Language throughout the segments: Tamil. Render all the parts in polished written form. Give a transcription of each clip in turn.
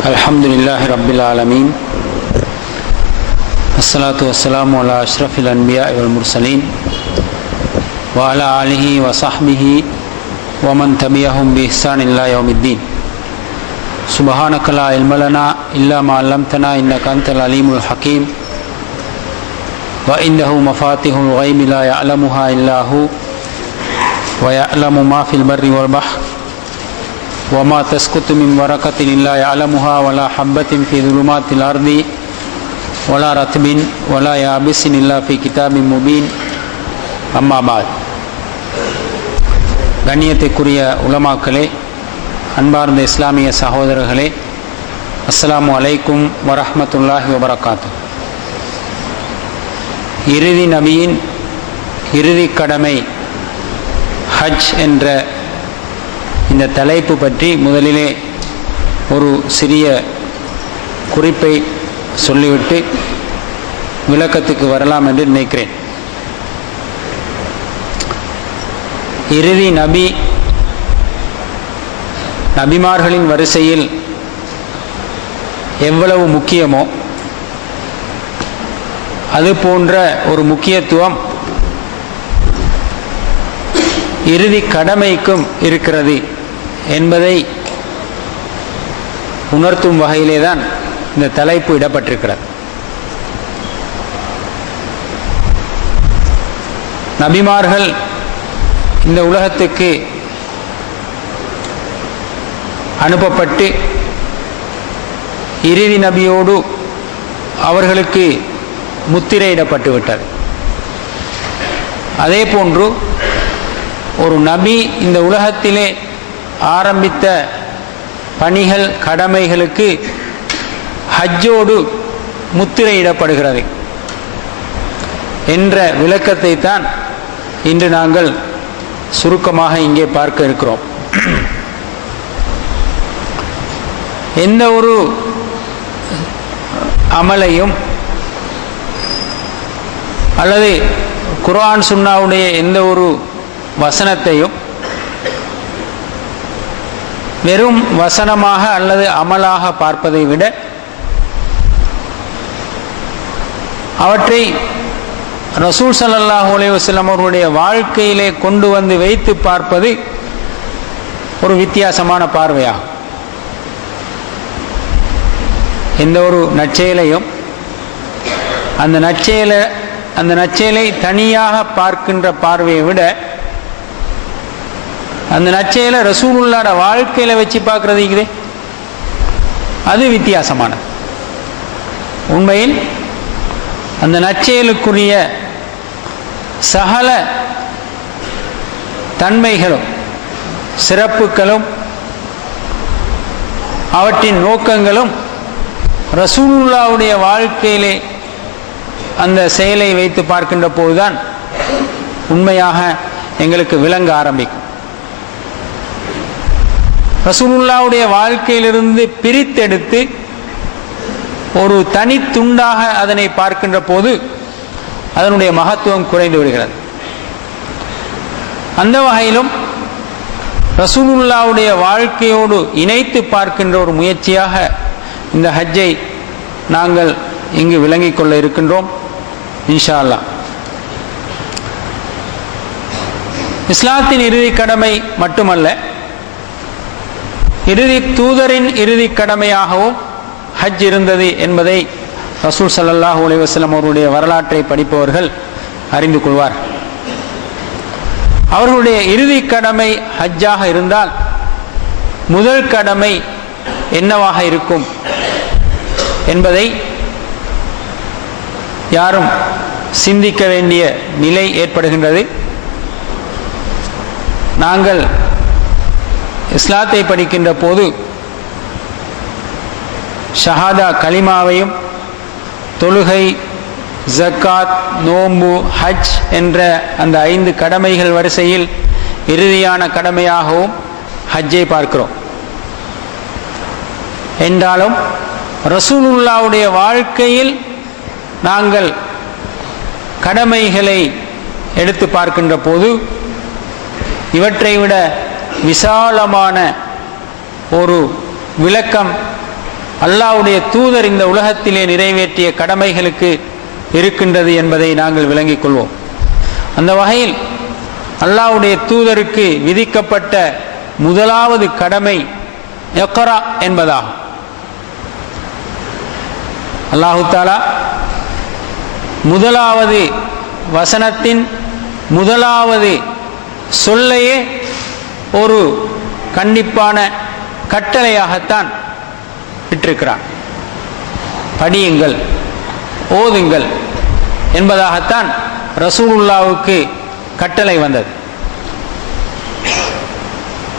Alhamdulillahi Rabbil Alameen. Assalatu wassalamu ala ashrafil anbiya wal mursalin wa ala alihi wa sahbihi wa man tabi'ahum bi ihsan ila yaumiddin. Subhanaka la ilma lana illa ma 'allamtana innaka antal alimul hakim. Wa indahu mafatihul ghaibi la ya'lamuha illa hu wa ya'lamu ma fil barri wal bahri وما تسقط من ورقة إلا يعلمها ولا حبة في ظلمات الأرض ولا رطب ولا يابس إلا في كتاب مبين أما بعد. கண்ணியத்திற்குரிய உலமாக்களே, அன்பார்ந்த இஸ்லாமிய சகோதரர்களே, அஸ்ஸலாமு அலைக்கும் வரஹ்மத்துல்லாஹி வபரகாத்துஹு. இறுதி நபியின் இறுதி கடமை ஹஜ் என்ற இந்த தலைப்பு பற்றி முதலிலே ஒரு சிறிய குறிப்பை சொல்லிவிட்டு விளக்கத்துக்கு வரலாம் என்று நினைக்கிறேன். இறுதி நபி நபிமார்களின் வரிசையில் எவ்வளவு முக்கியமோ அது போன்ற ஒரு முக்கியத்துவம் இறுதி கடமைக்கும் இருக்கிறது என்பதை உணர்த்தும் வகையிலே தான் இந்த தலைப்பு இடப்பட்டிருக்கிறது. நபிமார்கள் இந்த உலகத்துக்கு அனுப்பப்பட்டு இறுதி நபியோடு அவர்களுக்கு முத்திரையிடப்பட்டு விட்டது. அதே போன்று ஒரு நபி இந்த உலகத்திலே ஆரம்பித்த பணிகள் கடமைகளுக்கு ஹஜ்ஜோடு முத்திரையிடப்படுகிறது என்ற விளக்கத்தை தான் இன்று நாங்கள் சுருக்கமாக இங்கே பார்க்க இருக்கிறோம். எந்த ஒரு அமலையும் அல்லது குர்ஆன் சுன்னாவுடைய எந்த ஒரு வசனத்தையும் வெறும் வசனமாக அல்லது அமலாக பார்ப்பதை விட அவற்றை ரசூல் ஸல்லல்லாஹு அலைஹி வஸல்லம் அவர்களுடைய வாழ்க்கையிலே கொண்டு வந்து வைத்து பார்ப்பது ஒரு வித்தியாசமான பார்வையாகும். எந்த ஒரு நற்செயலையும் அந்த நற்செயலை தனியாக பார்க்கின்ற பார்வையை விட அந்த நற்செயலை ரசூலுல்லாஹ்வோட வாழ்க்கையில வச்சு பார்க்கறது அது வித்தியாசமானது. உண்மையில் அந்த நற்செயலுக்குரிய சகல தன்மைகளும் சிறப்புகளும் அவற்றின் நோக்கங்களும் ரசூலுல்லாஹ்வுடைய வாழ்க்கையிலே அந்த செயலை வைத்து பார்க்கின்ற போதுதான் உண்மையாக எங்களுக்கு விளங்க ஆரம்பிக்கும். ரசூலுல்லாஹ்வுடைய வாழ்க்கையிலிருந்து பிரித்தெடுத்து ஒரு தனித்துண்டாக அதனை பார்க்கின்ற போது அதனுடைய மகத்துவம் குறைந்து விடுகிறது. அந்த வகையிலும் ரசூலுல்லாஹ்வுடைய வாழ்க்கையோடு இணைத்து பார்க்கின்ற ஒரு முயற்சியாக இந்த ஹஜ்ஜை நாங்கள் இங்கு விளங்கிக் கொள்ள இருக்கின்றோம் இன்ஷா அல்லாஹ். இஸ்லாத்தின் இறுதி கடமை மட்டுமல்ல, இறுதி தூதரின் இறுதி கடமையாகவும் ஹஜ் இருந்தது என்பதை ரசூல் ஸல்லல்லாஹு அலைஹி வஸல்லம் அவருடைய வரலாற்றை படிப்பவர்கள் அறிந்து கொள்வார். அவர்களுடைய இறுதி கடமை ஹஜ்ஜாக இருந்தால் முதல் கடமை என்னவாக இருக்கும் என்பதை யாரும் சிந்திக்க வேண்டிய நிலை ஏற்படுகின்றது. நாங்கள் இஸ்லாத்தை படிக்கின்ற போது ஷஹாதா கலிமாவையும் தொழுகை, ஜக்காத், நோன்பு, ஹஜ் என்ற அந்த 5 கடமைகள் வரிசையில் இறுதியான கடமையாகவும் ஹஜ்ஜை பார்க்கிறோம். என்றாலும் ரசூலுல்லாஹ்வுடைய வாழ்க்கையில் நாங்கள் கடமைகளை எடுத்து பார்க்கின்ற போது இவற்றை விட விசாலமான ஒரு விளக்கம் அல்லாஹ்வுடைய தூதர் இந்த உலகத்திலே நிறைவேற்றிய கடமைகளுக்கு இருக்கின்றது என்பதை நாங்கள் விளங்கிக் கொள்வோம். அந்த வகையில் அல்லாஹ்வுடைய தூதருக்கு விதிக்கப்பட்ட முதலாவது கடமை இக்ரா என்பதாகும். அல்லாஹு தஆலா முதலாவது வசனத்தின் முதலாவது சொல்லையே ஒரு கண்டிப்பான கட்டளையாகத்தான் விட்டிருக்கிறான். படியுங்கள், ஓதுங்கள் என்பதாகத்தான் ரசூலுல்லாவுக்கு கட்டளை வந்தது.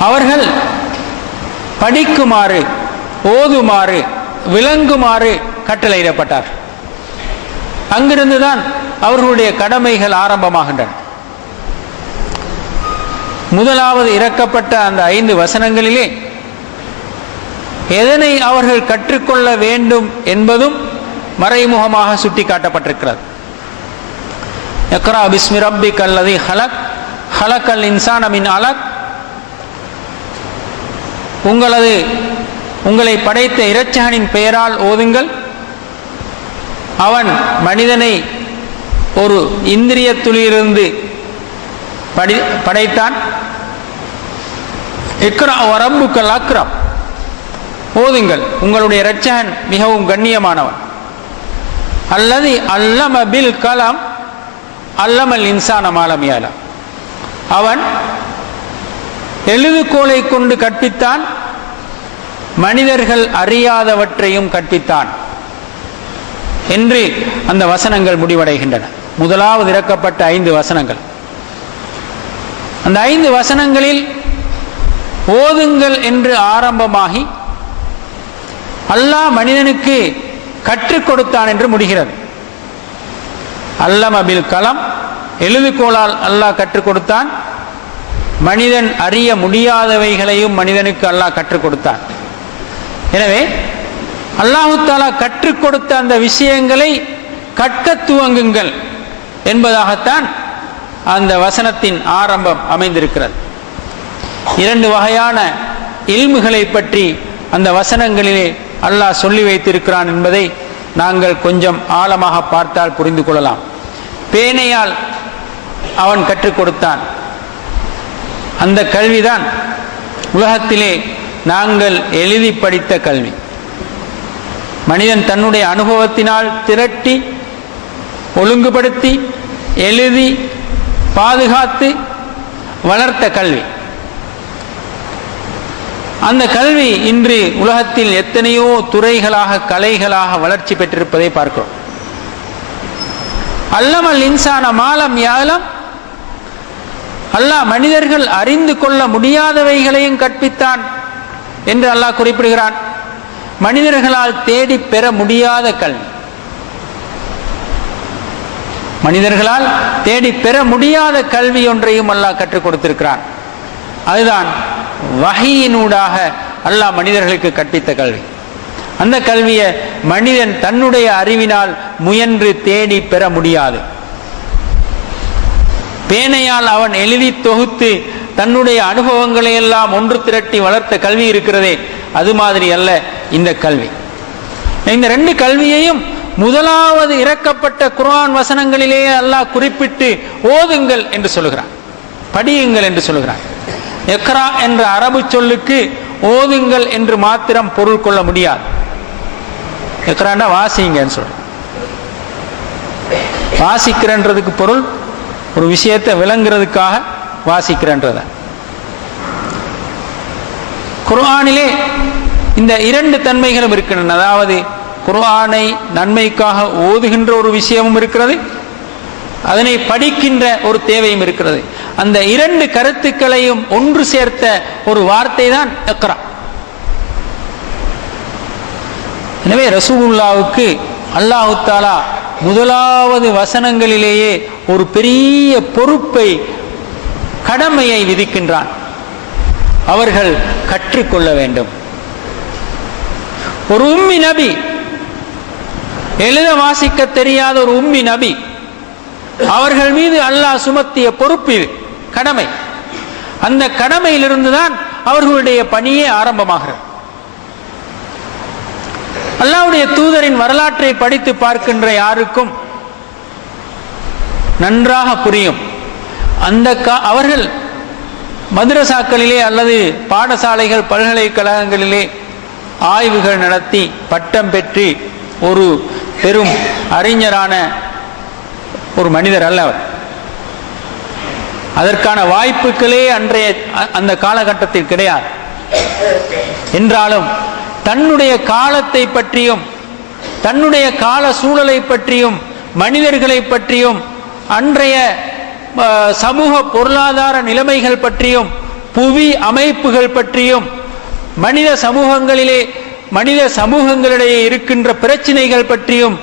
அவர்கள் படிக்குமாறு, ஓதுமாறு, விளங்குமாறு கட்டளையிடப்பட்டார். அங்கிருந்துதான் அவர்களுடைய கடமைகள் ஆரம்பமாகின்றன. முதலாவது இறக்கப்பட்ட அந்த 5 வசனங்களிலே எதனை அவர்கள் கற்றுக்கொள்ள வேண்டும் என்பதும் மறைமுகமாக சுட்டிக்காட்டப்பட்டிருக்கிறது. இக்ரா பிஸ்மி ரப்பிக்கல் லதீ ஹலக் ஹலக்கல் இன்சான மின் அலக். உங்களை படைத்த இரட்சகனின் பெயரால் ஓதுங்கள். அவன் மனிதனை ஒரு இந்திரியத்துளிலிருந்து படைத்தான். இக்ரா வரப்புக்கல் அக்ரம். ஓதுங்கள், உங்களுடைய இரட்சகன் மிகவும் கண்ணியமானவன். அல்லதி அல்லம பில் கலாம் அல்லமல் இன்சான மாலம் யஅலம். அவன் எழுதுகோலை கொண்டு கற்பித்தான், மனிதர்கள் அறியாதவற்றையும் கற்பித்தான் என்று அந்த வசனங்கள் முடிவடைகின்றன. முதலாவது இறக்கப்பட்ட 5 வசனங்கள். அந்த 5 வசனங்களில் ஓதுங்கள் என்று ஆரம்பமாகி அல்லாஹ் மனிதனுக்கு கற்றுக் கொடுத்தான் என்று முடிகிறது. அல்லம பில் கலம், எழுதுகோளால் அல்லாஹ் கற்றுக் கொடுத்தான். மனிதன் அறிய முடியாதவைகளையும் மனிதனுக்கு அல்லாஹ் கற்றுக் கொடுத்தான். எனவே அல்லாஹு தஆலா கற்றுக் கொடுத்த அந்த விஷயங்களை கற்க துவங்குங்கள் என்பதாகத்தான் அந்த வசனத்தின் ஆரம்பம் அமைந்திருக்கிறது. 2 வகையான இல்முகளை பற்றி அந்த வசனங்களிலே அல்லாஹ் சொல்லி வைத்திருக்கிறான் என்பதை நாங்கள் கொஞ்சம் ஆழமாக பார்த்தால் புரிந்து கொள்ளலாம். பேனையால் அவன் கற்றுக் கொடுத்தான். அந்த கல்விதான் உலகத்திலே நாங்கள் எழுதி படித்த கல்வி. மனிதன் தன்னுடைய அனுபவத்தினால் திரட்டி, ஒழுங்குபடுத்தி, எழுதி, பாதுகாத்து வளர்த்த கல்வி. அந்த கல்வி இன்று உலகத்தில் எத்தனையோ துறைகளாக, கலைகளாக வளர்ச்சி பெற்றிருப்பதை பார்க்கிறோம். அல்லமல் இன்சான மாலம் யஅலம். அல்லாஹ் மனிதர்கள் அறிந்து கொள்ள முடியாதவைகளையும் கற்பித்தான் என்று அல்லாஹ் குறிப்பிடுகிறான். மனிதர்களால் தேடி பெற முடியாத கல்வி, மனிதர்களால் தேடி பெற முடியாத கல்வி ஒன்றையும் அல்லாஹ் கற்றுக் கொடுத்திருக்கிறான். அதுதான் வஹீயினூடாக அல்லாஹ் மனிதர்களுக்கு கற்பித்த கல்வி. அந்த கல்வியை மனிதன் தன்னுடைய அறிவினால் முயன்று தேடி பெற முடியாது. பேனையால் அவன் எழுதி தொகுத்து தன்னுடைய அனுபவங்களை எல்லாம் ஒன்று திரட்டி வளர்த்த கல்வி இருக்கிறதே, அது மாதிரி அல்ல இந்த கல்வி. இந்த 2 கல்வியையும் முதலாவது இறக்கப்பட்ட குர்ஆன் வசனங்களிலேயே அல்லாஹ் குறிப்பிட்டு ஓதுங்கள் என்று சொல்லுகிறான், படியுங்கள் என்று சொல்லுகிறான். இக்ரா என்ற அரபு சொல்லுக்கு ஓதுங்கள் என்று மாத்திரம் பொருள் கொள்ள முடியாது. இக்ரான்னா வாசிங்கன்னு சொல்ற. வாசிக்கிறன்றதுக்கு பொருள் ஒரு விஷயத்தை விளங்குறதுக்காக வாசிக்கிறன்றத. குர்ஆனிலே இந்த 2 தன்மைகளும் இருக்கின்றன. அதாவது குர்ஆனை நன்மைக்காக ஓதுகின்ற ஒரு விஷயமும் இருக்கிறது, அதனை படிக்கின்ற ஒரு தேவையும் இருக்கிறது. அந்த 2 கருத்துக்களையும் ஒன்று சேர்த்த ஒரு வார்த்தை தான் இக்ரா. எனவே ரசூலுல்லாவுக்கு அல்லாஹு தஆலா முதலாவது வசனங்களிலேயே ஒரு பெரிய பொறுப்பை, கடமையை விதிக்கின்றான். அவர்கள் கற்றுக்கொள்ள வேண்டும். ஒரு உம்மி நபி, எழுத வாசிக்க தெரியாத ஒரு உம்மி நபி, அவர்கள் மீது அல்லாஹ் சுமத்திய பொறுப்பு இது, கடமை. அந்த கடமையிலிருந்துதான் அவர்களுடைய பணியே ஆரம்பமாகிறது. அல்லாஹ்வுடைய தூதரின் வரலாற்றை படித்து பார்க்கின்ற யாருக்கும் நன்றாக புரியும். அவர்கள் மதரசாக்களிலே அல்லது பாடசாலைகள் பல்கலைக்கழகங்களிலே ஆய்வுகள் நடத்தி பட்டம் பெற்று ஒரு பெரும் அறிஞரான ஒரு மனிதர் அல்ல அவர். அதற்கான வாய்ப்புகளே அன்றைய அந்த காலகட்டத்தில் கிடையாது. என்றாலும் தன்னுடைய காலத்தை பற்றியும் தன்னுடைய கால சூழலை பற்றியும் மனிதர்களை பற்றியும் அன்றைய சமூக பொருளாதார நிலைமைகள் பற்றியும் புவி அமைப்புகள் பற்றியும் மனித சமூகங்களிடையே இருக்கின்ற பிரச்சனைகள் பற்றியும்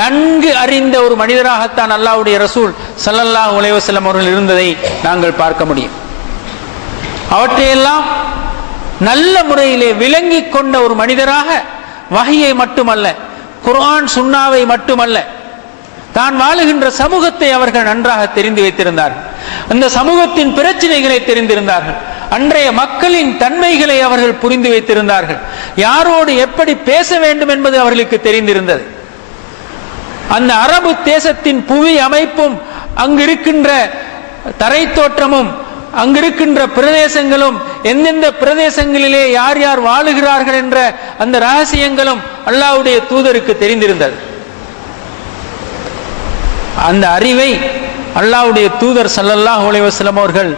நன்கு அறிந்த ஒரு மனிதராகத்தான் அல்லாஹ்வுடைய ரசூல் ஸல்லல்லாஹு அலைஹி வஸல்லம் அவர்கள் இருந்ததை நாங்கள் பார்க்க முடியும். அவற்றையெல்லாம் நல்ல முறையிலே விளங்கிக் கொண்ட ஒரு மனிதராக வஹியை மட்டுமல்ல, குர்ஆன் சுன்னாவை மட்டுமல்ல, தான் வாழுகின்ற சமூகத்தை அவர்கள் நன்றாக தெரிந்து வைத்திருந்தார்கள். அந்த சமூகத்தின் பிரச்சனைகளை தெரிந்திருந்தார்கள். அன்றைய மக்களின் தன்மைகளை அவர்கள் புரிந்து வைத்திருந்தார்கள். யாரோடு எப்படி பேச வேண்டும் என்பது அவர்களுக்கு தெரிந்திருந்தது. அந்த அரபு தேசத்தின் புவி அமைப்பும் அங்கிருக்கின்ற தரை தோற்றமும் அங்கிருக்கின்ற பிரதேசங்களும் எந்தெந்த பிரதேசங்களிலே யார் யார் வாழுகிறார்கள் என்ற அந்த ரகசியங்களும் அல்லாஹ்வுடைய தூதருக்கு தெரிந்திருந்தது. அந்த அறிவை அல்லாஹ்வுடைய தூதர் ஸல்லல்லாஹு அலைஹி வஸல்லம் அவர்கள்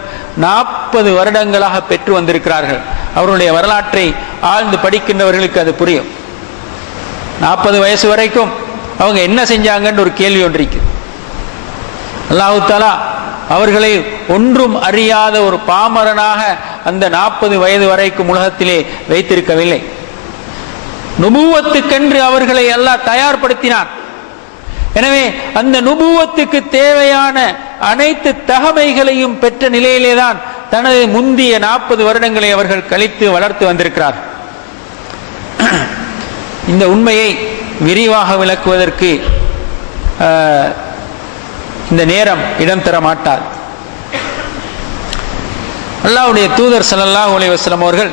40 வருடங்களாக பெற்று வந்திருக்கிறார்கள். அவருடைய வரலாற்றை ஆழ்ந்து படிக்கின்றவர்களுக்கு அது புரியும். 40 வயசு வரைக்கும் அவங்க என்ன செஞ்சாங்கன்னு ஒரு கேள்வி ஒன்றிருக்கு. அல்லாஹ் தஆலா அவர்களை ஒன்றும் அறியாத ஒரு பாமரனாக அந்த 40 வயது வரைக்கும் உலகத்திலே வைத்திருக்கவில்லை. நுபுவத்துக்கென்று அவர்களை அல்லாஹ் தயார்படுத்தினான். எனவே அந்த நுபுவத்துக்கு தேவையான அனைத்து தகமைகளையும் பெற்ற நிலையிலேதான் தனது முந்திய 40 வருடங்களை அவர்கள் கழித்து வளர்த்து வந்திருக்கிறார். இந்த உண்மையை விரிவாக விளக்குவதற்கு இந்த நேரம் இடம் தர மாட்டார். அல்லாஹ்வுடைய தூதர் ஸல்லல்லாஹு அலைஹி வஸல்லம் அவர்கள்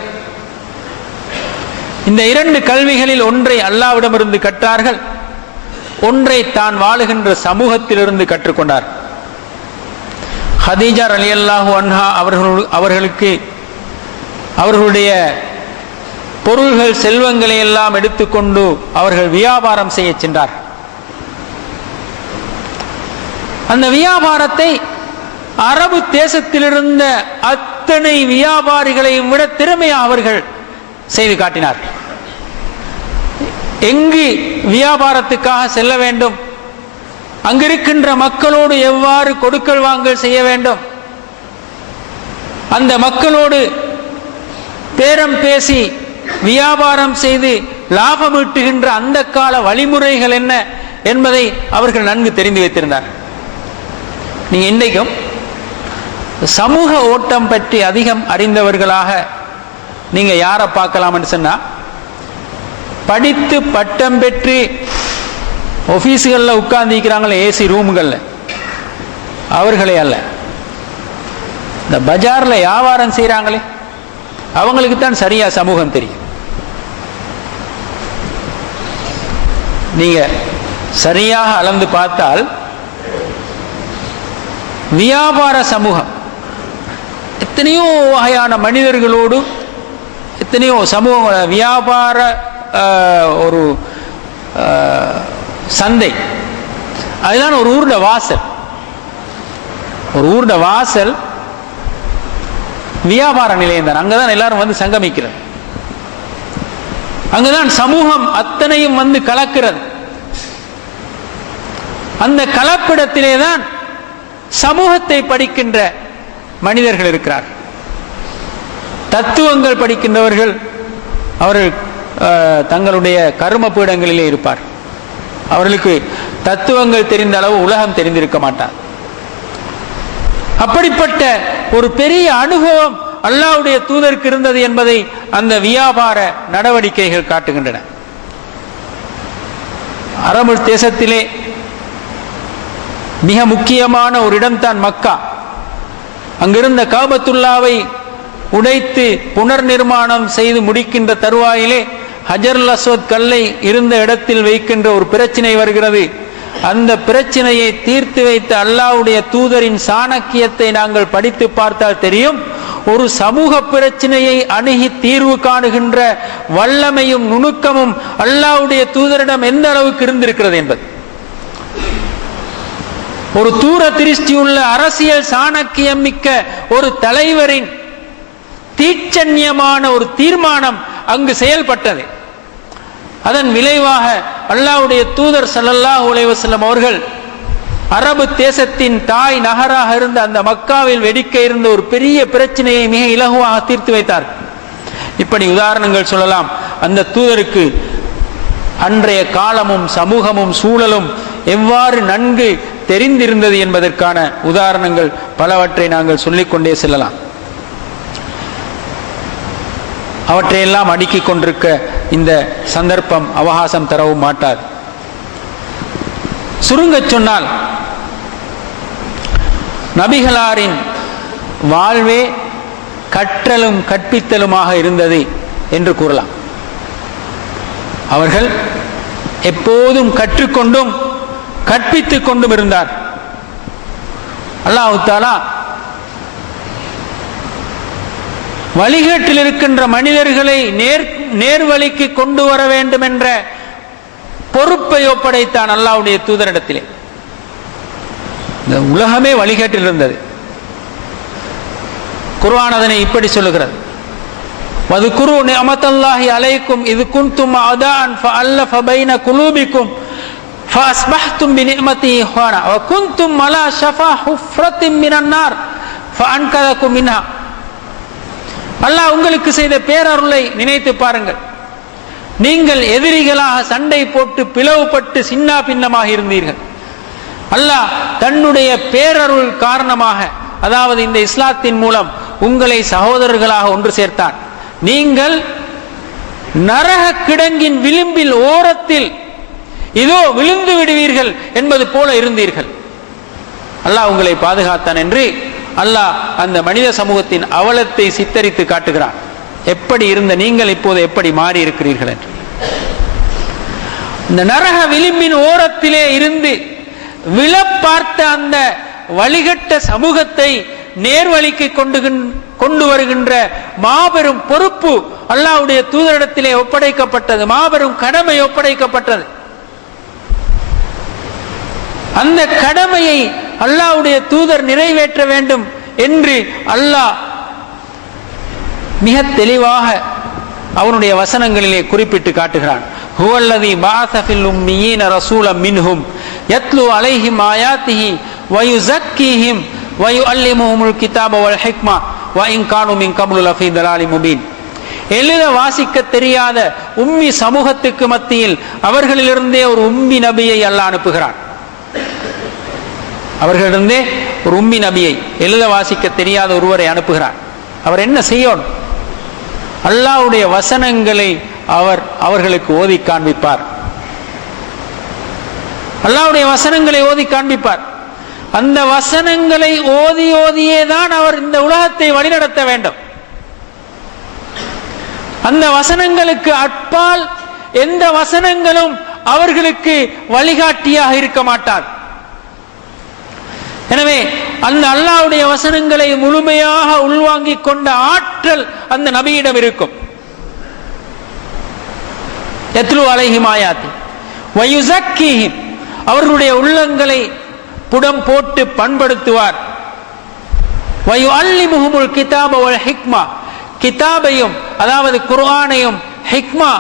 இந்த 2 கல்விகளில் ஒன்றை அல்லாஹ்விடமிருந்து கற்றார்கள், ஒன்றை தான் வாழுகின்ற சமூகத்திலிருந்து கற்றுக்கொண்டார். ஹதீஜா ரலியல்லாஹு அன்ஹா அவர்களுக்கு அவர்களுடைய பொருள்கள் செல்வங்களை எல்லாம் எடுத்துக்கொண்டு அவர்கள் வியாபாரம் செய்ய சென்றார். அந்த வியாபாரத்தை அரபு தேசத்திலிருந்த அத்தனை வியாபாரிகளையும் விட திறமையாக அவர்கள் செய்து காட்டினார். எங்கு வியாபாரத்துக்காக செல்ல வேண்டும், அங்கிருக்கின்ற மக்களோடு எவ்வாறு கொடுக்கல் வாங்கல் செய்ய வேண்டும், அந்த மக்களோடு பேரம் பேசி வியாபாரம் செய்து லாபம் ஈட்டுகின்ற அந்த கால வழிமுறைகள் என்ன என்பதை அவர்கள் நன்கு தெரிந்து வைத்திருந்தார். நீங்க இன்றைக்கும் சமூக ஓட்டம் பற்றி அதிகம் அறிந்தவர்களாக நீங்க யாரை பார்க்கலாம்னு சொன்னா, படித்து பட்டம் பெற்று ஆபீஸ்களில் உட்கார்ந்திருக்கிறாங்களே ஏசி ரூம்களில், அவர்களே அல்ல. இந்த பஜார்ல வியாபாரம் செய்யறாங்களே அவங்களுக்கு தான் சரியா சமூகம் தெரியும். நீங்க சரியாக அளந்து பார்த்தால் வியாபார சமூகம் எத்தனையோ வகையான மனிதர்களோடு எத்தனையோ சமூக வியாபார ஒரு சந்தை, அதுதான் ஒரு ஊர்ட வாசல். ஒரு ஊர்ட வாசல் வியாபார நிலையம் தான். அங்கதான் எல்லாரும் வந்து சங்கமிக்கிறது, அங்கதான் சமூகம் அத்தனையும் வந்து கலக்கிறது. அந்த கலப்பிடத்திலே தான் சமூகத்தை படிக்கின்ற மனிதர்கள் இருக்கிறார். தத்துவங்கள் படிக்கின்றவர்கள் அவர்கள் தங்களுடைய கர்ம பீடங்களிலே இருப்பார். அவர்களுக்கு தத்துவங்கள் தெரிந்த அளவு உலகம் தெரிந்திருக்க மாட்டார். அப்படிப்பட்ட ஒரு பெரிய அனுபவம் அல்லாஹ்வுடைய தூதருக்கு இருந்தது என்பதை அந்த வியாபார நடவடிக்கைகள் காட்டுகின்றன. அரபு தேசத்திலே மிக முக்கியமான ஒரு இடம்தான் மக்கா. அங்கிருந்த காபத்துல்லாவை உடைத்து புனர் நிர்மாணம் செய்து முடிக்கின்ற தருவாயிலே ஹஜருல் அஸ்வத் கல்லை இருந்த இடத்தில் வைக்கின்ற ஒரு பிரச்சனை வருகிறது. அந்த பிரச்சனையை தீர்த்து வைத்த அல்லாஹ்வுடைய தூதரின் சாணக்கியத்தை நாங்கள் படித்து பார்த்தால் தெரியும். ஒரு சமூக பிரச்சனையை அணுகி தீர்வு காணுகின்ற வல்லமையும் நுணுக்கமும் அல்லாஹ்வுடைய தூதரிடம் எந்த அளவுக்கு இருந்திருக்கிறது என்பது. ஒரு தூர திருஷ்டியுள்ள அரசியல் சாணக்கியம் மிக்க ஒரு தலைவரின் தீட்சண்யமான ஒரு தீர்மானம் அங்கு செயல்பட்டது. அதன் விளைவாக அல்லாஹ்வுடைய தூதர் ஸல்லல்லாஹு அலைஹி வஸல்லம் அவர்கள் அரபு தேசத்தின் தாய் நகராக இருந்த அந்த மக்காவில் வெடிக்க இருந்த ஒரு பெரிய பிரச்சனையை மிக இலகுவாக தீர்த்து வைத்தார். இப்படி உதாரணங்கள் சொல்லலாம். அந்த தூதருக்கு அன்றைய காலமும் சமூகமும் சூழலும் எவ்வாறு நன்கு தெரிந்திருந்தது என்பதற்கான உதாரணங்கள் பலவற்றை நாங்கள் சொல்லிக்கொண்டே செல்லலாம். அவற்றையெல்லாம் அடுக்கிக் கொண்டிருக்க இந்த சந்தர்ப்பம் அவகாசம் தரவும் மாட்டாது. சுருங்கச் சொன்னால் நபிகளாரின் வாழ்வே கற்றலும் கற்பித்தலுமாக இருந்தது என்று கூறலாம். அவர்கள் எப்போதும் கற்றுக்கொண்டும் கற்பித்துக் கொண்டும் இருந்தார். அல்லாஹ் தஆலா வழிகேட்டில் இருக்கின்ற மனிதர்களை நேர்வழிக்கு கொண்டு வர வேண்டும் என்ற பொறுப்பை ஒப்படைத்தான் அல்லாஹ்வுடைய தூதரிடத்திலே. இந்த உலகமே வழிகேட்டில் இருந்தது. குர்ஆன் அதனை இப்படி சொல்லுகிறது: வதுகுரு நிஅமத்தல்லாஹி அலைக்கும் இது குன்தும் அதான் ஃபஅல்லஃப பைன குலூபிக்கும் ஃபஅஸ்பஹ்தும் பிநிஅமதிஹி இஹ்வானா வ குன்தும் அலா ஷஃபா ஹுஃப்ரத்தின் மினன் நார் ஃபஅன்கதகும் மின்ஹா. அல்லாஹ் உங்களுக்கு செய்த பேரருளை நினைத்து பாருங்கள். நீங்கள் எதிரிகளாக சண்டை போட்டு பிளவுபட்டு சின்னா பின்னமாக இருந்தீர்கள். அல்லாஹ் தன்னுடைய பேரருள் காரணமாக, அதாவது இந்த இஸ்லாத்தின் மூலம் உங்களை சகோதரர்களாக ஒன்று சேர்த்தான். நீங்கள் நரக கிடங்கின் விளிம்பில் ஓரத்தில் இதோ விழுந்து விடுவீர்கள் என்பது போல இருந்தீர்கள். அல்லாஹ் உங்களை பாதுகாத்தான் என்று அல்லாஹ் அந்த மனித சமூகத்தின் அவலத்தை சித்தரித்து காட்டுகிறான். எப்படி இருந்த நீங்கள் இப்போது எப்படி மாறி இருக்கிறீர்கள் என்று. இந்த நரக விளிம்பின் ஓரத்திலே இருந்து விழ பார்த்த அந்த வழிகட்ட சமூகத்தை நேர்வழிக்கு கொண்டு வருகின்ற மாபெரும் பொறுப்பு அல்லாஹ்வுடைய தூதரிடத்திலே ஒப்படைக்கப்பட்டது. மாபெரும் கடமை ஒப்படைக்கப்பட்டது. அந்த கடமையை அல்லாஹ்வுடைய தூதர் நிறைவேற்ற வேண்டும் என்று அல்லாஹ் மிக தெளிவாக அவனுடைய வசனங்களிலே குறிப்பிட்டு காட்டுகிறான். ஹுவல்லதி பஅஸ ஃபில் உம்மீன ரசூலம் மின்ஹும் யத்லு அலைஹிம் ஆயாத்திஹி வ யுஸக்கீஹிம் வ யுஅல்லிமுஹுமுல் கிதாப வல் ஹிக்மா வ இன் கானூ மின் கப்லு லஃபீ தலாலின் முபீன். எழுத வாசிக்க தெரியாத உம்மி சமூகத்துக்கு மத்தியில் அவர்களிலிருந்தே ஒரு உம்மி நபியை அல்லாஹ் அனுப்புகிறான். அவர்களிடந்தே ஒரு உம்மி நபியை, எழுத வாசிக்க தெரியாத ஒருவரை அனுப்புகிறார். அவர் என்ன செய்யணும்? அல்லாஹ்வுடைய வசனங்களை அவர்களுக்கு ஓதி காண்பிப்பார். அல்லாஹ்வுடைய வசனங்களை ஓதி காண்பிப்பார். அந்த வசனங்களை ஓதியே தான் அவர் இந்த உலகத்தை வழிநடத்த வேண்டும். அந்த வசனங்களுக்கு அப்பால் எந்த வசனங்களும் அவர்களுக்கு வழிகாட்டியாக இருக்க மாட்டார். எனவே அந்த அல்லாஹ்வுடைய வசனங்களை முழுமையாக உள்வாங்கிக் கொண்ட ஆற்றல் அந்த நபியிடம் இருக்கும். யத்லு அலைஹிம் ஆயாத்தி வ யுஸக்கீஹிம், அவர்களுடைய உள்ளங்களை புடம் போட்டு பண்படுத்துவார். வ யுஅல்லிமுஹுமுல் கிதாப வல் ஹிக்மா, கிதாபையும் அதாவது குர்ஆனையும் ஹிக்மா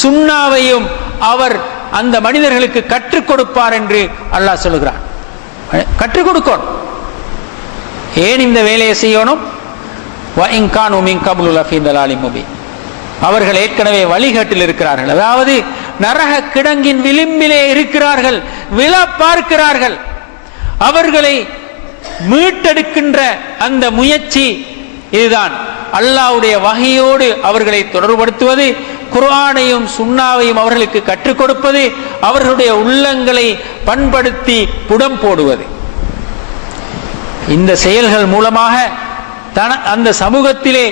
சுன்னாவையும் அவர் அந்த மனிதர்களுக்கு கற்றுக் கொடுப்பார் என்று அல்லாஹ் சொல்கிறான். கற்றுக் கொடுக்கணும். ஏன் இந்த வேலையை செய்யணும்? வ இன் கானூ மின் கப்லு லஃபீ தலாலின் முபீன், அவர்கள் ஏற்கனவே வழிகேட்டில் இருக்கிறார்கள். அதாவது நரக கிடங்கின் விளிம்பிலே இருக்கிறார்கள், விழ பார்க்கிறார்கள். அவர்களை மீட்டெடுக்கின்ற அந்த முயற்சி இதுதான். அல்லாஹ்வுடைய வஹீயோடு அவர்களை தொடர்படுத்துவது, குர்ஆனையும் சுன்னாவையும் அவர்களுக்கு கற்றுக் கொடுப்பது, அவர்களுடைய உள்ளங்களை பண்படுத்தி புடம் போடுவது. இந்த செயல்கள் மூலமாக அந்த சமூகத்திலே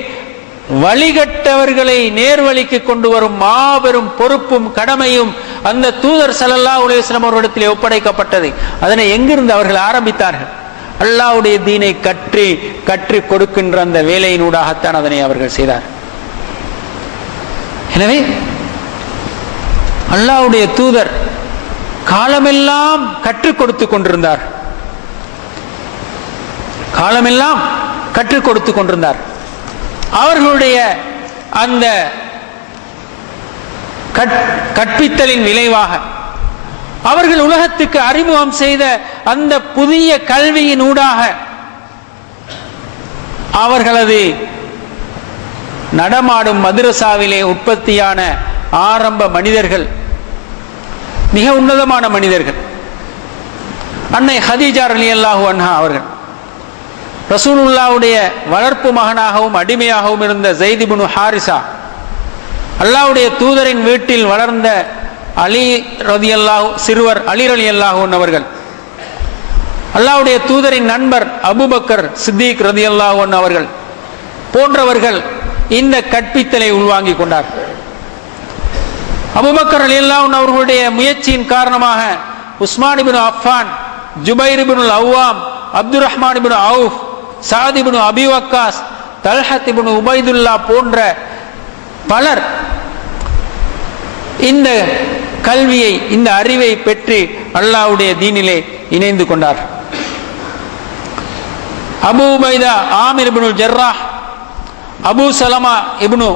வழிகட்டவர்களை நேர்வழிக்கு கொண்டு வரும் மாபெரும் பொறுப்பும் கடமையும் அந்த தூதர் ஸல்லல்லாஹு அலைஹி வஸல்லம் அவர்களிடத்தில் ஒப்படைக்கப்பட்டது. அதனை எங்கிருந்து அவர்கள் ஆரம்பித்தார்கள்? அல்லாஹ்வுடைய தீனை கற்றி கொடுக்கின்ற அந்த வேலையினூடாகத்தான் அதனை அவர்கள் செய்தார். எனவே அல்லாஹ்வுடைய தூதர் காலமெல்லாம் கற்றுக் கொடுத்து கொண்டிருந்தார். காலமெல்லாம் கற்றுக் கொடுத்து கொண்டிருந்தார். அவர்களுடைய அந்த கற்பித்தலின் விளைவாக அவர்கள் உலகத்துக்கு அறிமுகம் செய்த அந்த புதிய கல்வியின் ஊடாக அவர்களது நடமாடும் மதரசாவிலே உற்பத்தியான ஆரம்ப மனிதர்கள் மிக உன்னதமான மனிதர்கள். அன்னை ஹதீஜா ரலியல்லாஹு அன்ஹா அவர்கள் ரசூலுல்லாஹ்வுடைய வளர்ப்பு மகனாகவும் அடிமையாகவும் இருந்த ஸைத் இப்னு ஹாரிஸா, அல்லாஹ்வுடைய தூதரின் வீட்டில் வளர்ந்த அலி ரலியல்லாஹு சிறுவர் அலி ரலியல்லாஹு அவர்கள், அல்லாஹ்வுடைய தூதரின் நண்பர் அபூபக்கர் சித்திக் ரலியல்லாஹு அன்ஹு அவர்கள் போன்றவர்கள் இந்த கற்பித்தலை உள்வாங்கி கொண்டார். அபூபக்கர் ரலியல்லாஹு அன்ஹு அவர்களுடைய முயற்சியின் காரணமாக உஸ்மான் இப்னு அஃபான், ஜுபைர் இப்னு அவ்வாம், அப்துர் ரஹ்மான் இப்னு அவுஃப், சாத் இப்னு அபி வக்காஸ், தல்ஹத் இப்னு உபைதுல்லா போன்ற பலர் இந்த கல்வியை இந்த அறிவை பெற்று அல்லாஹ்வுடைய தீனிலே இணைந்து கொண்டார். அபு உபைதா ஆமிர் இப்னு ஜர்ராஹ், அபு சலமா இப்னு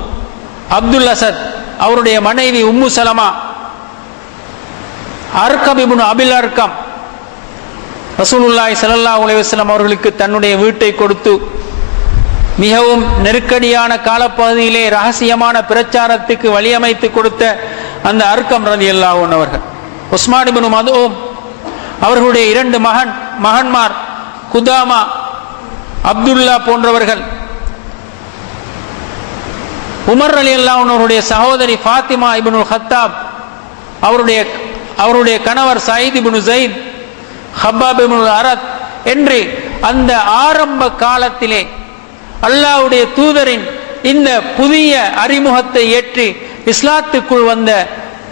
அப்துல் அசத் அவருடைய மனைவி உம்மு சலமா, அர்கம் இப்னு அபில் அர்கம் ரசூலுல்லாஹி ஸல்லல்லாஹு அலைஹி வஸல்லம் அவர்களுக்கு தன்னுடைய வீட்டை கொடுத்து மிகவும் நெருக்கடியான காலப்பகுதியிலே ரகசியமான பிரச்சாரத்துக்கு வழியமைத்து கொடுத்த அந்த அர்கம் ரலியல்லாஹு அன்ஹு அவர்கள், உஸ்மான் இப்னு மதுஊம் அவர்களுடைய 2 மகன்மார் குதாமா, அப்துல்லா போன்றவர்கள், உமர் ரலியல்லாஹு அன்ஹு அவருடைய சகோதரி ஃபாத்திமா இப்னு ஹத்தாப், அவருடைய கணவர் சயீத் இப்னு ஸைத், ஹப்பாப் இப்னு அரத் என்று அந்த ஆரம்ப காலத்திலே அல்லாஹ்வுடைய தூதரின் இந்த புதிய அறிமுகத்தை ஏற்றி இஸ்லாத்துக்குள் வந்த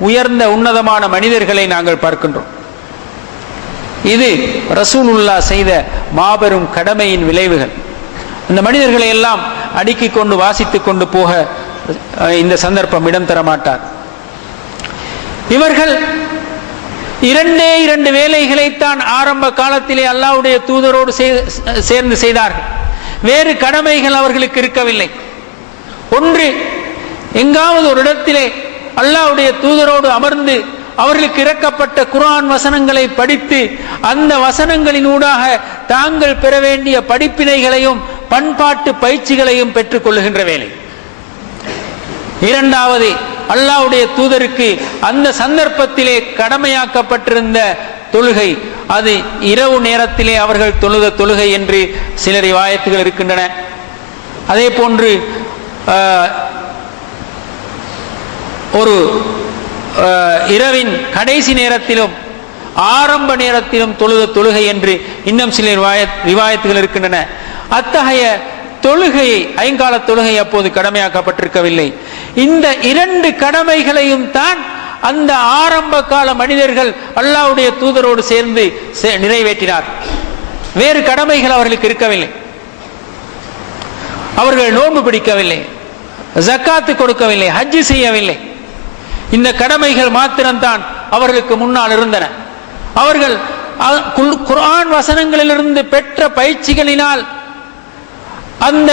உயர்ந்த உன்னதமான மனிதர்களை நாங்கள் பார்க்கின்றோம். இது ரசூலுல்லாஹ் செய்த மாபெரும் கடமையின் விளைவுகள். இந்த மனிதர்களை எல்லாம் அடுக்கிக் கொண்டு வாசித்துக் கொண்டு போக இந்த சந்தர்ப்பம் இடம் தர மாட்டார். இவர்கள் 2 வேலைகளைத்தான் ஆரம்ப காலத்திலே அல்லாஹ்வுடைய தூதரோடு சேர்ந்து செய்தார்கள். வேறு கடமைகள் அவர்களுக்கு இருக்கவில்லை. ஒன்று, எங்காவது ஒரு இடத்திலே அல்லாஹ்வுடைய தூதரோடு அமர்ந்து அவர்களுக்கு இறக்கப்பட்ட குர்ஆன் வசனங்களை படித்து அந்த வசனங்களின் ஊடாக தாங்கள் பெற வேண்டிய படிப்பினைகளையும் பண்பாட்டு பயிற்சிகளையும் பெற்றுக் கொள்ளுகின்ற வேலை. இரண்டாவது, அல்லாஹ்வுடைய தூதருக்கு அந்த சந்தர்ப்பத்திலே கடமையாக்கப்பட்டிருந்த தொழுகை, அது இரவு நேரத்திலே அவர்கள் தொழுத தொழுகை என்று சில ரிவாயத்துகள் இருக்கின்றன. அதே போன்று ஒரு இரவின் கடைசி நேரத்திலும் ஆரம்ப நேரத்திலும் தொழுத தொழுகை என்று இன்னும் சில ரிவாயத்துகள் இருக்கின்றன. அத்தகைய தொழுகையை, ஐங்கால தொழுகை அப்போது கடமையாக்கப்பட்டிருக்கவில்லை. இந்த 2 கடமைகளையும் தான் அந்த ஆரம்ப கால மனிதர்கள் அல்லாஹ்வுடைய தூதரோடு சேர்ந்து நிறைவேற்றினார். வேறு கடமைகள் அவர்களுக்கு இருக்கவில்லை. அவர்கள் நோன்பு பிடிக்கவில்லை, ஜக்காத்து கொடுக்கவில்லை, ஹஜ் செய்யவில்லை. இந்த கடமைகள் மாத்திரம்தான் அவர்களுக்கு முன்னால் இருந்தன. அவர்கள் குர்ஆன் வசனங்களிலிருந்து பெற்ற பயிற்சிகளினால் அந்த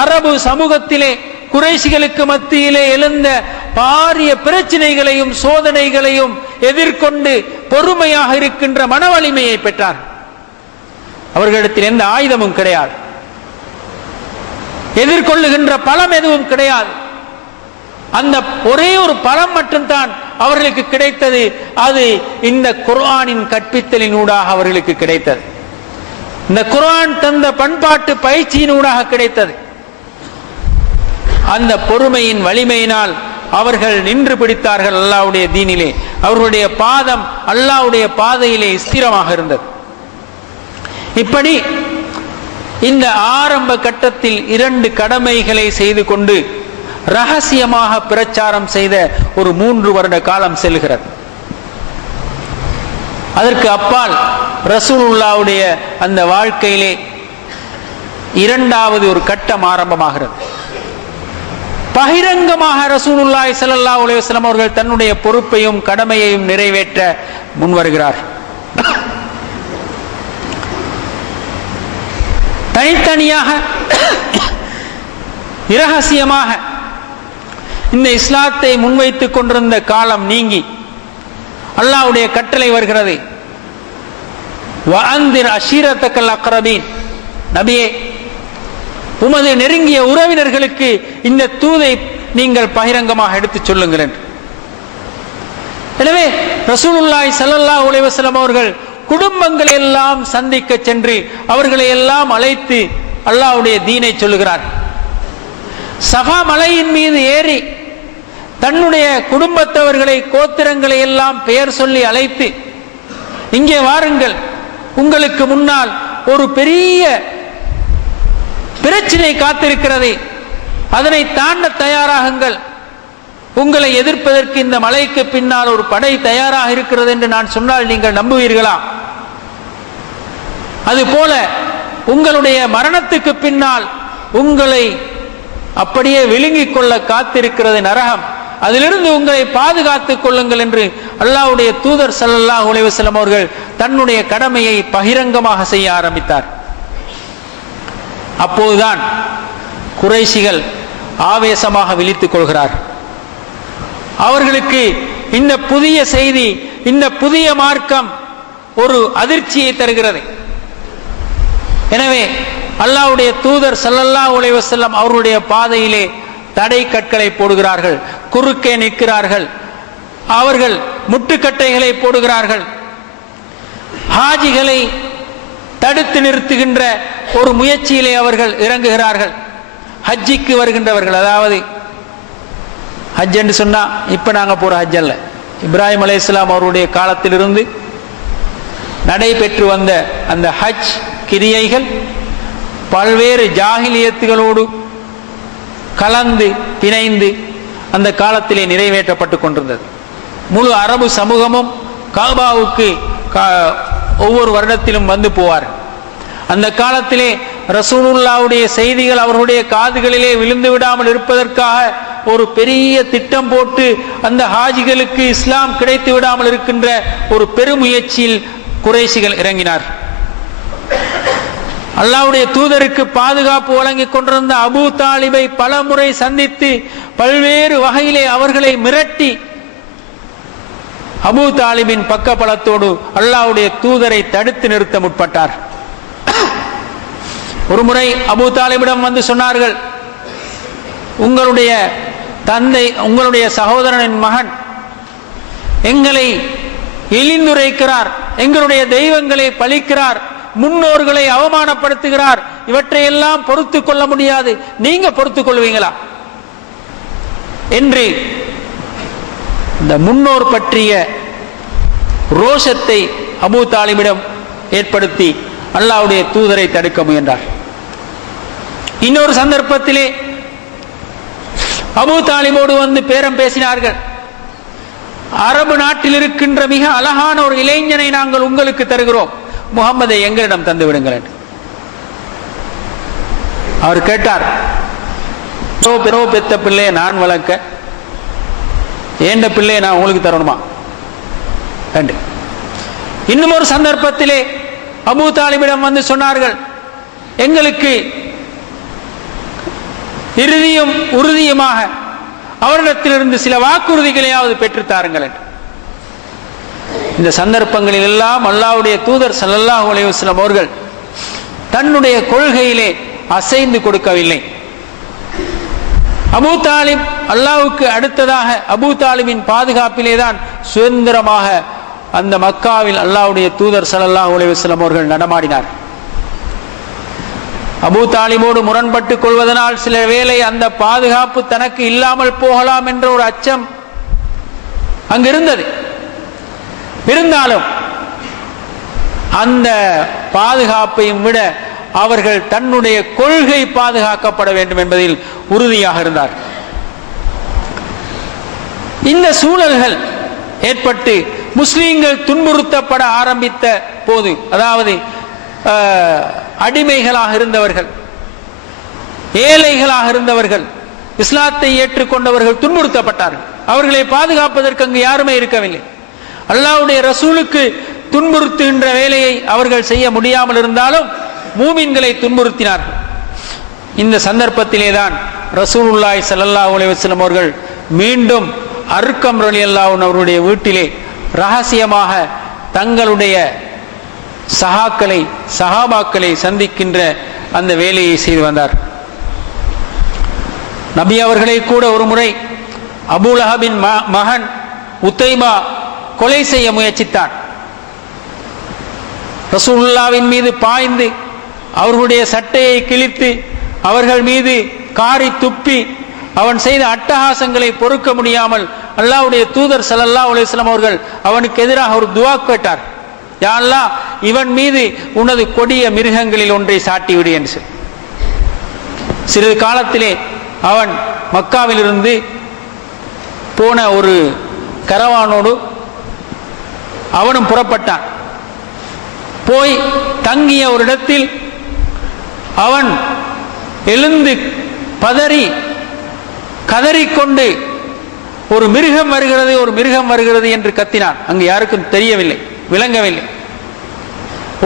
அரபு சமூகத்திலே குறைஷிகளுக்கு மத்தியிலே எழுந்த பாரிய பிரச்சனைகளையும் சோதனைகளையும் எதிர்கொண்டு பொறுமையாக இருக்கின்ற மன வலிமையை பெற்றார். அவர்களிடத்தில் எந்த ஆயுதமும் கிடையாது, எதிர்கொள்ளுகின்ற பலம் எதுவும் கிடையாது. அந்த ஒரே ஒரு பலம் மட்டும்தான் அவர்களுக்கு கிடைத்தது. அது இந்த குர்ஆனின் கற்பித்தலின் ஊடாக அவர்களுக்கு கிடைத்தது. இந்த குர்ஆன் தந்த பண்பாட்டு பயிற்சியின் ஊடாக கிடைத்தது. அந்த பொறுமையின் வலிமையினால் அவர்கள் நின்று பிடித்தார்கள் அல்லாஹ்வுடைய தீனிலே. அவர்களுடைய பாதம் அல்லாஹ்வுடைய பாதையிலே ஸ்திரமாக இருந்தது. இப்படி இந்த ஆரம்ப கட்டத்தில் 2 கடமைகளை செய்து கொண்டு ரகசியமாக பிரச்சாரம் செய்த ஒரு 3 வருட காலம் செல்கிறது. அதற்கு அப்பால் ரசூலுல்லாஹ்வுடைய அந்த வாழ்க்கையிலே 2வது ஒரு கட்டம் ஆரம்பமாகிறது. பகிரங்கமாக ரசூலுல்லாஹி ஸல்லல்லாஹு அலைஹி வஸல்லம் அவர்கள் தன்னுடைய பொறுப்பையும் கடமையையும் நிறைவேற்ற முன்வருகிறார். தனித்தனியாக இரகசியமாக இந்த இஸ்லாத்தை முன்வைத்துக் கொண்டிருந்த காலம் நீங்கி அல்லாஹ்வுடைய கட்டளை வருகிறது. வஅன்திர் அஷீரத்தக்கல் அக்ரபீன், நபியே உமது நெருங்கிய உறவினர்களுக்கு இந்த தூதை நீங்கள் பகிரங்கமாக எடுத்துச் சொல்லுங்கள் என்று. எனவே ரசூலுல்லாஹி ஸல்லல்லாஹு அலைஹி வஸல்லம் அவர்கள் குடும்பங்களை எல்லாம் சந்திக்க சென்று அவர்களை எல்லாம் அழைத்து அல்லாஹ்வுடைய தீனை சொல்லுகிறார். சஃபா மலையின் மீது ஏறி தன்னுடைய குடும்பத்தவர்களை கோத்திரங்களை எல்லாம் பெயர் சொல்லி அழைத்து, இங்கே வாருங்கள், உங்களுக்கு முன்னால் ஒரு பெரிய பிரச்சனை காத்திருக்கிறது, அதனை தாண்ட தயாராகுங்கள், உங்களை எதிர்ப்பதற்கு இந்த மலைக்கு பின்னால் ஒரு படை தயாராக இருக்கிறது என்று நான் சொன்னால் நீங்கள் நம்புவீர்களா? அதுபோல உங்களுடைய மரணத்துக்கு பின்னால் உங்களை அப்படியே விழுங்கிக் கொள்ள காத்திருக்கிறது நரகம், அதிலிருந்து உங்களை பாதுகாத்துக் கொள்ளுங்கள் என்று அல்லாஹ்வுடைய தூதர் ஸல்லல்லாஹு அலைஹி வஸல்லம் அவர்கள் தன்னுடைய கடமையை பகிரங்கமாக செய்ய ஆரம்பித்தார். அப்போதுதான் குறைஷிகள் ஆவேசமாக விழித்துக் கொள்கிறார். அவர்களுக்கு இந்த புதிய செய்தி, இந்த புதிய மார்க்கம் ஒரு அதிர்ச்சியை தருகிறது. எனவே அல்லாஹ்வுடைய தூதர் ஸல்லல்லாஹு அலைஹி வஸல்லம் அவருடைய பாதையிலே தடை கற்களை போடுகிறார்கள், குறுக்கே நிற்கிறார்கள், அவர்கள் முட்டுக்கட்டைகளை போடுகிறார்கள். ஹாஜிகளை தடுத்து நிறுத்துகின்ற ஒரு முயற்சியிலே அவர்கள் இறங்குகிறார்கள். ஹஜ்ஜிக்கு வருகின்றவர்கள், அதாவது ஹஜ் என்று சொன்னா இப்ப நாங்க போற ஹஜ் அல்ல, இப்ராஹிம் அலைஹிஸ்ஸலாம் அவருடைய காலத்திலிருந்து நடைபெற்று வந்த அந்த ஹஜ் கிரியைகள் பல்வேறு ஜாஹிலியத்துகளோடு கலந்து பிணைந்து அந்த காலத்திலே நிறைவேற்றப்பட்டு கொண்டிருந்தது. முழு அரபு சமூகமும் காபாவுக்கு ஒவ்வொரு வருடத்திலும் வந்து போவார். அந்த காலத்திலே ரசூலுல்லாஹ்வுடைய செய்திகள் அவர்களுடைய காதுகளிலே விழுந்து விடாமல் இருப்பதற்காக ஒரு பெரிய திட்டம் போட்டு அந்த ஹாஜிகளுக்கு இஸ்லாம் கிடைத்து விடாமல் இருக்கின்ற ஒரு பெருமுயற்சியில் குறைஷிகள் இறங்கினார். அல்லாஹ்வுடைய தூதருக்கு பாதுகாப்பு வழங்கிக் கொண்டிருந்த அபூ தாலிபை பல முறை சந்தித்து பல்வேறு வகையிலே அவர்களை மிரட்டி அபூ தாலிபின் பக்கபலத்தோடு அல்லாஹ்வுடைய தூதரை தடுத்து நிறுத்த முற்பட்டார். ஒரு முறை அபூ தாலிபிடம் வந்து சொன்னார்கள், உங்களுடைய தந்தை, உங்களுடைய சகோதரனின் மகன் எங்களை இழிந்துரைக்கிறார், எங்களுடைய தெய்வங்களை பழிக்கிறார், முன்னோர்களை அவமானப்படுத்துகிறார், இவற்றையெல்லாம் பொறுத்து கொள்ள முடியாது, நீங்க பொறுத்துக் கொள்வீங்களா என்று இந்த முன்னோர் பற்றிய ரோஷத்தை அபூ தாலிபிடம் ஏற்படுத்தி அல்லாஹ்வுடைய தூதரை தடுக்க முயன்றார். இன்னொரு சந்தர்ப்பத்திலே அபூ தாலிபோடு வந்து பேரம் பேசினார்கள். அரபு நாட்டில் இருக்கின்ற மிக அழகான ஒரு இளைஞனை நாங்கள் உங்களுக்கு தருகிறோம், முகம்மதை எங்களிடம் தந்து விடுங்கள் என்று. அவர் கேட்டார், பெத்த பிள்ளையை நான் வளர்க்க ஏண்ட பிள்ளையை நான் உங்களுக்கு தரணுமா? இன்னும் ஒரு சந்தர்ப்பத்திலே அபூ தாலிபிடம் வந்து சொன்னார்கள், எங்களுக்கு இறுதியும் உறுதியுமாக அவரிடத்திலிருந்து சில வாக்குறுதிகளையாவது பெற்றுத்தாருங்கள் என்று. இந்த சந்தர்ப்பங்களில் எல்லாம் அல்லாஹ்வுடைய தூதர் ஸல்லல்லாஹு அலைஹி வஸல்லம் அவர்கள் தன்னுடைய கொள்கையிலே அசைந்து கொடுக்கவில்லை. அபூ தாலிப் அல்லாஹ்வுக்கு அடுத்ததாக அபூ தாலிபின் பாதுகாப்பிலே தான் சுதந்திரமாக அந்த மக்காவில் அல்லாஹ்வுடைய தூதர் ஸல்லல்லாஹு அலைஹி வஸல்லம் அவர்கள் நடமாடினார். அபூ தாலிபோடு முரண்பட்டுக் கொள்வதனால் சில வேளை அந்த பாதுகாப்பு தனக்கு இல்லாமல் போகலாம் என்ற ஒரு அச்சம் அங்கிருந்தது. இருந்தாலும் அந்த பாதுகாப்பையும் விட அவர்கள் தன்னுடைய கொள்கை பாதுகாக்கப்பட வேண்டும் என்பதில் உறுதியாக இருந்தார். இந்த சூழல்கள் ஏற்பட்டு முஸ்லிம்கள் துன்புறுத்தப்பட ஆரம்பித்த போது, அதாவது அடிமைகளாக இருந்தவர்கள், ஏழைகளாக இருந்தவர்கள், இஸ்லாத்தை ஏற்றுக்கொண்டவர்கள் துன்புறுத்தப்பட்டார்கள். அவர்களை பாதுகாப்பதற்கு அங்கு யாருமே இருக்கவில்லை. அல்லாஹ்வுடைய ரசூலுக்கு துன்புறுத்துகின்ற வேலையை அவர்கள் செய்ய முடியாமல் இருந்தாலும் மூமின்களை துன்புறுத்தினார்கள். இந்த சந்தர்ப்பத்திலே தான் ரசூலுல்லாஹி ஸல்லல்லாஹு அலைஹி வஸல்லம் அவர்கள் மீண்டும் அர்கம் ரலியல்லாஹு அன்ஹு அவருடைய வீட்டிலே ரகசியமாக தங்களுடைய சஹாபாக்களை சந்திக்கின்ற அந்த வேலையை செய்து வந்தார். நபி அவர்களை கூட ஒரு முறை அபூ லஹபின் மகன் உத்தைபா கொலை செய்ய முயற்சித்தான். ரசூலுல்லாஹ்வின் மீது பாய்ந்து அவர்களுடைய சட்டையை கிழித்து அவர்கள் மீது காரி துப்பி அவன் செய்த அட்டகாசங்களை பொறுக்க முடியாமல் அல்லாஹ்வுடைய தூதர் ஸல்லல்லாஹு அலைஹி வஸல்லம் அவர்கள் அவனுக்கு எதிராக ஒரு துஆ கேட்டார். யா அல்லாஹ், இவன் மீது உனது கொடிய மிருகங்களில் ஒன்றை சாட்டிவிடு என்று. சிறிது காலத்திலே அவன் மக்காவிலிருந்து போன ஒரு கரவானோடு அவனும் புறப்பட்டான். போய் தங்கிய ஒரு இடத்தில் அவன் எழுந்து கதறிக்கொண்டு ஒரு மிருகம் வருகிறது, ஒரு மிருகம் வருகிறது என்று கத்தினான். அங்கு யாருக்கும் தெரியவில்லை, விளங்கவில்லை.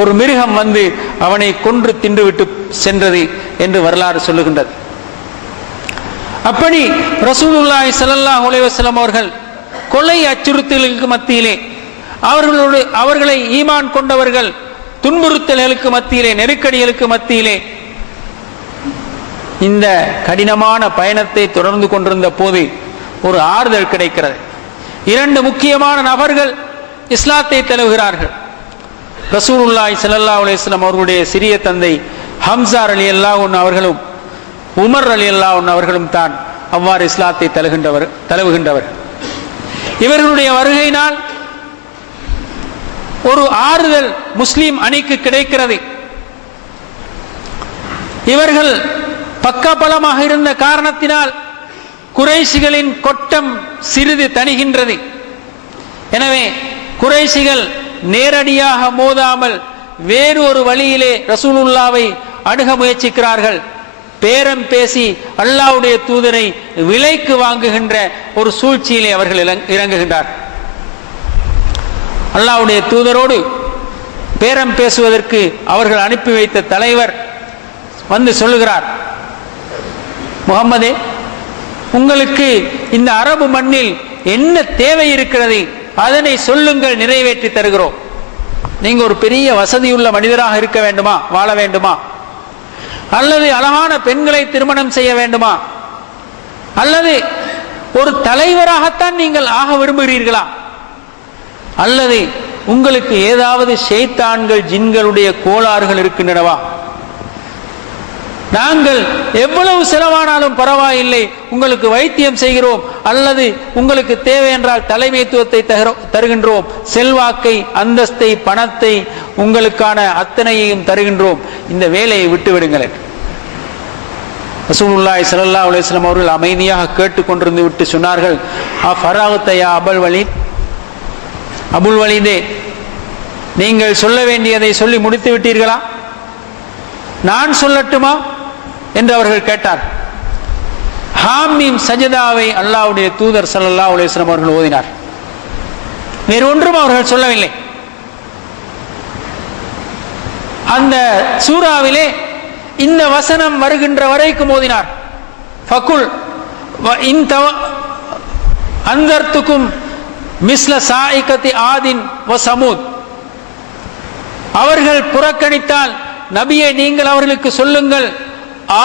ஒரு மிருகம் வந்து அவனை கொன்று தின்றுவிட்டு சென்றது என்று வரலாறு சொல்லுகின்றது. அப்படி ரசூலுல்லாஹி ஸல்லல்லாஹு அலைஹி வஸல்லம் அவர்கள் கொலை அச்சுறுத்தலுக்கு மத்தியிலே, அவர்களை ஈமான் கொண்டவர்கள் துன்புறுத்தல்களுக்கு மத்தியிலே, நெருக்கடிகளுக்கு மத்தியிலே இந்த கடினமான பயணத்தை தொடர்ந்து கொண்டிருந்த போது ஒரு ஆறுதல் கிடைக்கிறது. இரண்டு முக்கியமான நபர்கள் இஸ்லாத்தை தழுவுகிறார்கள். ரசூலுல்லாஹி ஸல்லல்லாஹு அலைஹி வஸல்லம் அவர்களுடைய சிறிய தந்தை ஹம்ஸா ரலியல்லாஹு அன்ஹு அவர்களும் உமர் ரலியல்லாஹு அன்ஹு அவர்களும் தான் அவ்வாறு இஸ்லாத்தை தழுவுகின்றவர். இவர்களுடைய வருகையினால் ஒரு ஆறுதல் முஸ்லிம் அணிக்கு கிடைக்கிறது. இவர்கள் பக்கபலமாக இருந்த காரணத்தினால் குறைஷிகளின் கொட்டம் சிறிது தணிகின்றது. எனவே குறைஷிகள் நேரடியாக மோதாமல் வேறு ஒரு வழியிலே ரசூலுல்லாவை அணுக முயற்சிக்கிறார்கள். பேரம் பேசி அல்லாஹ்வுடைய தூதரை விலைக்கு வாங்குகின்ற ஒரு சூழ்ச்சியிலே அவர்கள் இறங்குகின்றார். அல்லாஹ்வுடைய தூதரோடு பேரம் பேசுவதற்கு அவர்கள் அனுப்பி வைத்த தலைவர் வந்து சொல்லுகிறார், முகம்மதே, உங்களுக்கு இந்த அரபு மண்ணில் என்ன தேவை இருக்கிறது, அதனை சொல்லுங்கள், நிறைவேற்றி தருகிறோம். நீங்க ஒரு பெரிய வசதியுள்ள மனிதராக இருக்க வேண்டுமா, வாழ வேண்டுமா, அல்லது அழகான பெண்களை திருமணம் செய்ய வேண்டுமா, அல்லது ஒரு தலைவராகத்தான் நீங்கள் ஆக விரும்புகிறீர்களா, அல்லது உங்களுக்கு ஏதாவது ஷைத்தான்கள் ஜின்களுடைய கோளாறுகள் இருக்கின்றனவா? நாங்கள் எவ்வளவு செலவானாலும் பரவாயில்லை, உங்களுக்கு வைத்தியம் செய்கிறோம், அல்லது உங்களுக்கு தேவை என்றால் தலைமைத்துவத்தை தருகின்றோம், செல்வாக்கை, அந்தஸ்தை, பணத்தை, உங்களுக்கான அத்தனையையும் தருகின்றோம், இந்த வேலையை விட்டு விடுங்கள். ரசூலுல்லாஹி ஸல்லல்லாஹு அலைஹி வஸல்லம் அவர்கள் அமைதியாக கேட்டுக்கொண்டிருந்து விட்டு சொன்னார்கள், ஃபராகத்தயா அபுல் வலீத், அபுல் வலீதே, நீங்கள் சொல்ல வேண்டியதை சொல்லி முடித்து விட்டீர்களா, நான் சொல்லட்டுமா என்று அவர்கள் கேட்டார். ஹாமீம் சஜதாவை அல்லாஹ்வுடைய தூதர் ஸல்லல்லாஹு அலைஹி வஸல்லம் அவர்கள் ஓதினார். வேறு ஒன்றும் அவர்கள் சொல்லவில்லை. அந்த சூராவிலே இந்த வசனம் வருகின்ற வரைக்கும் ஓதினார். ஃபகுல் வ இன் அன்தர்துக்கும் மிஸ்ல சாயிகத்தி ஆதின் வ சமூத், அவர்கள் புறக்கணித்தால் நபியை நீங்கள் அவர்களுக்கு சொல்லுங்கள்,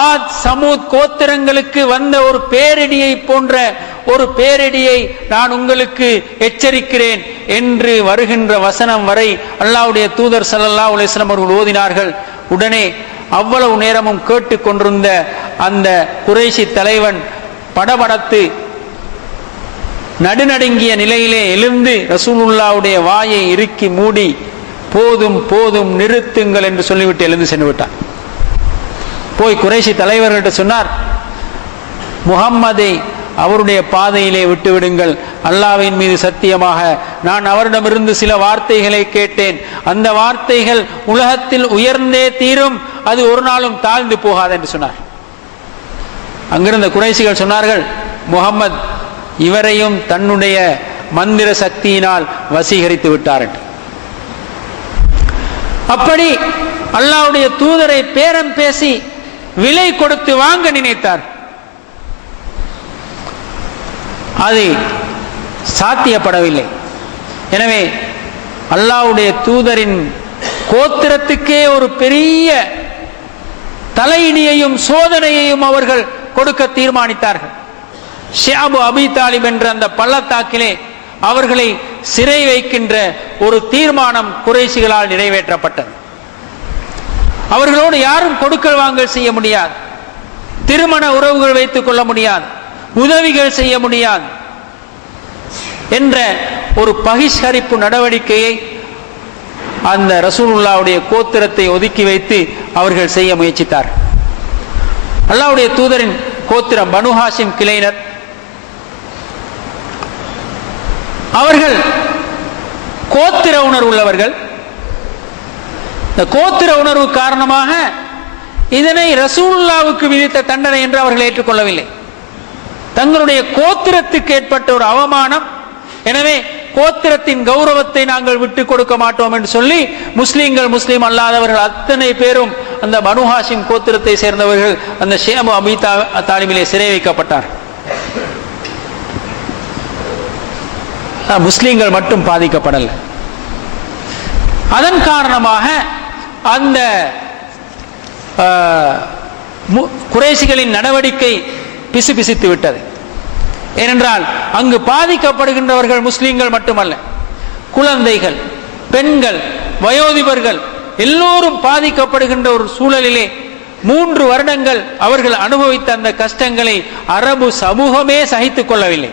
ஆத் சமூத் கோத்திரங்களுக்கு வந்த ஒரு பேரிடியை போன்ற ஒரு பேரிடியை நான் உங்களுக்கு எச்சரிக்கிறேன் என்று வருகின்ற வசனம் வரை அல்லாஹ்வுடைய தூதர் ஸல்லல்லாஹு அலைஹி வஸல்லம் அவர்கள் ஓதினார்கள். உடனே அவ்வளவு நேரமும் கேட்டு கொண்டிருந்த அந்த குறைஷி தலைவன் படபடத்து நடுநடுங்கிய நிலையிலே எழுந்து ரசூலுல்லாஹ்வுடைய வாயை இறுக்கி மூடி, போதும் போதும் நிறுத்துங்கள் என்று சொல்லிவிட்டு எழுந்து சென்று விட்டார். போய் குறைஷி தலைவர்கள்ட்ட சொன்னார், முஹம்மதை அவருடைய பாதையிலே விட்டுவிடுங்கள். அல்லாஹ்வின் மீது சத்தியமாக நான் அவரிடமிருந்து சில வார்த்தைகளை கேட்டேன். அந்த வார்த்தைகள் உலகத்தில் உயர்ந்தே தீரும், அது ஒரு நாளும் தாழ்ந்து போகாது என்று சொன்னார். அங்கிருந்த குறைஷிகள் சொன்னார்கள், முஹம்மது இவரையும் தன்னுடைய மந்திர சக்தியினால் வசீகரித்து விட்டார் என்று. அப்படி அல்லாஹ்வுடைய தூதரை பேரம் பேசி விலை கொடுத்து வாங்க நினைத்தார். அது சாத்தியப்படவில்லை. எனவே அல்லாஹ்வுடைய தூதரின் கோத்திரத்துக்கே ஒரு பெரிய தலையிடியையும் சோதனையையும் அவர்கள் கொடுக்க தீர்மானித்தார்கள். ஷியாபு அபி தாலிப் என்ற அந்த பள்ளத்தாக்கிலே அவர்களை சிறை வைக்கின்ற ஒரு தீர்மானம் குறைஷிகளால் நிறைவேற்றப்பட்டது. அவர்களோடு யாரும் கொடுக்கல் வாங்கல் செய்ய முடியாது, திருமண உறவுகள் வைத்துக் கொள்ள முடியாது, உதவிகள் செய்ய முடியாது என்ற ஒரு பகிஷ்கரிப்பு நடவடிக்கையை அந்த ரசூலுல்லாஹ்வுடைய கோத்திரத்தை ஒதுக்கி வைத்து அவர்கள் செய்ய முயற்சித்தார். அல்லாஹ்வுடைய தூதரின் கோத்திரம் பனு ஹாஷிம் கிளையினர். அவர்கள் கோத்திர உணர்வு உள்ளவர்கள். இந்த கோத்திர உணர்வு காரணமாக இதனை ரசூலுல்லாஹ்வுக்கு விதித்த தண்டனை என்று அவர்கள் ஏற்றுக்கொள்ளவில்லை. தங்களுடைய கோத்திரத்துக்கு ஏற்பட்ட ஒரு அவமானம், எனவே கோத்திரத்தின் கௌரவத்தை நாங்கள் விட்டுக் கொடுக்க மாட்டோம் என்று சொல்லி முஸ்லிம்கள், முஸ்லிம் அல்லாதவர்கள் அத்தனை பேரும் அந்த பனு ஹாஷிம் கோத்திரத்தை சேர்ந்தவர்கள் அந்த ஷியாபு அபி தாலிபிலே சிறை வைக்கப்பட்டார். முஸ்லிம்கள் மட்டும் பாதிக்கப்படல. அதன் காரணமாக அந்த குறைஷிகளின் நடவடிக்கை பிசுபிசுத்து விட்டது. ஏனென்றால் அங்கு பாதிக்கப்படுகின்றவர்கள் முஸ்லிம்கள் மட்டுமல்ல, குழந்தைகள், பெண்கள், வயோதிபர்கள் எல்லோரும் பாதிக்கப்படுகின்ற ஒரு சூழலிலே 3 வருடங்கள் அவர்கள் அனுபவித்த அந்த கஷ்டங்களை அரபு சமூகமே சகித்துக் கொள்ளவில்லை.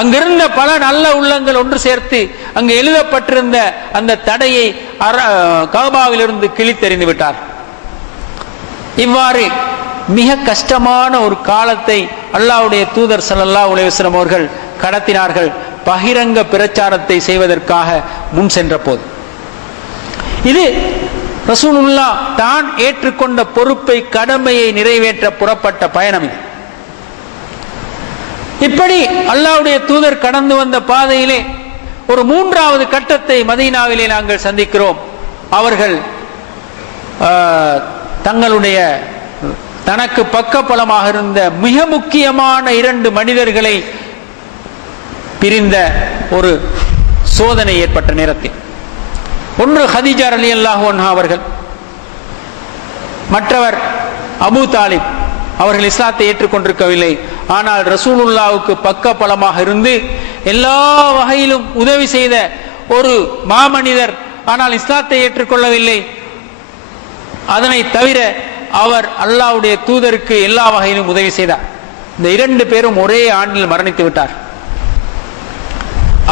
அங்கிருந்த பல நல்ல உள்ளங்கள் ஒன்று சேர்த்து அங்கு எழுதப்பட்டிருந்த அந்த தடையை கஅபாவிலிருந்து கிழித்தெறிந்து விட்டார். இவ்வாறு மிக கஷ்டமான ஒரு காலத்தை அல்லாஹ்வுடைய தூதர் ஸல்லல்லாஹு அலைஹி வஸல்லம் அவர்கள் கடத்தினார்கள், பகிரங்க பிரச்சாரத்தை செய்வதற்காக முன் சென்ற போது. இது ரசூலுல்லாஹ் தான் ஏற்றுக்கொண்ட பொறுப்பை, கடமையை நிறைவேற்ற புறப்பட்ட பயணம். இது இப்படி அல்லாஹ்வுடைய தூதர் கடந்து வந்த பாதையிலே ஒரு 3வது கட்டத்தை மதீனாவிலே நாங்கள் சந்திக்கிறோம். அவர்கள் தங்களுடைய தனக்கு பக்கபலமாக இருந்த மிக முக்கியமான 2 மனிதர்களை பிரிந்த ஒரு சோதனை ஏற்பட்ட நேரத்தில், ஒன்று ஹதீஜா ரலியல்லாஹு அன்ஹா அவர்கள், மற்றவர் அபூ தாலிப். அவர்கள் இஸ்லாத்தை ஏற்றுக்கொண்டிருக்கவில்லை, ஆனால் ரசூலுல்லாஹ்வுக்கு பக்கபலமாக இருந்து எல்லா வகையிலும் உதவி செய்த ஒரு மாமனிதர், ஆனால் இஸ்லாத்தை ஏற்றுக்கொள்ளவில்லை. அதனை தவிர அவர் அல்லாஹ்வுடைய தூதருக்கு எல்லா வகையிலும் உதவி செய்தார். இந்த 2 பேரும் ஒரே ஆண்டில் மரணித்து விட்டார்.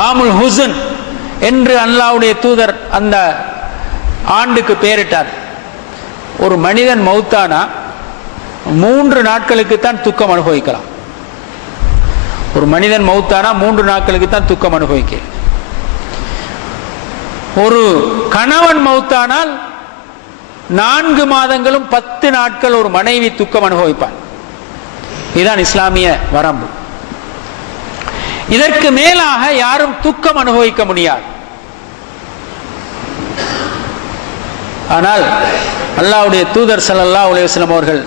ஆமுல் ஹுஸ்ன் என்று அல்லாஹ்வுடைய தூதர் அந்த ஆண்டுக்கு பெயரிட்டார். ஒரு மனிதன் மௌத்தானா 3 நாட்களுக்கு தான் துக்கம் அனுபவிக்கலாம். ஒரு மனிதன் மௌத்தானா 3 நாட்களுக்கு தான் துக்கம் அனுபவிக்க. ஒரு கணவன் மௌத்தானால் 4 மாதங்களும் 10 நாட்கள் ஒரு மனைவி துக்கம் அனுபவிப்பார். இதுதான் இஸ்லாமிய வரம்பு. இதற்கு மேலாக யாரும் துக்கம் அனுபவிக்க முடியாது. ஆனால் அல்லாஹ்வுடைய தூதர் ஸல்லல்லாஹு அலைஹி வஸல்லம் அவர்கள்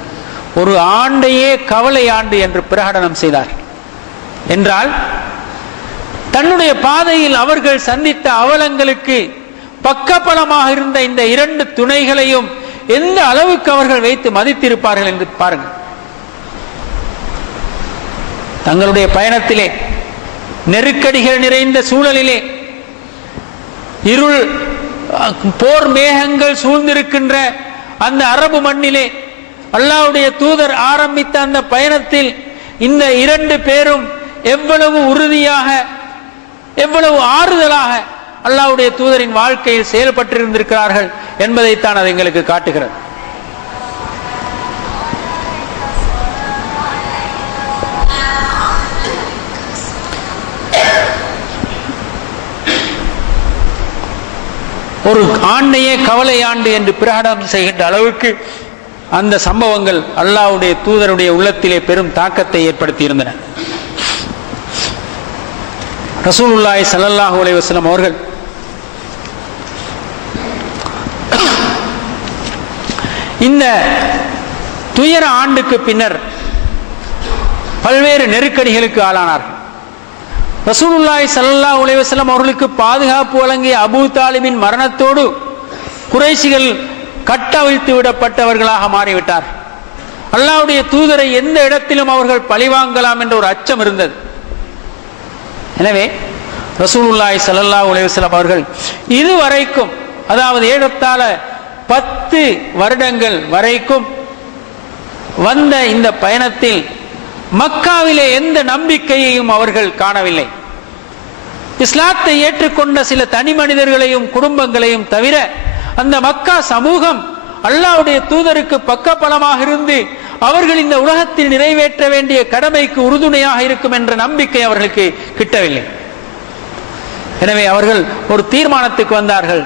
ஒரு ஆண்டையே கவலை ஆண்டு என்று பிரகடனம் செய்தார். என்றால் தன்னுடைய பாதையில் அவர்கள் சந்தித்த அவலங்களுக்கு பக்கபலமாக இருந்த இந்த 2 துணைகளையும் எந்த அளவுக்கு அவர்கள் வைத்து மதித்திருப்பார்கள் என்று பாருங்கள். தங்களுடைய பயணத்திலே நெருக்கடிகள் நிறைந்த சூழலிலே, இருள் போர் மேகங்கள் சூழ்ந்திருக்கின்ற அந்த அரபு மண்ணிலே அல்லாஹ்வுடைய தூதர் ஆரம்பித்த அந்த பயணத்தில் இந்த 2 பேரும் எவ்வளவு உறுதியாக, எவ்வளவு ஆறுதலாக அல்லாஹ்வுடைய தூதரின் வாழ்க்கையில் செயல்பட்டிருந்திருக்கிறார்கள் என்பதைத்தான் அது எங்களுக்கு காட்டுகிறது. ஒரு ஆண்டையே கவலை ஆண்டு என்று பிரகடனம் செய்கின்ற அளவுக்கு அந்த சம்பவங்கள் அல்லாஹ்வுடைய தூதருடைய உள்ளத்திலே பெரும் தாக்கத்தை ஏற்படுத்தி இருந்தன. ரசூலுல்லாஹி ஸல்லல்லாஹு அலைஹி வஸல்லம் அவர்கள் இந்த துயர ஆண்டுக்கு பின்னர் பல்வேறு நெருக்கடிகளுக்கு ஆளானார்கள். ரசூலுல்லாஹி ஸல்லல்லாஹு அலைஹி வஸல்லம் அவர்களுக்கு பாதுகாப்பு வழங்கிய அபூ தாலிபின் மரணத்தோடு குறைஷிகள் கட்டவிழ்த்து விடப்பட்டவர்களாக மாறிவிட்டார். அல்லாஹ்வுடைய தூதரை எந்த இடத்திலும் அவர்கள் பழிவாங்கலாம் என்ற ஒரு அச்சம் இருந்தது. எனவே ரசூலுல்லாஹி ஸல்லல்லாஹு அலைஹி வஸல்லம் அவர்கள் இதுவரைக்கும், அதாவது ஏறத்தாழ 10 வருடங்கள் வரைக்கும் வந்த இந்த பயணத்தில் மக்காவிலே எந்த நம்பிக்கையையும் அவர்கள் காணவில்லை. இஸ்லாத்தை ஏற்றுக்கொண்ட சில தனி மனிதர்களையும் குடும்பங்களையும் தவிர அந்த மக்கா சமூகம் அல்லாஹ்வுடைய தூதருக்கு பக்கபலமாக இருந்து அவர்கள் இந்த உலகத்தில் நிறைவேற்ற வேண்டிய கடமைக்கு உறுதுணையாக இருக்கும் என்ற நம்பிக்கை அவர்களுக்கு கிட்டவில்லை. எனவே அவர்கள் ஒரு தீர்மானத்துக்கு வந்தார்கள்,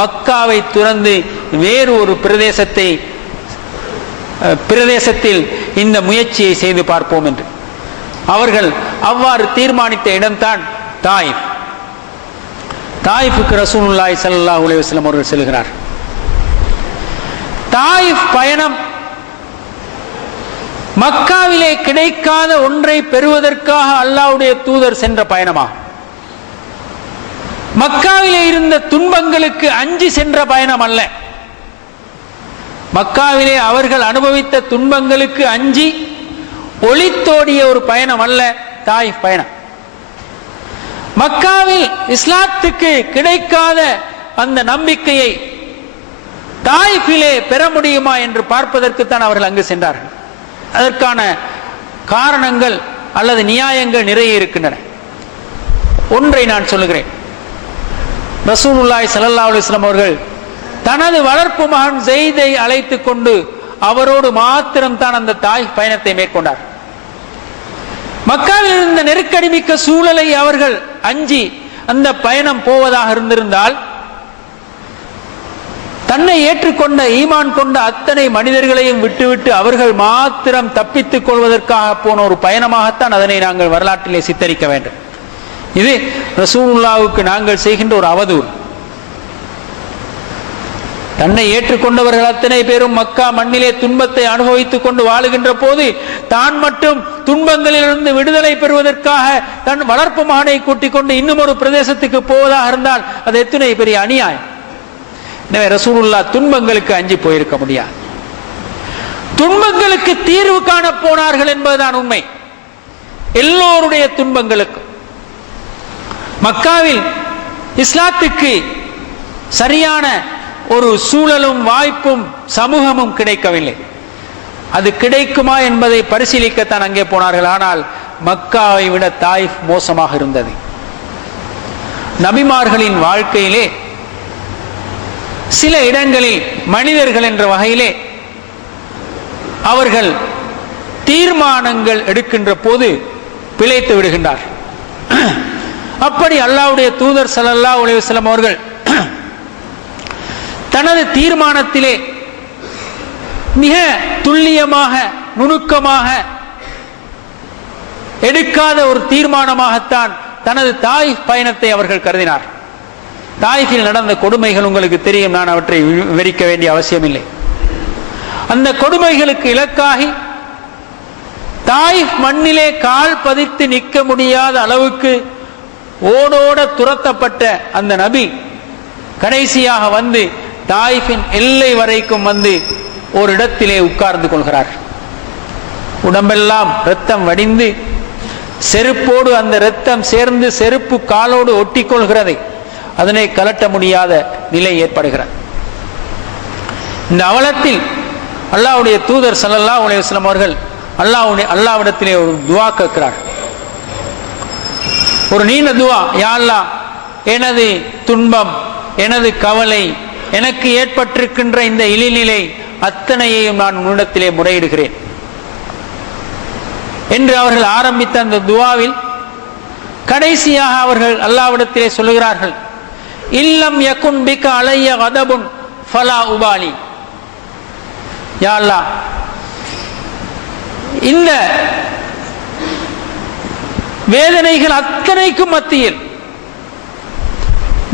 மக்காவை துறந்து வேறு ஒரு பிரதேசத்தில் இந்த முயற்சியை செய்து பார்ப்போம் என்று அவர்கள் அவ்வாறு தீர்மானித்த இடம்தான் தாயிஃப். தாயிஃபுக்கு ரசூலுல்லாஹி ஸல்லல்லாஹு அலைஹி வஸல்லம் அவர்கள் செல்கிறார். தாயிஃப் பயணம் மக்காவிலே கிடைக்காத ஒன்றை பெறுவதற்காக அல்லாஹ்வுடைய தூதர் சென்ற பயணமாகும். மக்காவிலே இருந்த துன்பங்களுக்கு அஞ்சி சென்ற பயணம் அல்ல. மக்காவிலே அவர்கள் அனுபவித்த துன்பங்களுக்கு அஞ்சி ஒளித்தோடிய ஒரு பயணம் அல்ல தாயிஃப் பயணம். மக்காவில் இஸ்லாத்துக்கு கிடைக்காத அந்த நம்பிக்கையை தாயிஃபிலே பெற முடியுமா என்று பார்ப்பதற்கு தான் அவர்கள் அங்கு சென்றார்கள். அதற்கான காரணங்கள் அல்லது நியாயங்கள் நிறைய இருக்கின்றன. ஒன்றை நான் சொல்லுகிறேன். ரசூலுல்லாஹி ஸல்லல்லாஹு அலைஹி வஸல்லம் அவர்கள் தனது வளர்ப்பு மகன் ஸைதை அழைத்துக் கொண்டு அவரோடு மாத்திரம் தான் அந்த தாயிஃப் பயணத்தை மேற்கொண்டார். மக்காவில் இருந்த நெருக்கடி மிக்க சூழலை அவர்கள் அஞ்சி அந்த பயணம் போவதாக இருந்திருந்தால் தன்னை ஏற்றுக்கொண்ட ஈமான் கொண்ட அத்தனை மனிதர்களையும் விட்டுவிட்டு அவர்கள் மாத்திரம் தப்பித்துக் கொள்வதற்காக போன ஒரு பயணமாகத்தான் அதனை நாங்கள் வரலாற்றிலே சித்தரிக்க வேண்டும். இது ரசூலுல்லாஹ்வுக்கு நாங்கள் செய்கின்ற ஒரு அவதூறு. தன்னை ஏற்றுக்கொண்டவர்கள் அத்தனை பேரும் மக்கா மண்ணிலே துன்பத்தை அனுபவித்துக் கொண்டு வாழுகின்ற போது தான் மட்டும் துன்பங்களிலிருந்து விடுதலை பெறுவதற்காக தன் வளர்ப்பு மகனை கூட்டிக் கொண்டு இன்னும் ஒரு பிரதேசத்துக்கு போவதாக இருந்தால் அது எத்தனை பெரிய அநியாயம். எனவே ரசூலுல்லாஹ் துன்பங்களுக்கு அஞ்சி போயிருக்க முடியாது. துன்பங்களுக்கு தீர்வு காண போனார்கள் என்பதுதான் உண்மை. எல்லோருடைய துன்பங்களுக்கும் மக்காவில் இஸ்லாத்துக்கு சரியான ஒரு சூழலும் வாய்ப்பும் சமூகமும் கிடைக்கவில்லை. அது கிடைக்குமா என்பதை பரிசீலிக்கத்தான் அங்கே போனார்கள். ஆனால் மக்காவை விட தாயிஃப் மோசமாக இருந்தது. நபிமார்களின் வாழ்க்கையிலே சில இடங்களில் மனிதர்கள் என்ற வகையிலே அவர்கள் தீர்மானங்கள் எடுக்கின்ற போது பிழைத்து விடுகின்றார். அப்படி அல்லாஹ்வுடைய தூதர் ஸல்லல்லாஹு அலைஹி வஸல்லம் அவர்கள் தனது தீர்மானத்திலே மிக துல்லியமாக நுணுக்கமாக எடுக்காத ஒரு தீர்மானமாகத்தான் தனது தாயிஃப் பயணத்தை அவர்கள் கருதினார். தாயிஃபில் நடந்த கொடுமைகள் உங்களுக்கு தெரியும், நான் அவற்றை விவரிக்க வேண்டிய அவசியமில்லை. அந்த கொடுமைகளுக்கு இலக்காகி தாயிஃப் மண்ணிலே கால் பதித்து நிற்க முடியாத அளவுக்கு ஓடோட துரத்தப்பட்ட அந்த நபி கடைசியாக வந்து தாயிஃபின் எல்லை வரைக்கும் வந்து ஒரு இடத்திலே உட்கார்ந்து கொள்கிறார். உடம்பெல்லாம் இரத்தம் வடிந்து செருப்போடு அந்த இரத்தம் சேர்ந்து செருப்பு காலோடு ஒட்டி கொள்கிறது. அதனை கலட்ட முடியாத நிலை ஏற்படுகிறது. இந்த அவலத்தில் அல்லாஹ்வுடைய தூதர் ஸல்லல்லாஹு அலைஹி வஸல்லம் அவர்கள் அல்லாஹ்விடத்திலே ஒரு துஆ கேட்கிறார். ஒரு நீண்ட துஆ. யா அல்லாஹ், எனது துன்பம், எனது கவலை, எனக்கு ஏற்பட்டிருக்கின்ற இந்த இழிநிலை அத்தனையையும் நான் உன்னிடத்திலே முறையிடுகிறேன் என்று அவர்கள் ஆரம்பித்த அந்த துஆவில் கடைசியாக அவர்கள் அல்லாஹ்விடத்திலே சொல்லுகிறார்கள், இல்லம் யகுன் பிக அலைய கதபுன் ஃபலா உபாலி. யா அல்லாஹ், இந்த வேதனைகள் அத்தனைக்கும் மத்தியில்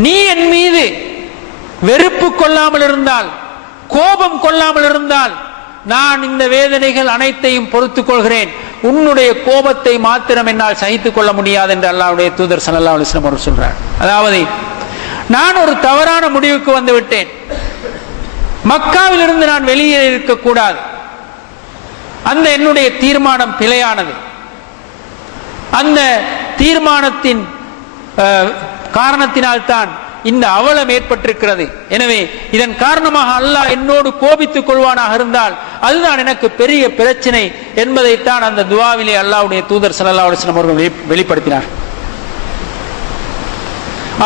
நீ என் மீது வெறுப்பு கொள்ளாமல் இருந்தால், கோபம் கொள்ளாமல் இருந்தால், நான் இந்த வேதனைகள் அனைத்தையும் பொறுத்துக் கொள்கிறேன். உன்னுடைய கோபத்தை மாத்திரம் என்னால் சகித்துக் கொள்ள முடியாது என்று அல்லாஹ்வுடைய தூதர் ஸல்லல்லாஹு அலைஹி வஸல்லம் அவர்கள் சொல்றார். அதாவது, நான் ஒரு தவறான முடிவுக்கு வந்து விட்டேன். மக்காவில் இருந்து நான் வெளியே இருக்கக்கூடாது. அந்த என்னுடைய தீர்மானம் பிழையானது. அந்த தீர்மானத்தின் காரணத்தினால்தான் இந்த அவலம் ஏற்பட்டிருக்கிறது. எனவே இதன் காரணமாக அல்லாஹ் என்னோடு கோபித்துக் கொள்வானாக இருந்தால் அதுதான் எனக்கு பெரிய பிரச்சனை என்பதைத்தான் அந்த துஆவிலே அல்லாஹ்வுடைய தூதர் ஸல்லல்லாஹு அலைஹி வஸல்லம் அவர்கள் வெளிப்படுத்தினார்.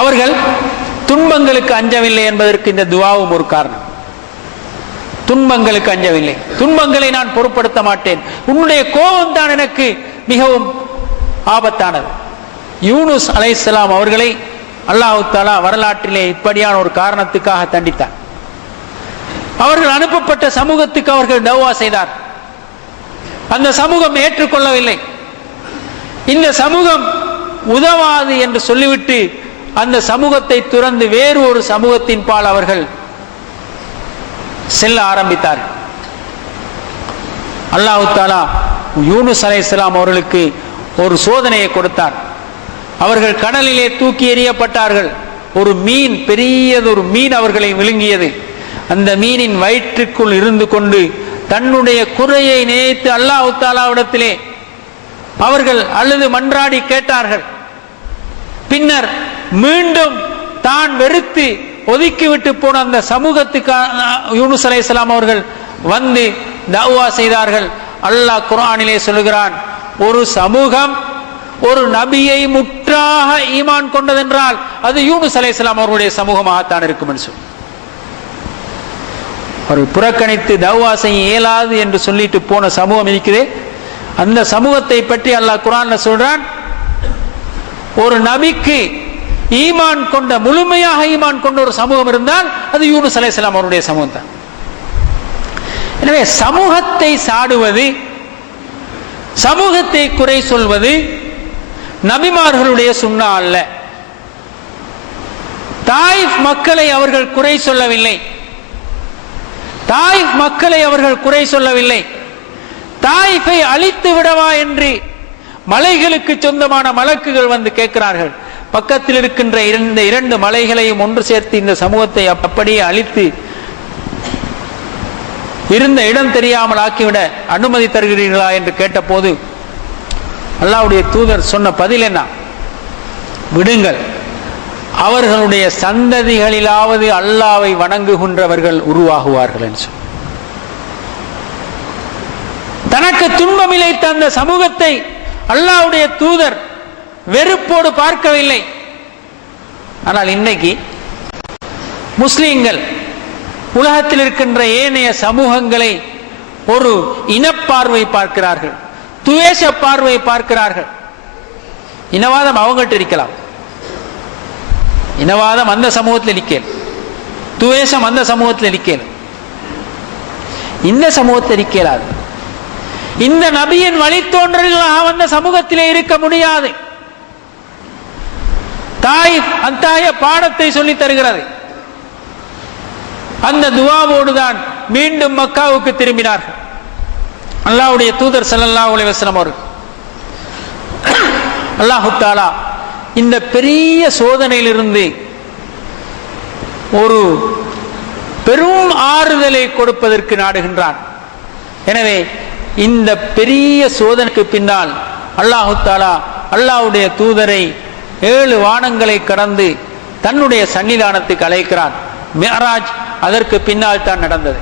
அவர்கள் துன்பங்களுக்கு அஞ்சவில்லை என்பதற்கு இந்த துஆவும் ஒரு காரணம். துன்பங்களுக்கு அஞ்சவில்லை, துன்பங்களை நான் பொருட்படுத்த மாட்டேன், உன்னுடைய கோபம் தான் எனக்கு மிகவும் ஆபத்தானது. யூனுஸ் அலைஹிஸ்ஸலாம் அவர்களை அல்லாஹ் தஆலா வரலாற்றிலே இப்படியான ஒரு காரணத்துக்காக தண்டித்தார். அவர்கள் அனுப்பப்பட்ட சமூகத்துக்கு அவர்கள் தௌவா செய்தார். அந்த சமூகம் ஏற்றுக்கொள்ளவில்லை. இந்த சமூகம் உதவாது என்று சொல்லிவிட்டு அந்த சமூகத்தை துறந்து வேறு ஒரு சமூகத்தின் பால் அவர்கள் செல்ல ஆரம்பித்தார். அல்லாஹ் தஆலா யூனுஸ் அலைஹிஸ்ஸலாம் அவர்களுக்கு ஒரு சோதனையை கொடுத்தார். அவர்கள் கடலிலே தூக்கி எறியப்பட்டார்கள். ஒரு மீன், பெரியதொரு மீன் அவர்களை விழுங்கியது. அந்த மீனின் வயிற்றுக்குள் இருந்து கொண்டு தன்னுடைய குறையை நினைத்து அல்லாஹ் தஆலாவிடத்திலே அவர்கள் அழுது மன்றாடி கேட்டார்கள். பின்னர் மீண்டும் தான் வெறுத்து ஒதுக்கிவிட்டு போன அந்த சமூகத்துக்கு யூனுஸ் அலைஹிஸ்ஸலாம் அவர்கள் வந்து தஅவா செய்தார்கள். அல்லாஹ் குர்ஆனிலே சொல்கிறான், ஒரு சமூகம் ஒரு நபியை முற்றாக ஈமான் கொண்டதென்றால் அது யூனுஸ் அலைஹிஸ்ஸலாம் அவர்களுடைய சமூகமாகத்தான் இருக்கும் என்று சொல்லி அவர் புறக்கணித்து தஅவா செய்ய இயலாது என்று சொல்லிட்டு போன சமூகம் இருக்கிறே, அந்த சமூகத்தை பற்றி அல்லாஹ் குர்ஆன்ல சொல்றான், ஒரு நபிக்கு ஈமான் கொண்ட, முழுமையாக ஈமான் கொண்ட ஒரு சமூகம் இருந்தால் அது யூனுஸ் அலைஹிஸ்ஸலாம் அவருடைய சமூகம் தான். எனவே சமூகத்தை சாடுவது, சமூகத்தை குறை சொல்வது நபிமார்களுடைய சுன்னா அல்ல. தாயிஃப் மக்களை அவர்கள் குறை சொல்லவில்லை. தாயிஃப் மக்களை அவர்கள் குறை சொல்லவில்லை. தாயிஃபை அழித்து விடவா என்று மலைகளுக்கு சொந்தமான மலக்குகள் வந்து கேட்கிறார்கள். பக்கத்தில் இருக்கின்ற இந்த இரண்டு மலைகளையும் ஒன்று சேர்த்து இந்த சமூகத்தை அப்படியே அழித்து இருந்த இடம் தெரியாமல் ஆக்கிவிட அனுமதி தருகிறீர்களா என்று கேட்டபோது அல்லாஹ்வுடைய தூதர் சொன்ன பதில் என்ன? விடுங்கள், அவர்களுடைய சந்ததிகளிலாவது அல்லாஹ்வை வணங்குகின்றவர்கள் உருவாகுவார்கள் என்று சொன்னார். தனக்கு துன்பம் இழைத்த அந்த சமூகத்தை அல்லாஹ்வுடைய தூதர் வெறுப்போடு பார்க்கவில்லை. ஆனால் இன்னைக்கு முஸ்லிம்கள் உலகத்தில் இருக்கின்ற ஏனைய சமூகங்களை ஒரு இனப்பார்வை பார்க்கிறார்கள், துவேஷ பார்வை பார்க்கிறார்கள். இனவாதம் அவங்கள்ட்ட இருக்கலாம், இனவாதம் அந்த சமூகத்தில் இருக்கேன், துவேஷம் அந்த சமூகத்தில் இருக்கேன், இந்த சமூகத்தில் இருக்கலாது. இந்த நபியின் வழித்தோன்றல்களாக அந்த சமூகத்திலே இருக்க முடியாது. தாயிஃப் அத்தகைய பாடத்தை சொல்லி தருகிறது. அந்த துஆவோடுதான் மீண்டும் மக்காவுக்கு திரும்பினார்கள். அல்லாஹ்வுடைய தூதர் ஸல்லல்லாஹு அலைஹி வஸல்லம் அவர்கள் அல்லாஹ் தஆலா இந்த பெரிய சோதனையிலிருந்து ஒரு பெரும் ஆறுதலை கொடுப்பதற்கு நாடுகின்றான். எனவே இந்த பெரிய சோதனைக்கு பின்னால் அல்லாஹ் தஆலா அல்லாஹ்வுடைய தூதரை 7 வானங்களை கடந்து தன்னுடைய சன்னிதானத்துக்கு அழைக்கிறான். மிஅராஜ் அதற்கு பின்னால் தான் நடந்தது.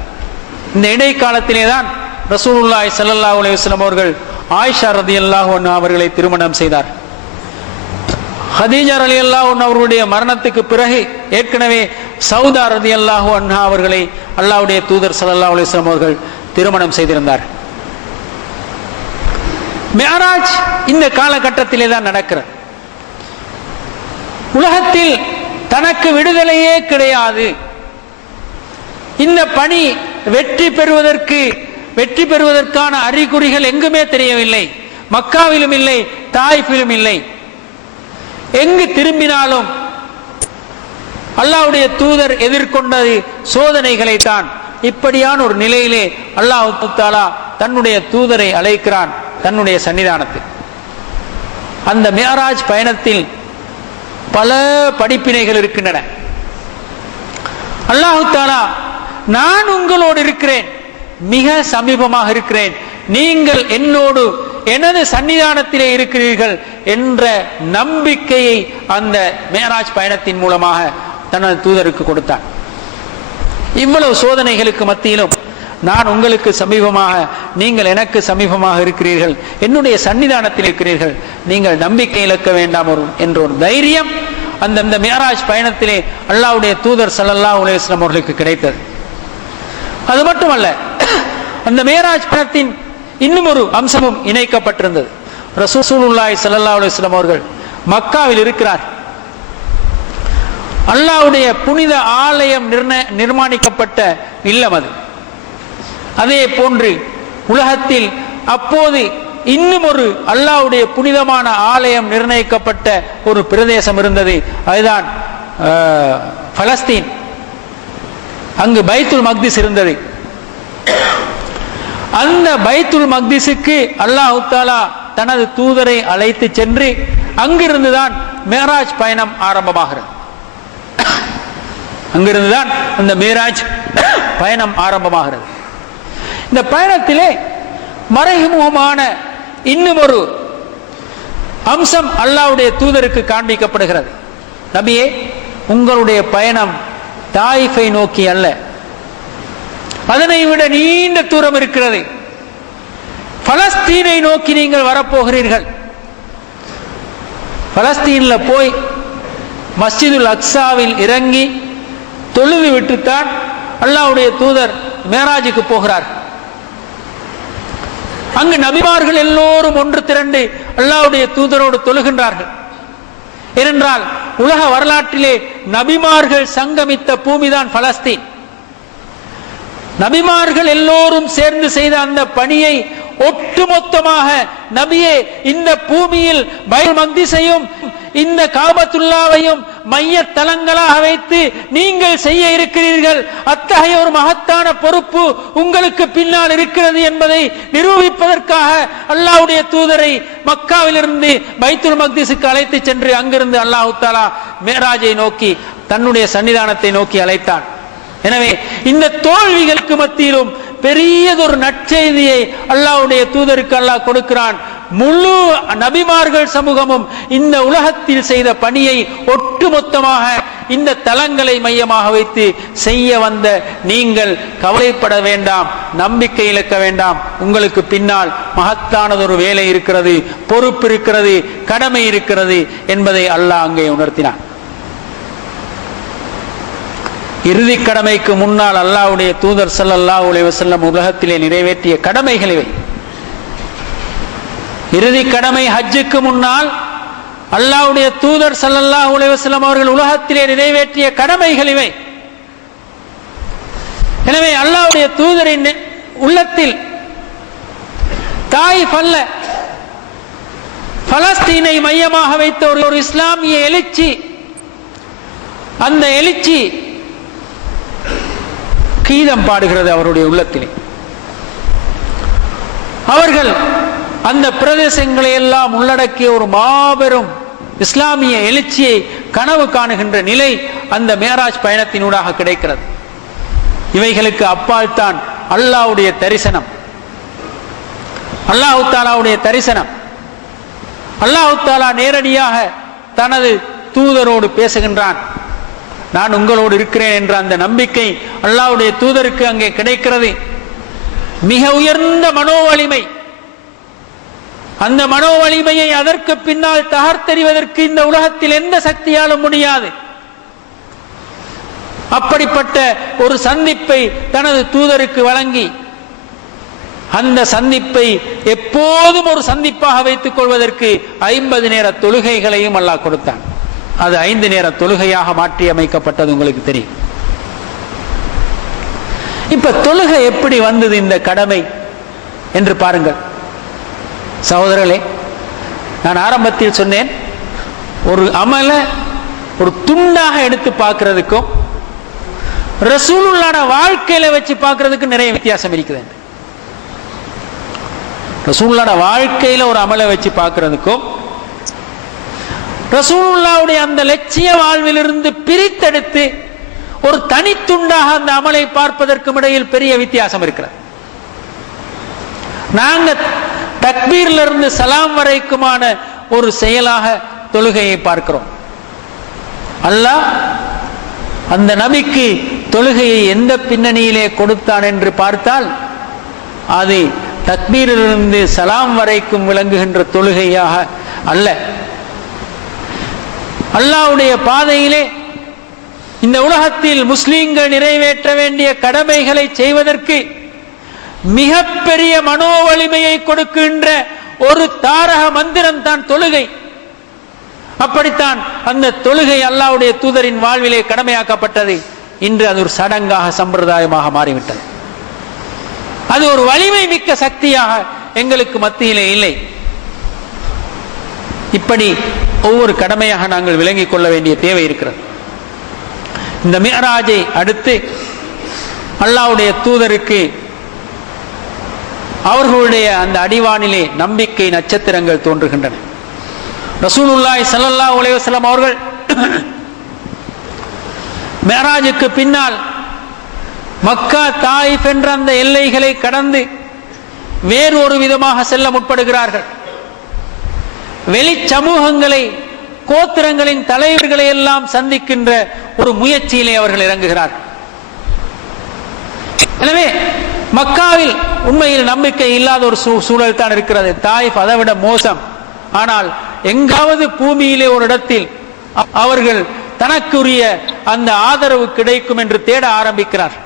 இந்த இடைக்காலத்திலே தான் ரசூலுல்லாஹி ஸல்லல்லாஹு அலைஹி வஸல்லம் அவர்கள் ஆயிஷா ரலியல்லாஹு அன்ஹா அவர்களை திருமணம் செய்தார். ஹதீஜா ரலியல்லாஹு அன்ஹா அவர்களுடைய மரணத்துக்கு பிறகு ஏற்கனவே சௌதா ரலியல்லாஹு அன்ஹா அவர்களை அல்லாஹ்வுடைய தூதர் ஸல்லல்லாஹு அலைஹி வஸல்லம் அவர்கள் திருமணம் செய்திருந்தார். மிஅராஜ் இந்த காலகட்டத்திலே தான் நடக்கிறது. உலகத்தில் தனக்கு விடுதலையே கிடையாது. இந்த பணி வெற்றி பெறுவதற்கான அறிகுறிகள் எங்குமே தெரியவில்லை. மக்காவிலும் இல்லை, தாயிஃபிலும் இல்லை. எங்கு திரும்பினாலும் அல்லாஹ்வுடைய தூதர் எதிர்கொண்டது சோதனைகளை தான். இப்படியான ஒரு நிலையிலே அல்லாஹ் தஆலா தன்னுடைய தூதரை அழைக்கிறான் தன்னுடைய சன்னிதானத்தில். அந்த மிஅராஜ் பயணத்தில் பல படிப்பினைகள் இருக்கின்றன. அல்லாஹ் தஆலா நான் உங்களோடு இருக்கிறேன், மிக சமீபமாக இருக்கிறேன், நீங்கள் என்னோடு எனது சன்னிதானத்திலே இருக்கிறீர்கள் என்ற நம்பிக்கையை அந்த மிஅராஜ் பயணத்தின் மூலமாக தனது தூதருக்கு கொடுத்தார். இவ்வளவு சோதனைகளுக்கு மத்தியிலும் நான் உங்களுக்கு சமீபமாக, நீங்கள் எனக்கு சமீபமாக இருக்கிறீர்கள், என்னுடைய சன்னிதானத்தில் இருக்கிறீர்கள், நீங்கள் நம்பிக்கை இழக்க வேண்டாம் என்ற ஒரு தைரியம் அந்த மிஅராஜ் பயணத்திலே அல்லாஹ்வுடைய தூதர் ஸல்லல்லாஹு அலைஹி வஸல்லம் அவர்களுக்கு கிடைத்தது. அது மட்டுமல்ல, அந்த மிஅராஜ் பயணத்தின் இன்னும் ஒரு அம்சமும் இணைக்கப்பட்டிருந்தது. ரசூலுல்லாஹி ஸல்லல்லாஹு அலைஹி வஸல்லம் அவர்கள் மக்காவில் இருக்கிறார். அல்லாஹ்வுடைய புனித ஆலயம் நிர்மாணிக்கப்பட்ட இல்லம் அது. அதே போன்று உலகத்தில் அப்போது இன்னும் ஒரு அல்லாஹ்வுடைய புனிதமான ஆலயம் நிர்ணயிக்கப்பட்ட ஒரு பிரதேசம் இருந்தது. அதுதான் பலஸ்தீன். அங்கு பைத்துல் மக்திஸ் இருந்தது. அந்த பைத்துல் மக்திஸுக்கு அல்லாஹ் தஆலா தனது தூதரை அழைத்து சென்று அங்கிருந்துதான் மிஅராஜ் பயணம் ஆரம்பமாகிறது. அங்கிருந்துதான் அந்த மிஅராஜ் பயணம் ஆரம்பமாகிறது. இந்த பயணத்திலே மறைமுகமான இன்னும் ஒரு அம்சம் அல்லாஹ்வுடைய தூதருக்கு காண்பிக்கப்படுகிறது. நபியே, உங்களுடைய பயணம் தாயிஃபை நோக்கி அல்ல, அதனை விட நீண்ட தூரம் இருக்கிறது. பலஸ்தீனை நோக்கி நீங்கள் வரப்போகிறீர்கள். பலஸ்தீன்ல போய் மஸ்ஜிதுல் அக்ஸாவில் இறங்கி தொழுது விட்டுத்தான் அல்லாஹ்வுடைய தூதர் மிஅராஜுக்கு போகிறார். அங்கு நபிமார்கள் எல்லோரும் ஒன்று திரண்டு அல்லாஹ்வுடைய தூதரோடு தொழுகின்றார்கள். ஏனென்றால் உலக வரலாற்றிலே நபிமார்கள் சங்கமித்த பூமிதான் பலஸ்தீன். நபிமார்கள் எல்லோரும் சேர்ந்து செய்த அந்த பணியை ஒட்டுமொத்தமாக நபியே, இந்த பூமியில் பைத்துல் மக்திஸையும் இந்த காபத்துல்லாவையும் மைய தலங்களாக வைத்து நீங்கள் செய்ய இருக்கிறீர்கள். அத்தகைய ஒரு மகத்தான பொறுப்பு உங்களுக்கு பின்னால் இருக்கிறது என்பதை நிரூபிப்பதற்காக அல்லாஹ்வுடைய தூதரை மக்காவிலிருந்து பைத்துல் மக்திஸுக்கு அழைத்து சென்று அங்கிருந்து அல்லாஹ் தஆலா மிஅராஜை நோக்கி தன்னுடைய சன்னிதானத்தை நோக்கி அழைத்தான். எனவே இந்த தோல்விகளுக்கு மத்தியிலும் பெரியதொரு நற்செய்தியை அல்லாஹ்வுடைய தூதருக்கு அல்லாஹ் கொடுக்கிறான். முழு நபிமார்கள் சமூகமும் இந்த உலகத்தில் செய்த பணியை ஒட்டுமொத்தமாக இந்த தலங்களை மையமாக வைத்து செய்ய வந்த நீங்கள் கவலைப்பட வேண்டாம், நம்பிக்கை இழக்க வேண்டாம். உங்களுக்கு பின்னால் மகத்தானதொரு வேலை இருக்கிறது, பொறுப்பு இருக்கிறது, கடமை இருக்கிறது என்பதை அல்லாஹ் அங்கே உணர்த்தினான். இறுதி கடமைக்கு முன்னால் அல்லாஹ்வுடைய தூதர் ஸல்லல்லாஹு அலைஹி வஸல்லம் உலகத்திலே நிறைவேற்றிய கடமைகள் இவை. இறுதி கடமை ஹஜ்ஜுக்கு முன்னால் அல்லாஹ்வுடைய தூதர் ஸல்லல்லாஹு அலைஹி வஸல்லம் அவர்கள் உலகத்திலே நிறைவேற்றிய கடமைகள் இவை. எனவே அல்லாஹ்வுடைய தூதரின் உள்ளத்தில் தாயிஃப் அல்ல, பலஸ்தீனை மையமாக வைத்த ஒரு இஸ்லாமிய எழுச்சி, அந்த எழுச்சி கீதம் பாடுகிறது அவருடைய உள்ளத்திலே. அவர்கள் அந்த பிரதேசங்களை எல்லாம் உள்ளடக்கிய ஒரு மாபெரும் இஸ்லாமிய எழுச்சியை கனவு காணுகின்ற நிலை அந்த மிஅராஜ் பயணத்தினூடாக கிடைக்கிறது. இவைகளுக்கு அப்பால் தான் அல்லாஹ்வுடைய தரிசனம், அல்லாஹ் தஆலாவுடைய தரிசனம். அல்லாஹ் தஆலா நேரடியாக தனது தூதரோடு பேசுகின்றான். நான் உங்களோடு இருக்கிறேன் என்ற அந்த நம்பிக்கை அல்லாஹ்வுடைய தூதருக்கு அங்கே கிடைக்கிறது. மிக உயர்ந்த மனோவலிமை, அந்த மனோவலிமையை அதற்கு பின்னால் தகர்த்தெறிவதற்கு இந்த உலகத்தில் எந்த சக்தியாலும் முடியாது. அப்படிப்பட்ட ஒரு சந்திப்பை தனது தூதருக்கு வழங்கி அந்த சந்திப்பை எப்போதும் ஒரு சந்திப்பாக வைத்துக் கொள்வதற்கு 50 நேர தொழுகைகளையும் அல்லாஹ் கொடுத்தான். அது 5 நேர தொழுகையாக மாற்றி அமைக்கப்பட்டது உங்களுக்கு தெரியும். இப்ப தொழுகை எப்படி வந்தது இந்த கடமை என்று பாருங்கள் சகோதரர்களே. நான் ஆரம்பத்தில் சொன்னேன், ஒரு அமல ஒரு துண்டாக எடுத்து பார்க்கிறதுக்கும் ரசூலுல்லாஹ் வாழ்க்கையில வச்சு பார்க்கிறதுக்கு நிறைய வித்தியாசம் இருக்குது. ரசூலுல்லாஹ் வாழ்க்கையில ஒரு அமலை வச்சு பார்க்கிறதுக்கும் ரசூலுல்லாஹ்வுடைய அந்த லட்சிய வாழ்விலிருந்து பிரித்தெடுத்து ஒரு தனித்துண்டாக அந்த அமலை பார்ப்பதற்கும் இடையில் பெரிய வித்தியாசம் இருக்கிறது. நாங்க தக்பீர்ல இருந்து சலாம் வரைக்குமான ஒரு செயலாக தொழுகையை பார்க்கிறோம். அல்லாஹ் அந்த நபிக்கு தொழுகையை எந்த பின்னணியிலே கொடுத்தான் என்று பார்த்தால் அது தக்பீரிலிருந்து சலாம் வரைக்கும் விளங்குகின்ற தொழுகையாக அல்ல. அல்லாஹ்வுடைய பாதையிலே இந்த உலகத்தில் முஸ்லிம்கள் நிறைவேற்ற வேண்டிய கடமைகளை செய்வதற்கு மிகப்பெரிய மனோ வலிமையை கொடுக்கின்ற ஒரு தாரக மந்திரம் தான் தொழுகை. அப்படித்தான் அந்த தொழுகை அல்லாஹ்வுடைய தூதரின் வாழ்விலே கடமையாக்கப்பட்டது. இன்று அது ஒரு சடங்காக சம்பிரதாயமாக மாறிவிட்டது. அது ஒரு வலிமை மிக்க சக்தியாக எங்களுக்கு மத்தியிலே இல்லை. இப்படி ஒவ்வொரு கடமையாக நாங்கள் விளங்கிக் கொள்ள வேண்டிய தேவை இருக்கிறது. இந்த மிஅராஜை அடுத்து அல்லாஹ்வுடைய தூதருக்கு அவர்களுடைய அந்த அடிவானிலே நம்பிக்கை நட்சத்திரங்கள் தோன்றுகின்றன. ரசூலுல்லாஹி ஸல்லல்லாஹு அலைஹி வஸல்லம் அவர்கள் மிஅராஜுக்கு பின்னால் மக்கா தாயிஃப் என்ற அந்த எல்லைகளை கடந்து வேறு ஒரு விதமாக செல்ல முற்படுகிறார்கள். வெளி சமூகங்களை, கோத்திரங்களின் தலைவர்களை எல்லாம் சந்திக்கின்ற ஒரு முயற்சியிலே அவர்கள் இறங்குகிறார்கள். எனவே மக்காவில் உண்மையில் நம்பிக்கை இல்லாத ஒரு சூழல் தான் இருக்கிறது. தாயிஃப் அதை விட மோசம். ஆனால் எங்காவது பூமியிலே ஒரு இடத்தில் அவர்கள் தனக்குரிய அந்த ஆதரவு கிடைக்கும் என்று தேட ஆரம்பிக்கிறார்.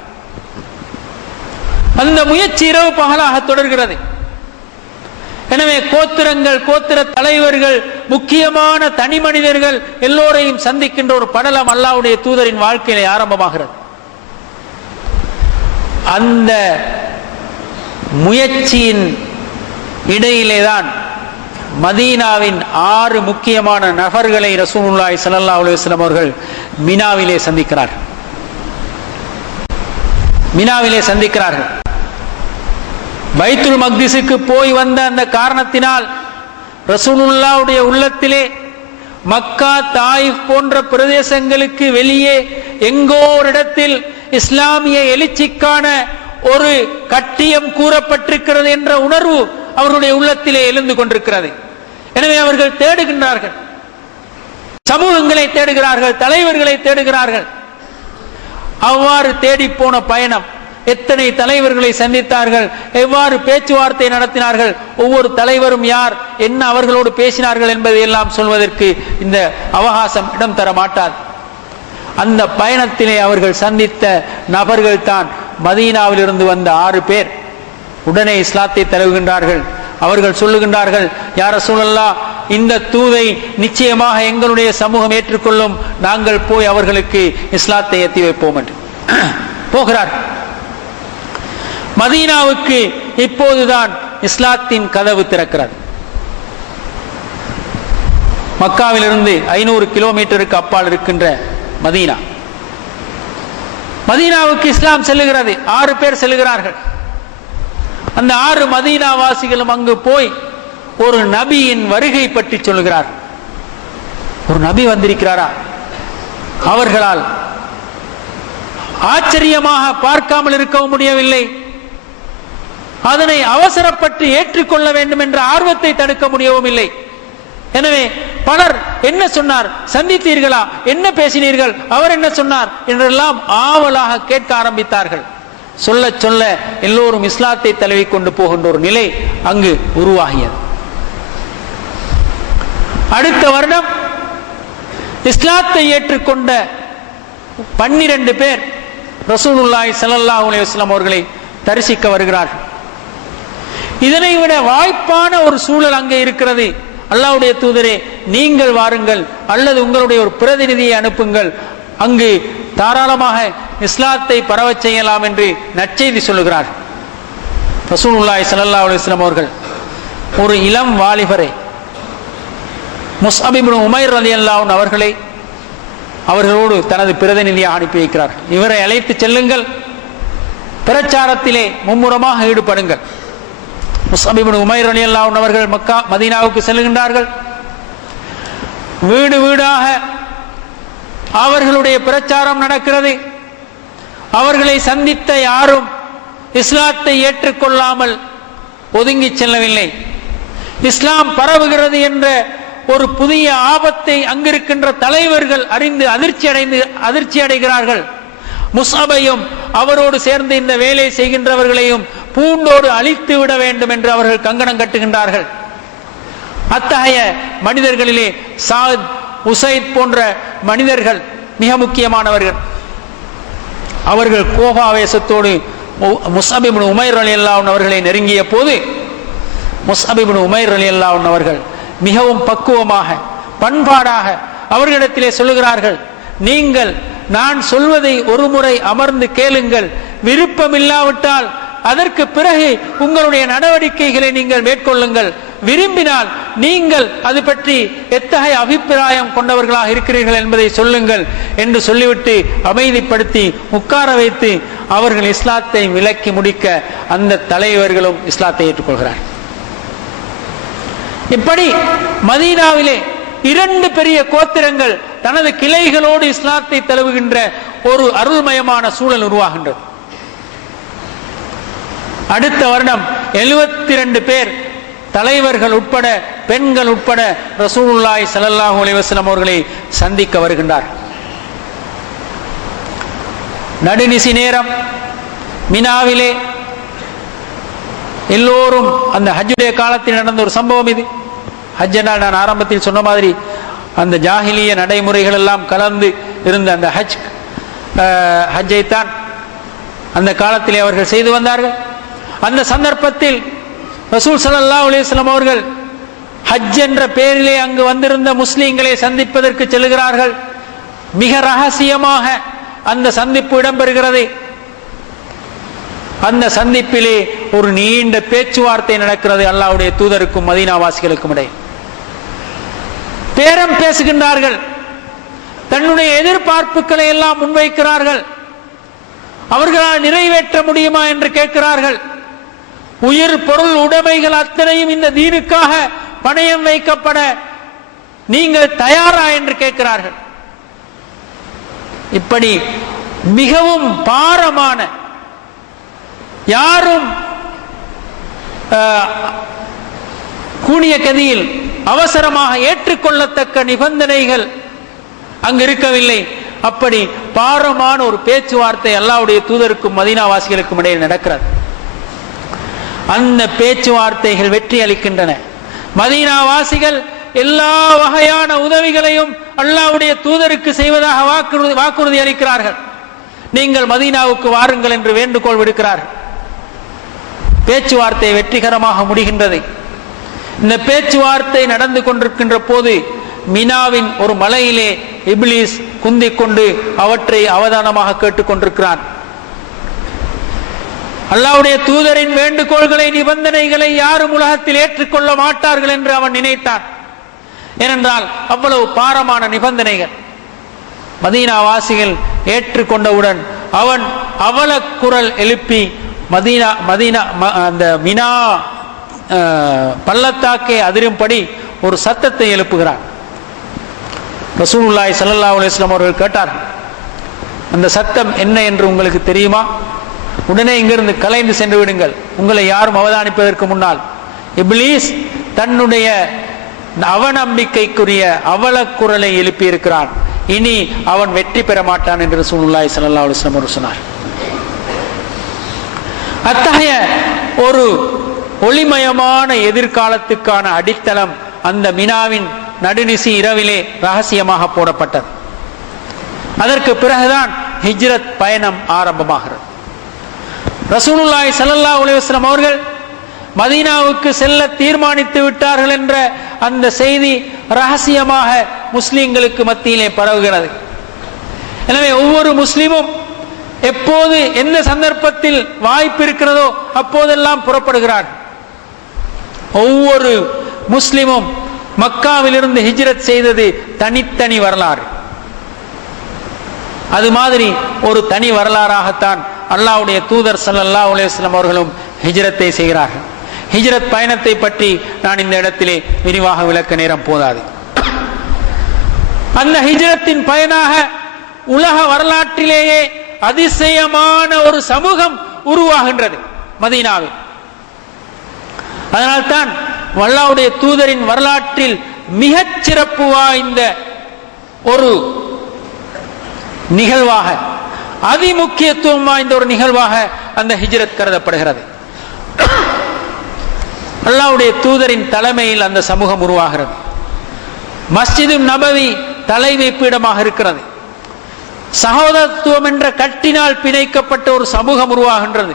அந்த முயற்சி இரவு பகலாக தொடர்கிறது. எனவே கோத்திரங்கள், கோத்திர தலைவர்கள், முக்கியமான தனி மனிதர்கள் எல்லோரையும் சந்திக்கின்ற ஒரு படலம் அல்லாஹ்வுடைய தூதரின் வாழ்க்கையிலே ஆரம்பமாகிறது. அந்த முயற்சியின் இடையிலேதான் மதீனாவின் 6 முக்கியமான நபர்களை ரசூலுல்லாஹி ஸல்லல்லாஹு அலைஹி வஸல்லம் அவர்கள் மினாவிலே சந்திக்கிறார்கள். பைத்துல் மக்திஸுக்கு போய் வந்த அந்த காரணத்தினால் ரசூலுல்லாஹ்வுடைய உள்ளத்திலே மக்கா, தாயிஃப் போன்ற பிரதேசங்களுக்கு வெளியே எங்கோ ஒரு இடத்தில் இஸ்லாமிய எழுச்சிக்கான ஒரு கட்டியம் கூறப்பட்டிருக்கிறது என்ற உணர்வு அவர்களுடைய உள்ளத்திலே எழுந்து கொண்டிருக்கிறது. எனவே அவர்கள் தேடுகின்றார்கள், சமூகங்களை தேடுகிறார்கள், தலைவர்களை தேடுகிறார்கள். அவ்வாறு தேடி போன பயணம், எத்தனை தலைவர்களை சந்தித்தார்கள், எவ்வாறு பேச்சுவார்த்தை நடத்தினார்கள், ஒவ்வொரு தலைவரும் யார், என்ன அவர்களோடு பேசினார்கள் என்பதை எல்லாம் சொல்வதற்கு இந்த அவகாசம் இடம் தர மாட்டார். அந்த பயணத்திலே அவர்கள் சந்தித்த நபர்கள் தான் மதீனாவில் இருந்து வந்த 6 பேர். உடனே இஸ்லாத்தை தழுவுகின்றார்கள். அவர்கள் சொல்லுகின்றார்கள், யா ரசூலல்லாஹ், இந்த தூதை நிச்சயமாக எங்களுடைய சமூகம் ஏற்றுக்கொள்ளும், நாங்கள் போய் அவர்களுக்கு இஸ்லாத்தை எத்தி வைப்போம் என்று போகிறார். மதீனாவுக்கு இப்போதுதான் இஸ்லாத்தின் கதவு திறக்கிறது. மக்காவிலிருந்து 500 கிலோமீட்டருக்கு அப்பால் இருக்கின்ற மதீனாவுக்கு இஸ்லாம் செல்லுகிறது. 6 பேர் செல்லுகிறார்கள். அந்த 6 மதீனா வாசிகளும் அங்கு போய் ஒரு நபியின் வருகை பற்றி சொல்லுகிறார். ஒரு நபி வந்திருக்கிறாரா? அவர்களால் ஆச்சரியமாக பார்க்காமல் இருக்கவும் முடியவில்லை. அதனை அவசரப்பட்டு ஏற்றுக்கொள்ள வேண்டும் என்ற ஆர்வத்தை தடுக்க முடியவும் இல்லை. எனவே பலர் என்ன சொன்னார், சந்தித்தீர்களா, என்ன பேசினீர்கள், அவர் என்ன சொன்னார் என்றெல்லாம் ஆவலாக கேட்க ஆரம்பித்தார்கள். சொல்ல சொல்ல எல்லோரும் இஸ்லாத்தை தழுவி கொண்டு போகின்ற ஒரு நிலை அங்கு உருவாகியது. அடுத்த வருடம் இஸ்லாத்தை ஏற்றுக்கொண்ட 12 பேர் ரசூலுல்லாஹி ஸல்லல்லாஹு அலைஹி வஸல்லம் அவர்களை தரிசிக்க வருகிறார்கள். இதனை விட வாய்ப்பான ஒரு சூழல் அங்கே இருக்கிறது. அல்லாஹ்வுடைய தூதரே, நீங்கள் வாருங்கள் அல்லது உங்களுடைய ஒரு பிரதிநிதியை அனுப்புங்கள், அங்கு தாராளமாக இஸ்லாத்தை பரவச் செய்யலாம் என்று நற்செய்தி சொல்லுகிறார். ரசூலுல்லாஹி ஸல்லல்லாஹு அலைஹி வஸல்லம் அவர்கள் ஒரு இளம் வாலிபரை, முஸ்அப் இப்னு உமைர் ரலியல்லாஹு அன்ஹு அவர்களை அவர்களோடு தனது பிரதிநிதியாக அனுப்பி வைக்கிறார். இவரை அழைத்து செல்லுங்கள், பிரச்சாரத்திலே மும்முரமாக ஈடுபடுங்கள். முஸ்அப் இப்னு உமைர் ரலியல்லாஹு அன்ஹு அவர்கள் மதீனாவுக்கு செல்கின்றார்கள். வீடு வீடாக அவர்களுடைய பிரச்சாரம் நடக்கிறது. அவர்களை சந்தித்த யாரும் இஸ்லாத்தை ஏற்றுக்கொள்ளாமல் ஒதுங்கி செல்லவில்லை. இஸ்லாம் பரவுகிறது என்ற ஒரு புதிய ஆபத்தை அங்கிருக்கின்ற தலைவர்கள் அறிந்து அதிர்ச்சி அடைகிறார்கள். முஸ்அபையும் அவரோடு சேர்ந்து இந்த வேலை செய்கின்றவர்களையும் பூண்டோடு அழித்து விட வேண்டும் என்று அவர்கள் கங்கணம் கட்டுகின்றார்கள். அத்தகைய மனிதர்களிலே சாத், உசைத் போன்ற மனிதர்கள் மிக முக்கியமானவர்கள். அவர்கள் கோபாவேசத்தோடு முஸ்அப் இப்னு உமைர் ரலியல்லாஹு அன்ஹு அவர்களை நெருங்கிய போது முஸ்அப் இப்னு உமைர் ரலியல்லாஹு அன்ஹு அவர்கள் மிகவும் பக்குவமாக, பண்பாடாக அவர்களிடத்திலே சொல்லுகிறார்கள், நீங்கள் நான் சொல்வதை ஒரு முறை அமர்ந்து கேளுங்கள், விருப்பமில்லாவிட்டால் அதற்கு பிறகு உங்களுடைய நடவடிக்கைகளை நீங்கள் மேற்கொள்ளுங்கள், விரும்பினால் நீங்கள் அது பற்றி எத்தகைய அபிப்பிராயம் கொண்டவர்களாக இருக்கிறீர்கள் என்பதை சொல்லுங்கள் என்று சொல்லிவிட்டு அமைதிப்படுத்தி உட்கார வைத்து அவர்கள் இஸ்லாத்தை விலக்கி முடிக்க அந்த தலைவர்களும் இஸ்லாத்தை ஏற்றுக்கொள்கிறார். இப்படி மதீனாவிலே 2 பெரிய கோத்திரங்கள் தனது கிளைகளோடு இஸ்லாத்தை தழுவுகின்ற ஒரு அருள்மயமான சூழல் உருவாகின்றது. அடுத்த வருடம் 72 பேர் தலைவர்கள் உட்பட, பெண்கள் உட்பட ரசூலுல்லாஹி ஸல்லல்லாஹு அலைஹி வஸல்லம் அவர்களை சந்திக்க வருகின்றார். நடுநிசி நேரம் மினாவிலே எல்லோரும், அந்த ஹஜ்ஜுடைய காலத்தில் நடந்த ஒரு சம்பவம் இது. ஹஜ் என்றால் நான் ஆரம்பத்தில் சொன்ன மாதிரி அந்த ஜாஹிலிய நடைமுறைகள் எல்லாம் கலந்து இருந்த அந்த ஹஜ்ஜைத்தான் அந்த காலத்திலே அவர்கள் செய்து வந்தார்கள். அந்த சந்தர்ப்பத்தில் ரசூல் ஸல்லல்லாஹு அலைஹி வஸல்லம் அவர்கள் ஹஜ் என்ற பெயரிலே அங்கு வந்திருந்த முஸ்லிம்களை சந்திப்பதற்கு செல்கிறார்கள். மிக ரகசியமாக அந்த சந்திப்பு இடம்பெறுகிறது. அந்த சந்திப்பிலே ஒரு நீண்ட பேச்சுவார்த்தை நடக்கிறது. அல்லாஹ்வுடைய தூதருக்கும் மதீனாவாசிகளுக்கும் இடையே பேரம் பேசுகின்றார்கள். தன்னுடைய எதிர்பார்ப்புகளை எல்லாம் முன்வைக்கிறார்கள். அவர்களால் நிறைவேற்ற முடியுமா என்று கேட்கிறார்கள். உயிர், பொருள், உடைமைகள் அத்தனையும் இந்த தீனுக்காக பணயம் வைக்கப்பட நீங்கள் தயாரா என்று கேட்கிறார்கள். இப்படி மிகவும் பாரமான, யாரும் கூடிய கதியில் அவசரமாக ஏற்றுக்கொள்ளத்தக்க நிபந்தனைகள் அங்கு இருக்கவில்லை. அப்படி பாரமான ஒரு பேச்சுவார்த்தை அல்லாஹ்வுடைய தூதருக்கும் மதீனாவாசிகளுக்கும் இடையில் நடக்கிறது. அந்த பேச்சுவார்த்தைகள் வெற்றி அளிக்கின்றன. மதீனாவாசிகள் எல்லா வகையான உதவிகளையும் அல்லாஹ்வுடைய தூதருக்கு செய்வதாக வாக்குறுதி அளிக்கிறார்கள். நீங்கள் மதீனாவுக்கு வாருங்கள் என்று வேண்டுகோள் விடுக்கிறார்கள். பேச்சுவார்த்தை வெற்றிகரமாக முடிகின்றது. இந்த பேச்சுவார்த்தை நடந்து கொண்டிருக்கின்ற போது மினாவின் ஒரு மலையிலே இப்லீஸ் குந்திக் கொண்டு அவற்றை அவதானமாக கேட்டுக் கொண்டிருக்கிறான். அல்லாஹ்வுடைய தூதரின் வேண்டுகோள்களை, நிபந்தனைகளை யாரும் உலகத்தில் ஏற்றுக்கொள்ள மாட்டார்கள் என்று அவன் நினைத்தான். ஏனென்றால் அவ்வளவு பாரமான நிபந்தனைகள். மதீனாவாசிகள் ஏற்றுக்கொண்டவுடன் அவன் அவல குரல் எழுப்பி அந்த மினா பள்ளத்தாக்கை அதிரும்படி ஒரு சத்தத்தை எழுப்புகிறான். ரசூலுல்லாஹி ஸல்லல்லாஹு அலைஹி வஸல்லம் அவர்கள் கேட்டார்கள், அந்த சத்தம் என்ன என்று உங்களுக்கு தெரியுமா? உடனே இங்கிருந்து கலைந்து சென்று விடுங்கள், உங்களை யாரும் அவதானிப்பதற்கு முன்னால் இப்லீஸ் தன்னுடைய அவநம்பிக்கைக்குரிய அவல குரலை எழுப்பி இருக்கிறான், இனி அவன் வெற்றி பெற மாட்டான் என்று ரசூலுல்லாஹி ஸல்லல்லாஹு அலைஹி வஸல்லம் அவர்கள் சொன்னார். அத்தகைய ஒரு ஒளிமயமான எதிர்காலத்துக்கான அடித்தளம் அந்த மினாவின் நடுநிசி இரவிலே ரகசியமாக போடப்பட்டது. அதற்கு பிறகுதான் ஹிஜ்ரத் பயணம் ஆரம்பமாகிறது. ரசூலுல்லாஹி ஸல்லல்லாஹு அலைஹி வஸல்லம் அவர்கள் மதீனாவுக்கு செல்ல தீர்மானித்து விட்டார்கள் என்ற அந்த செய்தி ரகசியமாக முஸ்லிம்களுக்கு மத்தியிலே பரவுகிறது. எனவே ஒவ்வொரு முஸ்லிமும் எப்போது எந்த சந்தர்ப்பத்தில் வாய்ப்பு இருக்கிறதோ அப்போதெல்லாம் புறப்படுகிறார். ஒவ்வொரு முஸ்லிமும் மக்காவிலிருந்து ஹிஜ்ரத் செய்தது தனித்தனி வரலாறு. அது மாதிரி ஒரு தனி வரலாறாகத்தான் அல்லாஹ்வுடைய தூதர் ஸல்லல்லாஹு அலைஹி வஸல்லம் அவர்களும் ஹிஜ்ரத்தை செய்கிறார்கள். ஹிஜ்ரத் பயணத்தை பற்றி நான் இந்த இடத்திலே விரிவாக விளக்க நேரம் போதாது. அந்த ஹிஜ்ரத்தின் பயனாக உலக வரலாற்றிலேயே அதிசயமான ஒரு சமூகம் உருவாகின்றது மதீனாவில். அதனால்தான் அல்லாஹ்வுடைய தூதரின் வரலாற்றில் மிகச் சிறப்பு வாய்ந்த ஒரு நிகழ்வாக, அதிமுக்கியத்துவம் வாய்ந்த ஒரு நிகழ்வாக அந்த ஹிஜ்ரத் கருதப்படுகிறது. அல்லாஹ்வுடைய தூதரின் தலைமையில் அந்த சமூகம் உருவாகிறது. மஸ்ஜிது நபவி தலைமை பீடமாக இருக்கிறது. சகோதரத்துவம் என்ற கட்டினால் பிணைக்கப்பட்ட ஒரு சமூகம் உருவாகின்றது.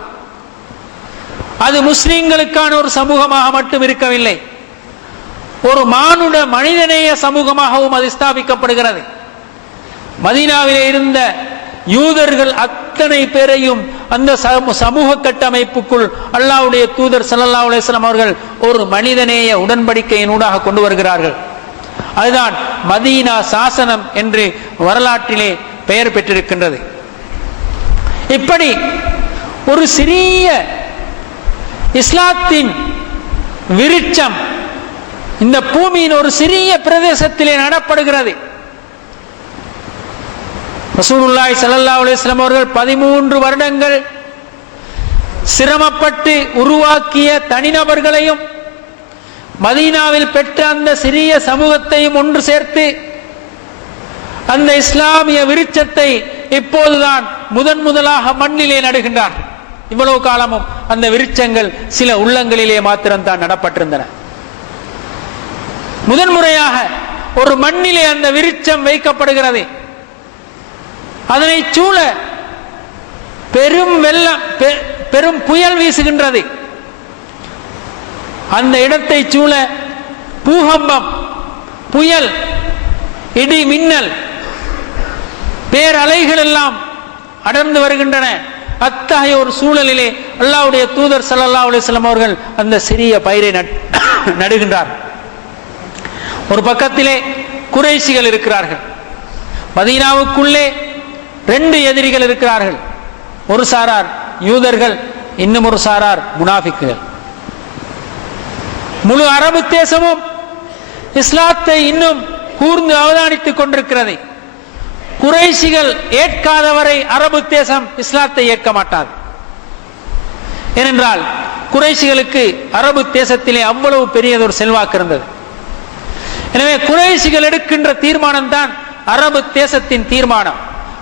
அது முஸ்லிம்களுக்கான ஒரு சமூகமாக மட்டும் இருக்கவில்லை, ஒரு மனிதநேய சமூகமாகவும் அது ஸ்தாபிக்கப்படுகிறது. மதீனாவிலே இருந்த யூதர்கள் அத்தனை பேரையும் அந்த சமூக கட்டமைப்புக்குள் அல்லாஹ்வுடைய தூதர் ஸல்லல்லாஹு அலைஹி வஸல்லம் அவர்கள் ஒரு மனிதநேய உடன்படிக்கையின் ஊடாக கொண்டு வருகிறார்கள். அதுதான் மதீனா சாசனம் என்று வரலாற்றிலே பெயர் பெற்றிருக்கின்றது. இப்படி ஒரு சிறிய இஸ்லாத்தின் விருட்சம் இந்த பூமியின் ஒரு சிறிய பிரதேசத்திலே நடப்படுகிறது. ரசூலுல்லாஹி ஸல்லல்லாஹு அலைஹி வஸல்லம் அவர்கள் 13 வருடங்கள் சிரமப்பட்டு உருவாக்கிய தனிநபர்களையும் மதீனாவில் பெற்ற அந்த சிறிய சமூகத்தையும் ஒன்று சேர்த்து அந்த இஸ்லாமிய விருட்சத்தை இப்போதுதான் முதலாக மண்ணிலே நடுகின்றார். இவ்வளவு காலமும் அந்த விருட்சங்கள் சில உள்ளங்களிலே மாத்திரம்தான் நடப்பட்டிருந்தன. முதன்முறையாக ஒரு மண்ணிலே அந்த விருட்சம் வைக்கப்படுகிறது. அதனை சூழ பெரும் வெள்ளம், பெரும் புயல் வீசுகின்றது. அந்த இடத்தை சூழ பூகம்பம், புயல், இடி மின்னல், பேரலைகள் எல்லாம் அடர்ந்து வருகின்றன. அத்தகைய ஒரு சூழலிலே அல்லாஹ்வுடைய தூதர் ஸல்லல்லாஹு அலைஹி வஸல்லம் அவர்கள் அந்த சிறிய பயிரை நடுகின்றார். ஒரு பக்கத்திலே குறைஷிகள் இருக்கிறார்கள். மதீனாவுக்குள்ளே 2 எதிரிகள் இருக்கிறார்கள். ஒரு சாரார் யூதர்கள், இன்னும் ஒரு சாரார் முனாஃபிக்குகள். முழு அரபு தேசமும் இஸ்லாத்தை இன்னும் கூர்ந்து அவதானித்துக் கொண்டிருக்கிறது. குறைஷிகள் ஏற்காதவரை அரபு தேசம் இஸ்லாத்தை ஏற்க மாட்டாது. ஏனென்றால் குறைஷிகளுக்கு அரபு தேசத்திலே அவ்வளவு பெரியதொரு செல்வாக்கு இருந்தது. எனவே குறைஷிகள் எடுக்கின்ற தீர்மானம் தான் அரபு தேசத்தின் தீர்மானம்.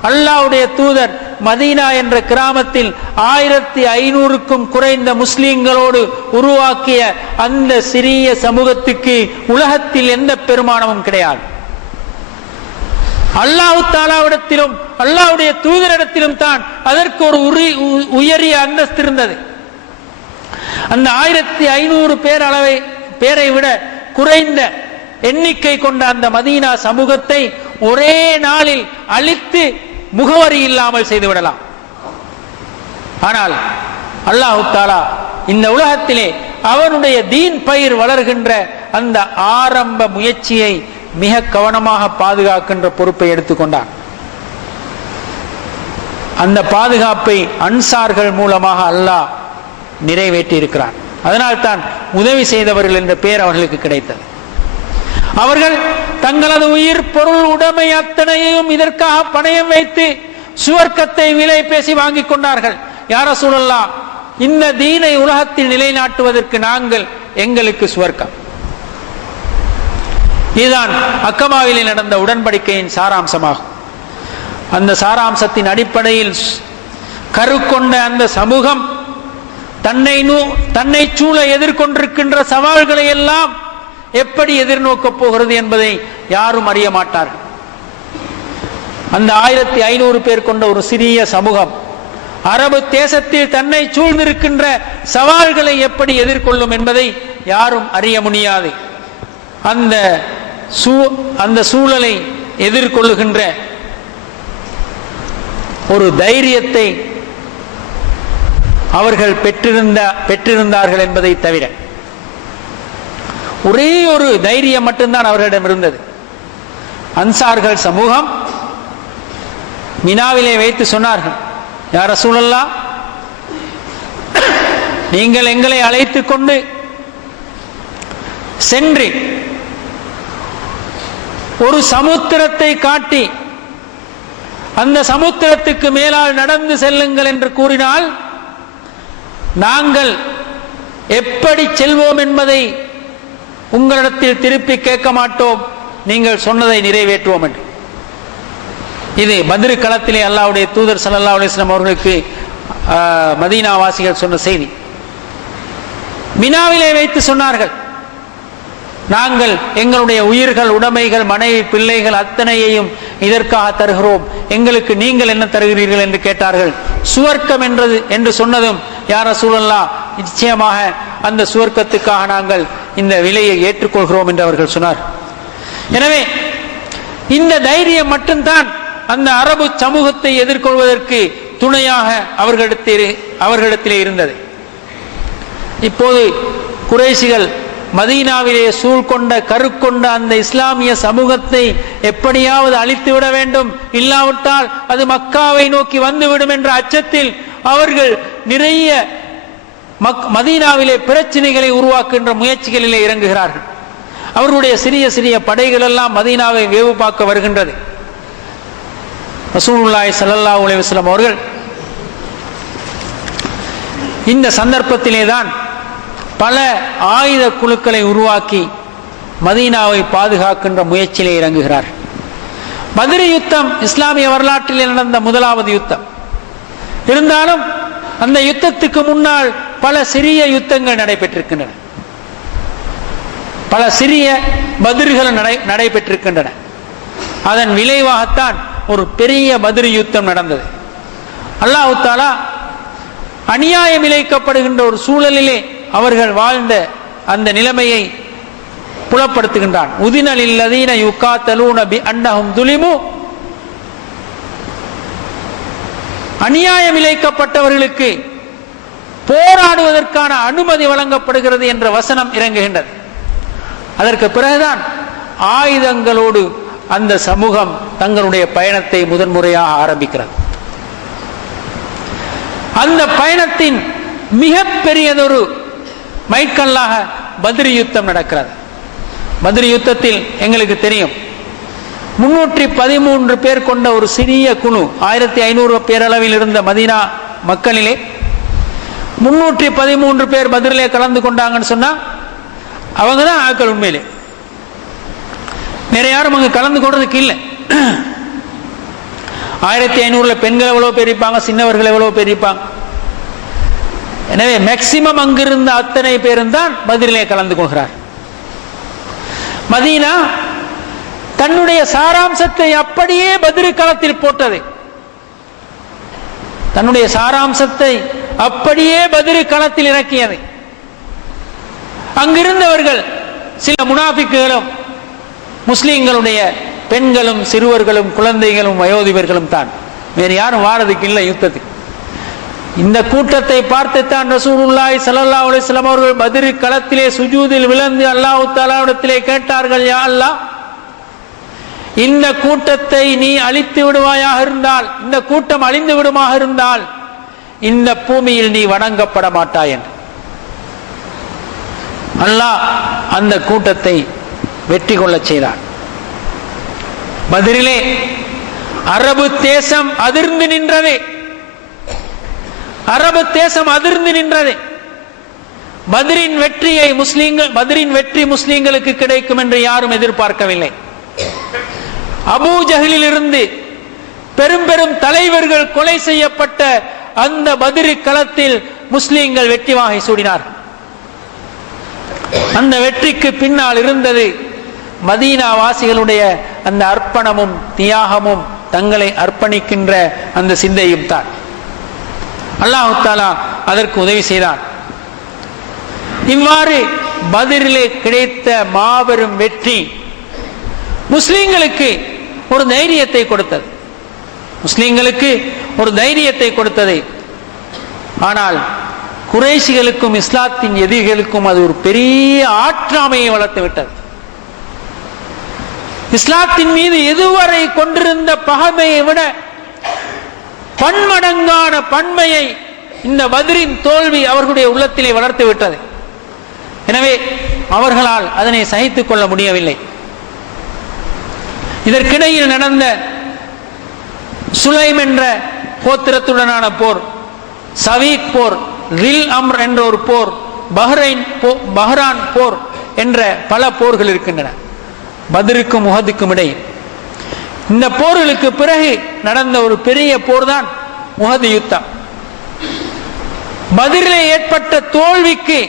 அல்லாஹ்வுடைய தூதர் மதீனா என்ற கிராமத்தில் 1500க்கும் குறைந்த முஸ்லிம்களோடு உருவாக்கிய அந்த சிறிய சமூகத்துக்கு உலகத்தில் எந்த பெருமானமும் கிடையாது. அல்லாஹ் தஆலாவிடத்திலும் அல்லாஹ்வுடைய தூதரிடத்திலும் தான் அதற்கு ஒரு உயரிய அந்தஸ்து இருந்தது. அந்த 1500 பேரை விட குறைந்த எண்ணிக்கை கொண்ட அந்த மதீனா சமூகத்தை ஒரே நாளில் அழித்து முகவரி இல்லாமல் செய்துவிடலாம். ஆனால் அல்லாஹ் தஆலா இந்த உலகத்திலே அவனுடைய தீன் பயிர் வளர்கின்ற அந்த ஆரம்ப முயற்சியை மிக கவனமாக பாதுகாக்கின்ற பொறுப்பை எடுத்துக்கொண்டான். அந்த பாதுகாப்பை அன்சார்கள் மூலமாக அல்லாஹ் நிறைவேற்றி இருக்கிறான். அதனால்தான் உதவி செய்தவர்கள் என்ற பெயர் அவர்களுக்கு கிடைத்தது. அவர்கள் தங்களது உயிர், பொருள், உடைமை அத்தனையும் இதற்காக பணயம் வைத்து சுவர்க்கத்தை விலை பேசி வாங்கிக் கொண்டார்கள். யா ரசூலல்லாஹ், இந்த தீனை உலகத்தில் நிலைநாட்டுவதற்கு எங்களுக்கு சுவர்க்கம். இதுதான் அக்கமாவிலே நடந்த உடன்படிக்கையின் சாராம்சமாகும். அந்த சாராம்சத்தின் அடிப்படையில் கருக்கொண்ட அந்த சமூகம் தன்னை சூழ எதிர்கொண்டிருக்கின்ற சவால்களை எல்லாம் எப்படி எதிர்நோக்கப் போகிறது என்பதை யாரும் அறிய மாட்டார்கள். அந்த 1500 பேர் கொண்ட ஒரு சிறிய சமூகம் அரபு தேசத்தில் தன்னை சூழ்ந்திருக்கின்ற சவால்களை எப்படி எதிர்கொள்ளும் என்பதை யாரும் அறிய முடியாது. அந்த சூழலை எதிர்கொள்ளுகின்ற ஒரு தைரியத்தை அவர்கள் பெற்றிருந்தார்கள் என்பதை தவிர ஒரே ஒரு தைரியம் மட்டும்தான் அவர்களிடம் இருந்தது. அன்சார்கள் சமூகம் மினாவிலே வைத்து சொன்னார்கள், யா ரசூலல்லாஹ், நீங்கள் எங்களை அழைத்துக் கொண்டு சென்று ஒரு சமுத்திரத்தை காட்டி அந்த சமுத்திரத்துக்கு மேலால் நடந்து செல்லுங்கள் என்று கூறினால் நாங்கள் எப்படி செல்வோம் என்பதை உங்களிடத்தில் திருப்பி கேட்க மாட்டோம், நீங்கள் சொன்னதை நிறைவேற்றுவோம் என்று. இது பத்ர் களத்திலே அல்லாஹ்வுடைய தூதர் ஸல்லல்லாஹு அலைஹி வஸல்லம் அவர்களுக்கு மதீனா வாசிகள் சொன்ன செய்தி. மினாவிலே வைத்து சொன்னார்கள், நாங்கள் எங்களுடைய உயிர்கள், உடைமைகள், மனைவி, பிள்ளைகள் அத்தனையையும் இதற்காக தருகிறோம், எங்களுக்கு நீங்கள் என்ன தருகிறீர்கள் என்று கேட்டார்கள். சுவர்க்கம் என்று சொன்னதும், யா ரசூலல்லாஹ், நிச்சயமாக அந்த சுவர்க்கத்துக்காக நாங்கள் இந்த விலையை ஏற்றுக்கொள்கிறோம் என்று அவர்கள் சொன்னார். எனவே இந்த தைரியம் மட்டும்தான் அந்த அரபு சமூகத்தை எதிர்கொள்வதற்கு துணையாக அவர்களிடத்திலே இருந்தது. இப்போது குறைஷிகள் மதீனாவிலே சூழ்கொண்ட கருக்கொண்ட அந்த இஸ்லாமிய சமூகத்தை எப்படியாவது அழித்துவிட வேண்டும், இல்லாவிட்டால் அது மக்காவை நோக்கி வந்துவிடும் என்ற அச்சத்தில் அவர்கள் நிறைய மதீனாவிலே பிரச்சனைகளை உருவாக்குகின்ற முயற்சிகளிலே இறங்குகிறார்கள். அவர்களுடைய சிறிய சிறிய படைகள் எல்லாம் மதீனாவை வேவு பார்க்க வருகின்றது. ரசூலுல்லாஹி ஸல்லல்லாஹு அலைஹி வஸல்லம் அவர்கள் இந்த சந்தர்ப்பத்திலே தான் பல ஆயுத குழுக்களை உருவாக்கி மதீனாவை பாதுகாக்கின்ற முயற்சியிலே இறங்குகிறார். பத்ர் யுத்தம் இஸ்லாமிய வரலாற்றில் நடந்த முதலாவது யுத்தம். இருந்தாலும் அந்த யுத்தத்துக்கு முன்னால் பல சிறிய யுத்தங்கள் நடைபெற்றிருக்கின்றன, பல சிறிய பத்ர்கள் நடைபெற்றிருக்கின்றன. அதன் விளைவாகத்தான் ஒரு பெரிய பத்ர் யுத்தம் நடந்தது. அல்லாஹ் தஆலா அநியாயம் இழைக்கப்படுகின்ற ஒரு சூழலிலே அவர்கள் வாழ்ந்த அந்த நிலைமையை புலப்படுத்துகின்றான். உதின லில்லதீன யுகாத்தலூன பிஅன்னஹும் துலிமு, அநியாயம் இழைக்கப்பட்டவர்களுக்கு போராடுவதற்கான அனுமதி வழங்கப்படுகிறது என்ற வசனம் இறங்குகின்றது. அதற்கு பிறகுதான் ஆயுதங்களோடு அந்த சமூகம் தங்களுடைய பயணத்தை முதன்முறையாக ஆரம்பிக்கிறது. அந்த பயணத்தின் மிகப்பெரியதொரு மைல்கல்லாக பத்ர் யுத்தம் நடக்கிறது. பத்ர் யுத்தத்தில் எங்களுக்கு தெரியும், 313 பேர் கொண்ட ஒரு சிறிய குழு, 1500 பேரளவில் இருந்த மதீனா மக்களிலே 313 பேர் பத்ரிலே கலந்து கொண்டாங்கன்னு சொன்னா அவங்க தான் ஆட்கள். உண்மையிலே வேற யாரும் அங்க கலந்து கொள்றதுக்கு இல்லை. 1500 பெண்கள் எவ்வளவு பேர் இருப்பாங்க, சின்னவர்கள் எவ்வளவு பேர் இருப்பாங்க. எனவே மேக்சிமம் அங்கிருந்த அத்தனை பேரும் தான் பத்ரிலே கலந்து கொள்கிறார். மதீனா தன்னுடைய சாராம்சத்தை அப்படியே பத்ர் களத்தில் போட்டது. தன்னுடைய சாராம்சத்தை அப்படியே பத்ர் களத்தில் இறக்கியது. அங்கிருந்தவர்கள் சில முனாஃபிக்குகளும் முஸ்லிம்களுடைய பெண்களும் சிறுவர்களும் குழந்தைகளும் வயோதிபர்களும் தான், வேறு யாரும் வாரதுக்கு இல்லை யுத்தத்துக்கு. இந்த கூட்டத்தை பார்த்துத்தான் ரசூலுல்லாஹி ஸல்லல்லாஹு அலைஹி வஸல்லம் அவர்கள் பத்ர் களத்திலே சுஜூதில் விழுந்து அல்லாஹ் தஆலாவிடத்திலே கேட்டார்கள், யா அல்லாஹ், இந்த கூட்டத்தை நீ அழித்து விடுவாயாக இருந்தால், இந்த கூட்டம் அழிந்து விடுமாக இருந்தால் இந்த பூமியில் நீ வணங்கப்பட மாட்டாய் என்று. அல்லாஹ் அந்த கூட்டத்தை வெற்றி கொள்ள செய்தான். பத்ரிலே அரபு தேசம் அதிர்ந்து நின்றது. அரபு தேசம் அதிர்ந்து நின்றது. பத்ரின் வெற்றி முஸ்லிம்களுக்கு கிடைக்கும் என்று யாரும் எதிர்பார்க்கவில்லை. அபூ ஜஹலில் இருந்து பெரும் பெரும் தலைவர்கள் கொலை செய்யப்பட்ட அந்த பத்ர் களத்தில் முஸ்லிம்கள் வெற்றி வாகை சூடினார். அந்த வெற்றிக்கு பின்னால் இருந்தது மதீனா வாசிகளுடைய அந்த அர்ப்பணமும் தியாகமும் தங்களை அர்ப்பணிக்கின்ற அந்த சிந்தையும் தான். அல்லாஹ் தஆலா அதற்கு உதவி செய்தார். இவ்வாறு பதிரிலே கிடைத்த மாபெரும் வெற்றி முஸ்லிம்களுக்கு ஒரு தைரியத்தை கொடுத்தது, முஸ்லிம்களுக்கு ஒரு தைரியத்தை கொடுத்தது. ஆனால் குறைஷிகளுக்கும் இஸ்லாத்தின் எதிரிகளுக்கும் அது ஒரு பெரிய ஆற்றாமையை வளர்த்து விட்டது. இஸ்லாத்தின் மீது எதுவரை கொண்டிருந்த பகைமையை விட பன்மடங்கான பன்மையை இந்த பத்ரின் தோல்வி அவர்களுடைய உள்ளத்திலே வளர்த்து விட்டது. எனவே அவர்களால் அதனை சகித்துக் கொள்ள முடியவில்லை. இதற்கிடையில் நடந்த சுலைம் என்ற கோத்திரத்துடனான போர், சவீக் போர், ரில் அம்ர் என்ற ஒரு போர், பஹ்ரான் போர் என்ற பல போர்கள் இருக்கின்றன பத்ருக்கும் உஹதுக்கும் இடையே. இந்த போர்களுக்கு பிறகு நடந்த ஒரு பெரிய போர் தான் உஹது யுத்தம். பத்ரிலே ஏற்பட்ட தோல்விக்கு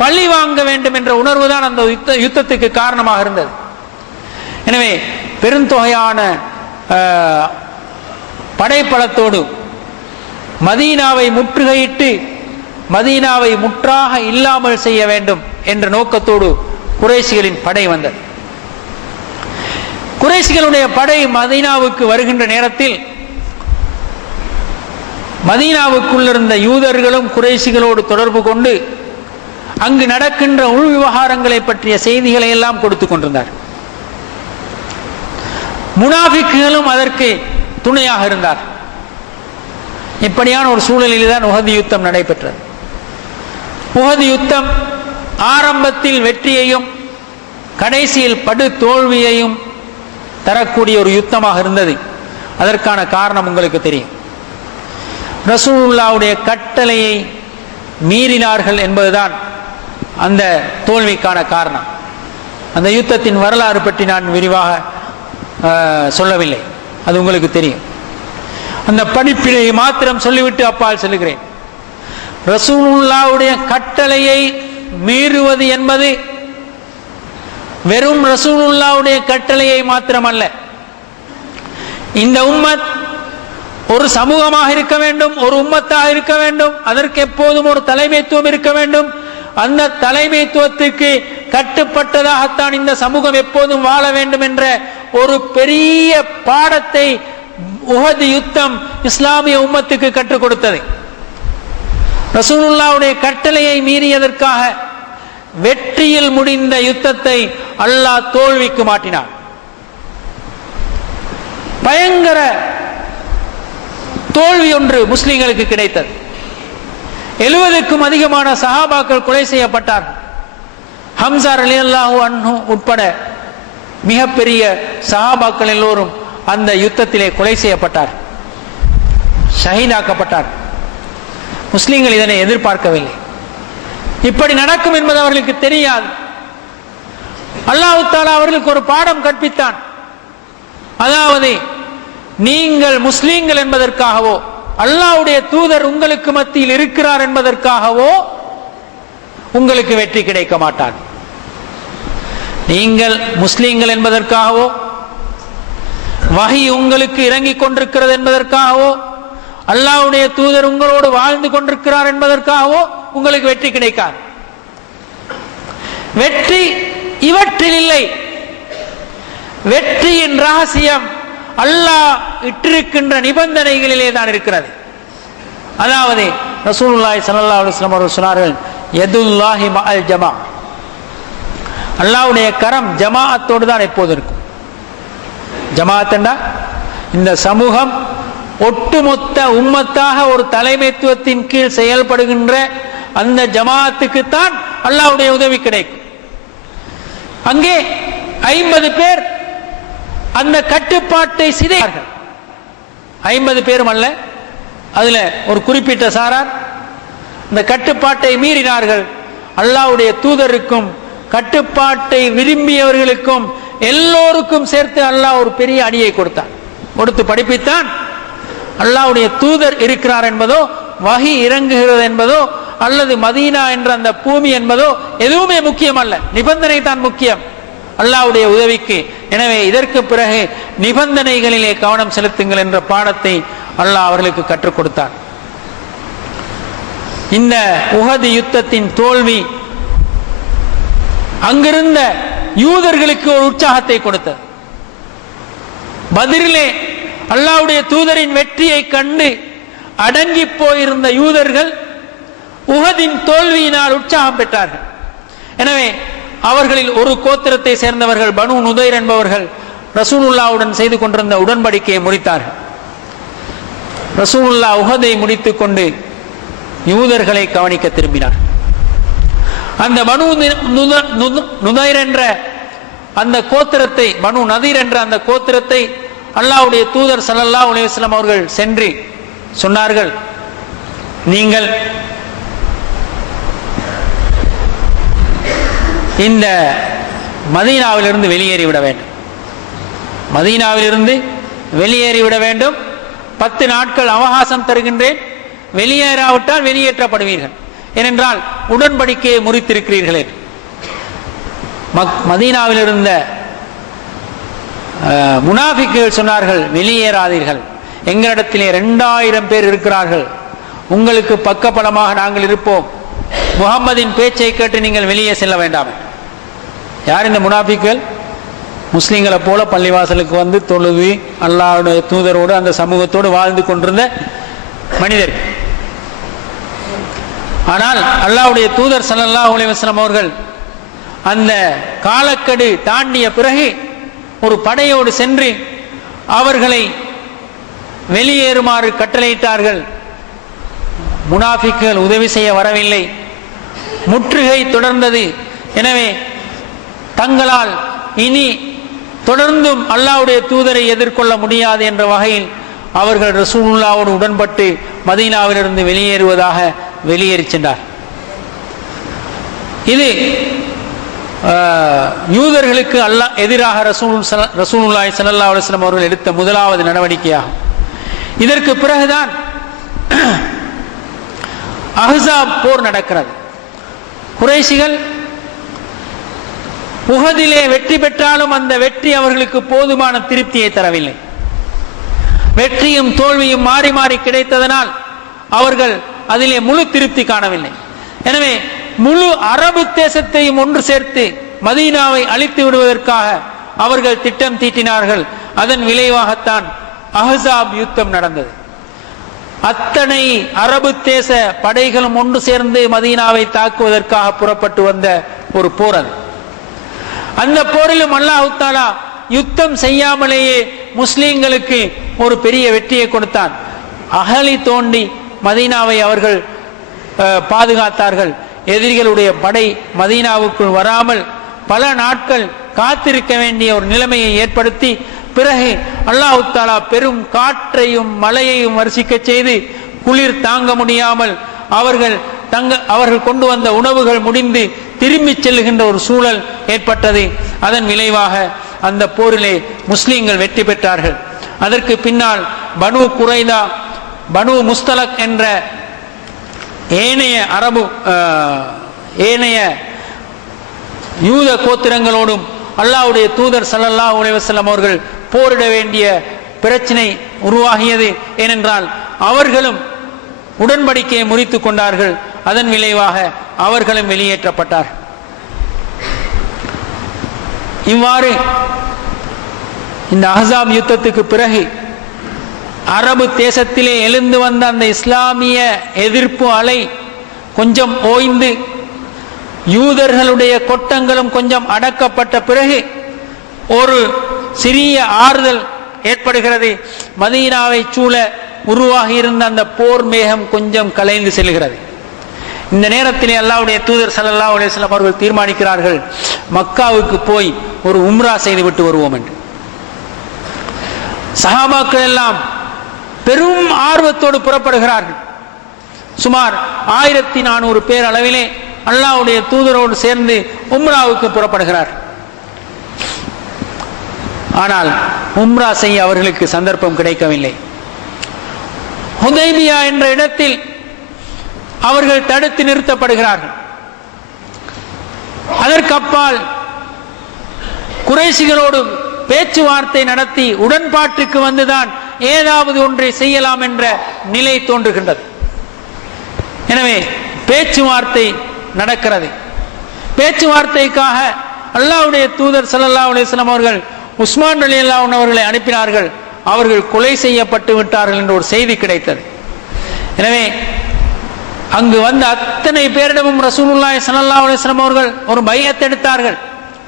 பழி வாங்க வேண்டும் என்ற உணர்வு தான் அந்த யுத்தத்துக்கு காரணமாக இருந்தது. எனவே பெருந்தொகையான படைப்பலத்தோடு மதீனாவை முற்றுகையிட்டு மதீனாவை முற்றாக இல்லாமல் செய்ய வேண்டும் என்ற நோக்கத்தோடு குறைஷிகளின் படை வந்தது. குறைஷிகளுடைய படை மதீனாவுக்கு வருகின்ற நேரத்தில் மதீனாவுக்குள் இருந்த யூதர்களும் குறைஷிகளோடு தொடர்பு கொண்டு அங்கு நடக்கின்ற உள் விவகாரங்களை பற்றிய செய்திகளை எல்லாம் கொடுத்துக் கொண்டிருந்தார். முனாஃபிக்குகளும் அதற்கு துணையாக இருந்தார். இப்படியான ஒரு சூழலில் தான் உஹது யுத்தம் நடைபெற்றது. உஹது யுத்தம் ஆரம்பத்தில் வெற்றியையும் கடைசியில் படு தோல்வியையும் தரக்கூடிய ஒரு யுத்தமாக இருந்தது. அதற்கான காரணம் உங்களுக்கு தெரியும். ரசூலுல்லாஹ்வுடைய கட்டளையை மீறினார்கள் என்பதுதான் அந்த தோல்விக்கான காரணம். அந்த யுத்தத்தின் வரலாறு பற்றி நான் விரிவாக சொல்லவில்லை, அது உங்களுக்கு தெரியும். அந்த படிப்பினை மாத்திரம் சொல்லிவிட்டு அப்பால் சொல்லுகிறேன். ரசூலுல்லாஹ்வுடைய கட்டளையை மீறுவது என்பது வெறும் ரசூலுல்லாஹ்வுடைய கட்டளையை மாத்திரமல்ல. இந்த உம்மத் ஒரு சமூகமாக இருக்க வேண்டும், ஒரு உம்மத்தாக இருக்க வேண்டும். அதற்கு எப்போதும் ஒரு தலைமைத்துவம் இருக்க வேண்டும். அந்த தலைமைத்துவத்துக்கு கட்டுப்பட்டதாகத்தான் இந்த சமூகம் எப்போதும் வாழ வேண்டும் என்ற ஒரு பெரிய பாடத்தை உஹது யுத்தம் இஸ்லாமிய உம்மத்துக்கு கற்றுக் கொடுத்தது. ரசூலுல்லாஹ்வுடைய கட்டளையை மீறியதற்காக வெற்றியில் முடிந்த யுத்தத்தை அல்லாஹ் தோல்விக்கு மாற்றினார். பயங்கர தோல்வி ஒன்று முஸ்லிம்களுக்கு கிடைத்தது. 70க்கும் அதிகமான சஹாபாக்கள் கொலை செய்யப்பட்டார்கள். ஹம்ஸா ரலியல்லாஹு அன்ஹு உட்பட மிகப்பெரிய சஹாபாக்கள் எல்லோரும் அந்த யுத்தத்திலே கொலை செய்யப்பட்டார், ஷஹீதாக்கப்பட்டார். முஸ்லிம்கள் இதனை எதிர்பார்க்கவில்லை. இப்படி நடக்கும் என்பது அவர்களுக்கு தெரியாது. அல்லாஹ் தஆலா அவர்களுக்கு ஒரு பாடம் கற்பித்தான். அதாவது, நீங்கள் முஸ்லிம்கள் என்பதற்காகவோ அல்லாஹ்வுடைய தூதர் உங்களுக்கு மத்தியில் இருக்கிறார் என்பதற்காகவோ உங்களுக்கு வெற்றி கிடைக்க மாட்டார். நீங்கள் முஸ்லிம்கள் என்பதற்காகவோ வஹி உங்களுக்கு இறங்கிக் கொண்டிருக்கிறது என்பதற்காகவோ அல்லாஹ்வுடைய தூதர் உங்களோடு வாழ்ந்து கொண்டிருக்கிறார் என்பதற்காகவோ உங்களுக்கு வெற்றி கிடைக்காது. வெற்றி இவற்றில் இல்லை. வெற்றியின் ரகசியம் அல்லாஹ் இட்டிருக்கின்ற நிபந்தனைகளிலே தான் இருக்கிறது. அதாவது ரசூலுல்லாஹி ஸல்லல்லாஹு அலைஹி வஸல்லம் அவர்கள் சொன்னார்கள், யதுல்லாஹி மஅல் ஜமா, அல்லாஹ்வுடைய கரம் ஜமாஅத்தோடு தான் எப்போது இருக்கும். ஜமாஅத் என்றால் இந்த சமூகம் ஒட்டுமொத்த உம்மத்தாக ஒரு தலைமைத்துவத்தின் கீழ் செயல்படுகின்ற அந்த ஜமாஅத்துக்குத்தான் அல்லாஹ்வுடைய உதவி கிடைக்கும். அங்கே 50 பேர் அந்த கட்டுப்பாட்டை சிதைத்தார்கள். 50 பேரும் அல்ல, அதுல ஒரு குறிப்பிட்ட சாரார் அந்த கட்டுப்பாட்டை மீறினார்கள். அல்லாஹ்வுடைய தூதருக்கும் கட்டுப்பாட்டை விரும்பியவர்களுக்கும் எல்லோருக்கும் சேர்த்து அல்லாஹ் ஒரு பெரிய அடியை கொடுத்து படிப்பித்தான். அல்லாஹ்வுடைய தூதர் இருக்கிறார் என்பதோ, வஹி இறங்குகிறது என்பதோ, அல்லது மதீனா என்ற அந்த பூமி என்பதோ எதுவுமே முக்கியம் அல்ல. நிபந்தனை தான் முக்கியம் அல்லாஹ்வுடைய உதவிக்கு. எனவே இதற்கு பிறகு நிபந்தனைகளிலே கவனம் செலுத்துங்கள் என்ற பாடத்தை அல்லாஹ் அவர்களுக்கு கற்றுக் கொடுத்தார். இந்த உஹது யுத்தத்தின் தோல்வி அங்கிருந்த யூதர்களுக்கு ஒரு உற்சாகத்தை கொடுத்தது. பத்ரிலே அல்லாஹ்வுடைய தூதரின் வெற்றியை கண்டு அடங்கி போயிருந்த யூதர்கள் உஹதின் தோல்வியினால் உற்சாகம் பெற்றார்கள். எனவே அவர்களில் ஒரு கோத்திரத்தை சேர்ந்தவர்கள் பனு நுதைர் என்பவர்கள் ரசூலுல்லாஹ்வுடன் செய்து கொண்டிருந்த உடன்படிக்கையை முறித்தார்கள். ரசூலுல்லாஹ் உஹதை முடித்துக் கொண்டு யூதர்களை கவனிக்க திரும்பினார். அந்த பனு நுதைர் என்ற அந்த கோத்திரத்தை, பனு நதீர் என்ற அந்த கோத்திரத்தை அல்லாஹ்வுடைய தூதர் ஸல்லல்லாஹு அலைஹி வஸல்லம் அவர்கள் சென்று சொன்னார்கள், நீங்கள் இந்த மதீனாவிலிருந்து வெளியேறிவிட வேண்டும், மதீனாவிலிருந்து வெளியேறிவிட வேண்டும். 10 நாட்கள் அவகாசம் தருகின்றேன், வெளியேறாவிட்டால் வெளியேற்றப்படுவீர்கள், ஏனென்றால் உடன்படிக்கையை முறித்திருக்கிறீர்களே. மதீனாவில் இருந்த முனாஃபிக்குகள் சொன்னார்கள், வெளியேறாதீர்கள், எங்களிடத்திலே 2000 பேர் இருக்கிறார்கள், உங்களுக்கு பக்கபலமாக நாங்கள் இருப்போம், முஹம்மதின் பேச்சை கேட்டு நீங்கள் வெளியே செல்ல வேண்டாம். யார் இந்த முனாஃபிக்குகள்? முஸ்லிம்களை போல பள்ளிவாசலுக்கு வந்து தொழுது அல்லாஹ்வுடைய தூதரோடு அந்த சமூகத்தோடு வாழ்ந்து கொண்டிருந்த மனிதர்கள். ஆனால் அல்லாஹ்வுடைய தூதர் ஸல்லல்லாஹு அலைஹி வஸல்லம் அவர்கள் அந்த காலக்கெடு தாண்டிய பிறகு ஒரு படையோடு சென்று அவர்களை வெளியேறுமாறு கட்டளையிட்டார்கள். முனாஃபிக்குகள் உதவி செய்ய வரவில்லை, முற்றுகை தொடர்ந்தது. எனவே தங்களால் இனி தொடர்ந்தும் அல்லாஹ்வுடைய தூதரை எதிர்கொள்ள முடியாது என்ற வகையில் அவர்கள் ரசூலுல்லாஹ்வோடு உடன்பட்டு மதீனாவிலிருந்து வெளியேறுவதாக வெளியேறி சென்றார். இது யூதர்களுக்கு எதிராக ரசூலுல்லாஹி ஸல்லல்லாஹு அலைஹி வஸல்லம் அவர்கள் எடுத்த முதலாவது நடவடிக்கையாகும். இதற்கு பிறகுதான் அஹ்ஸாப் போர் நடக்கிறது. குறைஷிகள் உஹதிலே வெற்றி பெற்றாலும் அந்த வெற்றி அவர்களுக்கு போதுமான திருப்தியை தரவில்லை. வெற்றியும் தோல்வியும் மாறி மாறி கிடைத்ததனால் அவர்கள் அதிலே முழு திருப்தி காணவில்லை. எனவே முழு அரபு தேசத்தையும் ஒன்று சேர்த்து மதீனாவை அழித்து விடுவதற்காக அவர்கள் திட்டம் தீட்டினார்கள். அதன் விளைவாகத்தான் அஹ்ஸாப் யுத்தம் நடந்தது. அத்தனை அரபு தேச படைகளும் ஒன்று சேர்ந்து மதீனாவை தாக்குவதற்காக புறப்பட்டு வந்த ஒரு போர் அது. அந்த போரிலும் அல்லாஹ் தஆலா யுத்தம் செய்யாமலேயே முஸ்லிம்களுக்கு ஒரு பெரிய வெற்றியை கொடுத்தான். அகழி தோண்டி மதீனாவை அவர்கள் பாதுகாத்தார்கள். எதிரிகளுடைய படை மதீனாவுக்குள் வராமல் பல நாட்கள் காத்திருக்க வேண்டிய ஒரு நிலைமையை ஏற்படுத்தி பிறகு அல்லாஹ் தஆலா பெரும் காற்றையும் மழையையும் வர்ஷிக்க செய்து குளிர் தாங்க முடியாமல் அவர்கள் கொண்டு வந்த உணவுகள் முடிந்து திரும்பி செல்லுகின்ற ஒரு சூழல் ஏற்பட்டது. அதன் விளைவாக அந்த போரிலே முஸ்லிம்கள் வெற்றி பெற்றார்கள். அதற்கு பின்னால் பனு குரைதா, பனு முஸ்தலக் என்ற ஏனைய யூத கோத்திரங்களோடும் அல்லாஹ்வுடைய தூதர் ஸல்லல்லாஹு அலைஹி வஸல்லம் அவர்கள் போரிட வேண்டிய பிரச்சனை உருவாகியது. ஏனென்றால் அவர்களும் உடன்படிக்கையை முறித்துக் கொண்டார்கள். அதன் விளைவாக அவர்களும் வெளியேற்றப்பட்டார். இவ்வாறு இந்த அஹ்ஸாப் யுத்தத்துக்கு பிறகு அரபு தேசத்திலே எழுந்து வந்த அந்த இஸ்லாமிய எதிர்ப்பு அலை கொஞ்சம் ஓய்ந்து யூதர்களுடைய கொட்டங்களும் கொஞ்சம் அடக்கப்பட்ட பிறகு ஒரு சிறிய ஆறுதல் ஏற்படுகிறது. மதீனாவை சூழ உருவாகி இருந்த அந்த போர் மேகம் கொஞ்சம் கலைந்து செல்கிறது. இந்த நேரத்திலே அல்லாஹ்வுடைய தூதர் ஸல்லல்லாஹு அலைஹி வஸல்லம் அவர்கள் தீர்மானிக்கிறார்கள், மக்காவுக்கு போய் ஒரு உம்ரா செய்து விட்டு வருவோம் என்று. சஹாபாக்கள் எல்லாம் பெரும் ஆர்வத்தோடு புறப்படுகிறார்கள். சுமார் 1400 பேர் அளவிலே அல்லாஹ்வுடைய தூதரோடு சேர்ந்து உம்ராவுக்கு புறப்படுகிறார். ஆனால் உம்ரா செய்ய அவர்களுக்கு சந்தர்ப்பம் கிடைக்கவில்லை. ஹுதைபியா என்ற இடத்தில் அவர்கள் தடுத்து நிறுத்தப்படுகிறார்கள். அதற்கப்பால் குறைஷிகளோடு பேச்சுவார்த்தை நடத்தி உடன்பாட்டுக்கு வந்துதான் ஏதாவது ஒன்றை செய்யலாம் என்ற நிலை தோன்றுகின்றது. எனவே பேச்சுவார்த்தை நடக்கிறது. பேச்சுவார்த்தைக்காக அல்லாஹ்வுடைய தூதர் ஸல்லல்லாஹு அலைஹி வஸல்லம் அவர்கள் உஸ்மான் ரலியல்லாஹு அன்ஹு அவர்களை அனுப்பினார்கள். அவர்கள் கொலை செய்யப்பட்டு விட்டார்கள் என்ற ஒரு செய்தி கிடைத்தது. எனவே அங்கு வந்த அத்தனை பேரிடமும் ரசூலுல்லாஹி ஸல்லல்லாஹு அலைஹி வஸல்லம் அவர்கள் ஒரு பைஅத் எடுத்தார்கள்.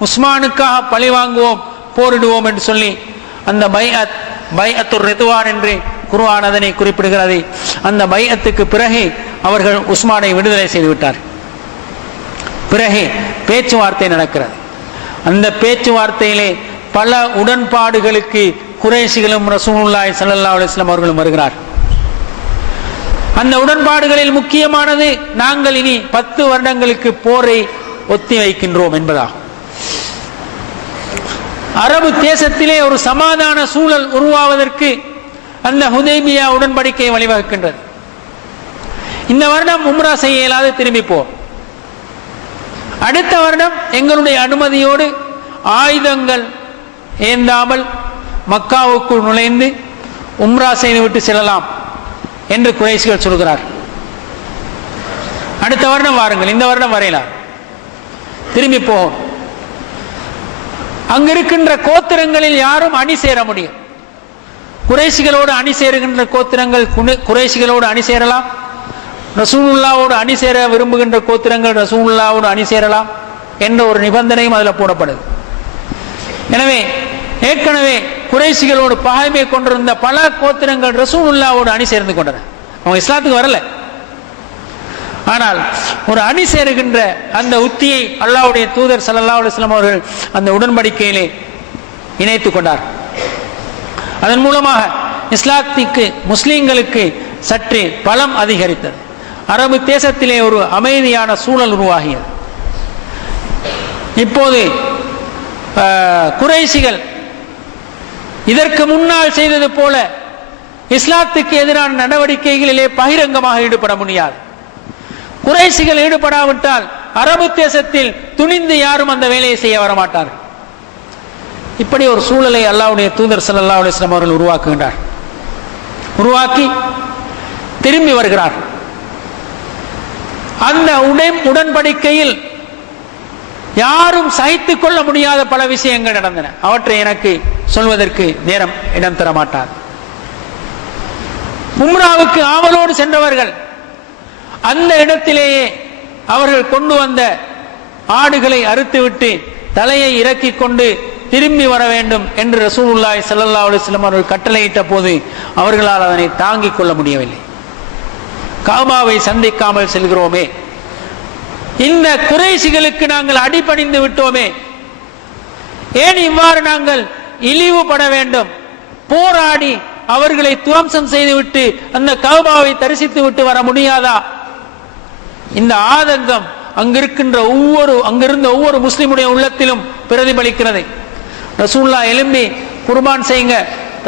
உஸ்மானுக்காக பழி வாங்குவோம், போரிடுவோம் என்று சொல்லி அந்த பைஅத்துர் ரிதுவான் என்று குர்ஆன் அதனை குறிப்பிடுகிறது. அந்த பைஅத்துக்கு பிறகு அவர்கள் உஸ்மானை விடுதலை செய்து விட்டார். பிறகு பேச்சுவார்த்தை நடக்கிறது. அந்த பேச்சுவார்த்தையிலே பல உடன்பாடுகளுக்கு குறைஷிகளும் ரசூலுல்லாஹி ஸல்லல்லாஹு அலைஹி வஸல்லம் அவர்களும் வருகிறார். அந்த உடன்பாடுகளில் முக்கியமானது நாங்கள் இனி 10 வருடங்களுக்கு போரை ஒத்தி வைக்கின்றோம் என்பதாகும். அரபு தேசத்திலே ஒரு சமாதான சூழல் உருவாவதற்கு அந்த ஹுதைபியா உடன்படிக்கை வழிவகுக்கின்றது. இந்த வருடம் உம்ரா செய்ய இயலாது, திரும்பி போ. அடுத்த வருடம் எங்களுடைய அனுமதியோடு ஆயுதங்கள் ஏந்தாமல் மக்காவுக்குள் நுழைந்து உம்ரா செய்துவிட்டு செல்லலாம் என்று குறைஷிகள் சொல்கிறார். அடுத்த வருடம் வாருங்கள், இந்த வருடம் வரையலாம், திரும்பி போகும். அங்கிருக்கின்ற கோத்திரங்களில் யாரும் அணி சேர முடியும். குறைஷிகளோடு அணி சேருகின்ற கோத்திரங்கள் குறைஷிகளோடு அணி சேரலாம், ரசூலுல்லாவோடு அணி சேர விரும்புகின்ற கோத்திரங்கள் ரசூலுல்லாவோடு அணி சேரலாம் என்ற ஒரு நிபந்தனையும் அதில் போடப்படுது. எனவே ஏற்கனவே குறைஷிகளோடு பகைமை கொண்டிருந்த பல கோத்திரங்கள் ரசூலுல்லாவோடு அணி சேர்ந்து கொண்டன. அவங்க இஸ்லாத்துக்கு வரல, ஆனால் ஒரு அணி சேருகின்ற அந்த உத்தியை அல்லாஹ்வுடைய தூதர் ஸல்லல்லாஹு அலைஹி வஸல்லம் அவர்கள் அந்த உடன்படிக்கையிலே இணைத்துக் கொண்டார். அதன் மூலமாக இஸ்லாத்திற்கு முஸ்லிம்களுக்கு சற்று பலம் அதிகரித்தது. அரபு தேசத்திலே ஒரு அமைதியான சூழல் உருவாகியது. இப்போது குறைஷிகள் இதற்கு முன்னால் செய்தது போல இஸ்லாத்துக்கு எதிரான நடவடிக்கைகளிலே பகிரங்கமாக ஈடுபட முடியாது. குறைஷிகள் ஈடுபடாவிட்டால் அரபு தேசத்தில் துணிந்து யாரும் அந்த வேலையை செய்ய வரமாட்டார்கள். இப்படி ஒரு சூழலை அல்லாஹ்வுடைய தூதர் ஸல்லல்லாஹு அலைஹி வஸல்லம் அவர்கள் உருவாக்குகின்றார். உருவாக்கி திரும்பி வருகிறார். அந்த உடன்படிக்கையில் யாரும் சகித்துக் கொள்ள முடியாத பல விஷயங்கள் நடந்தன. அவற்றை எனக்கு சொல்வதற்கு நேரம் இடம் தர மாட்டார். உம்ராவுக்கு ஆவலோடு சென்றவர்கள் அந்த இடத்திலேயே அவர்கள் கொண்டு வந்த ஆடுகளை அறுத்துவிட்டு தலையை இறக்கி கொண்டு திரும்பி வர வேண்டும் என்று ரசூலுல்லாஹி ஸல்லல்லாஹு அலைஹி வஸல்லம் அவர்கள் கட்டளையிட்ட போது அவர்களால் அதனை தாங்கிக் கொள்ள முடியவில்லை. காபாவை சந்திக்காமல் செல்கிறோமே, இந்த குறைஷிகளுக்கு நாங்கள் அடிபணிந்து விட்டோமே, ஏன் இவ்வாறு நாங்கள் இழிவுபட வேண்டும்? போராடி அவர்களை துவம்சம் செய்துவிட்டு அந்த காபாவை தரிசித்து விட்டு வர முடியாதா? இந்த ஆதங்கம் அங்கிருந்த ஒவ்வொரு முஸ்லிமுடைய உள்ளத்திலும் பிரதிபலிக்கிறது. ரசூலுல்லாஹ் எழும்பி குர்பான் செய்யுங்க,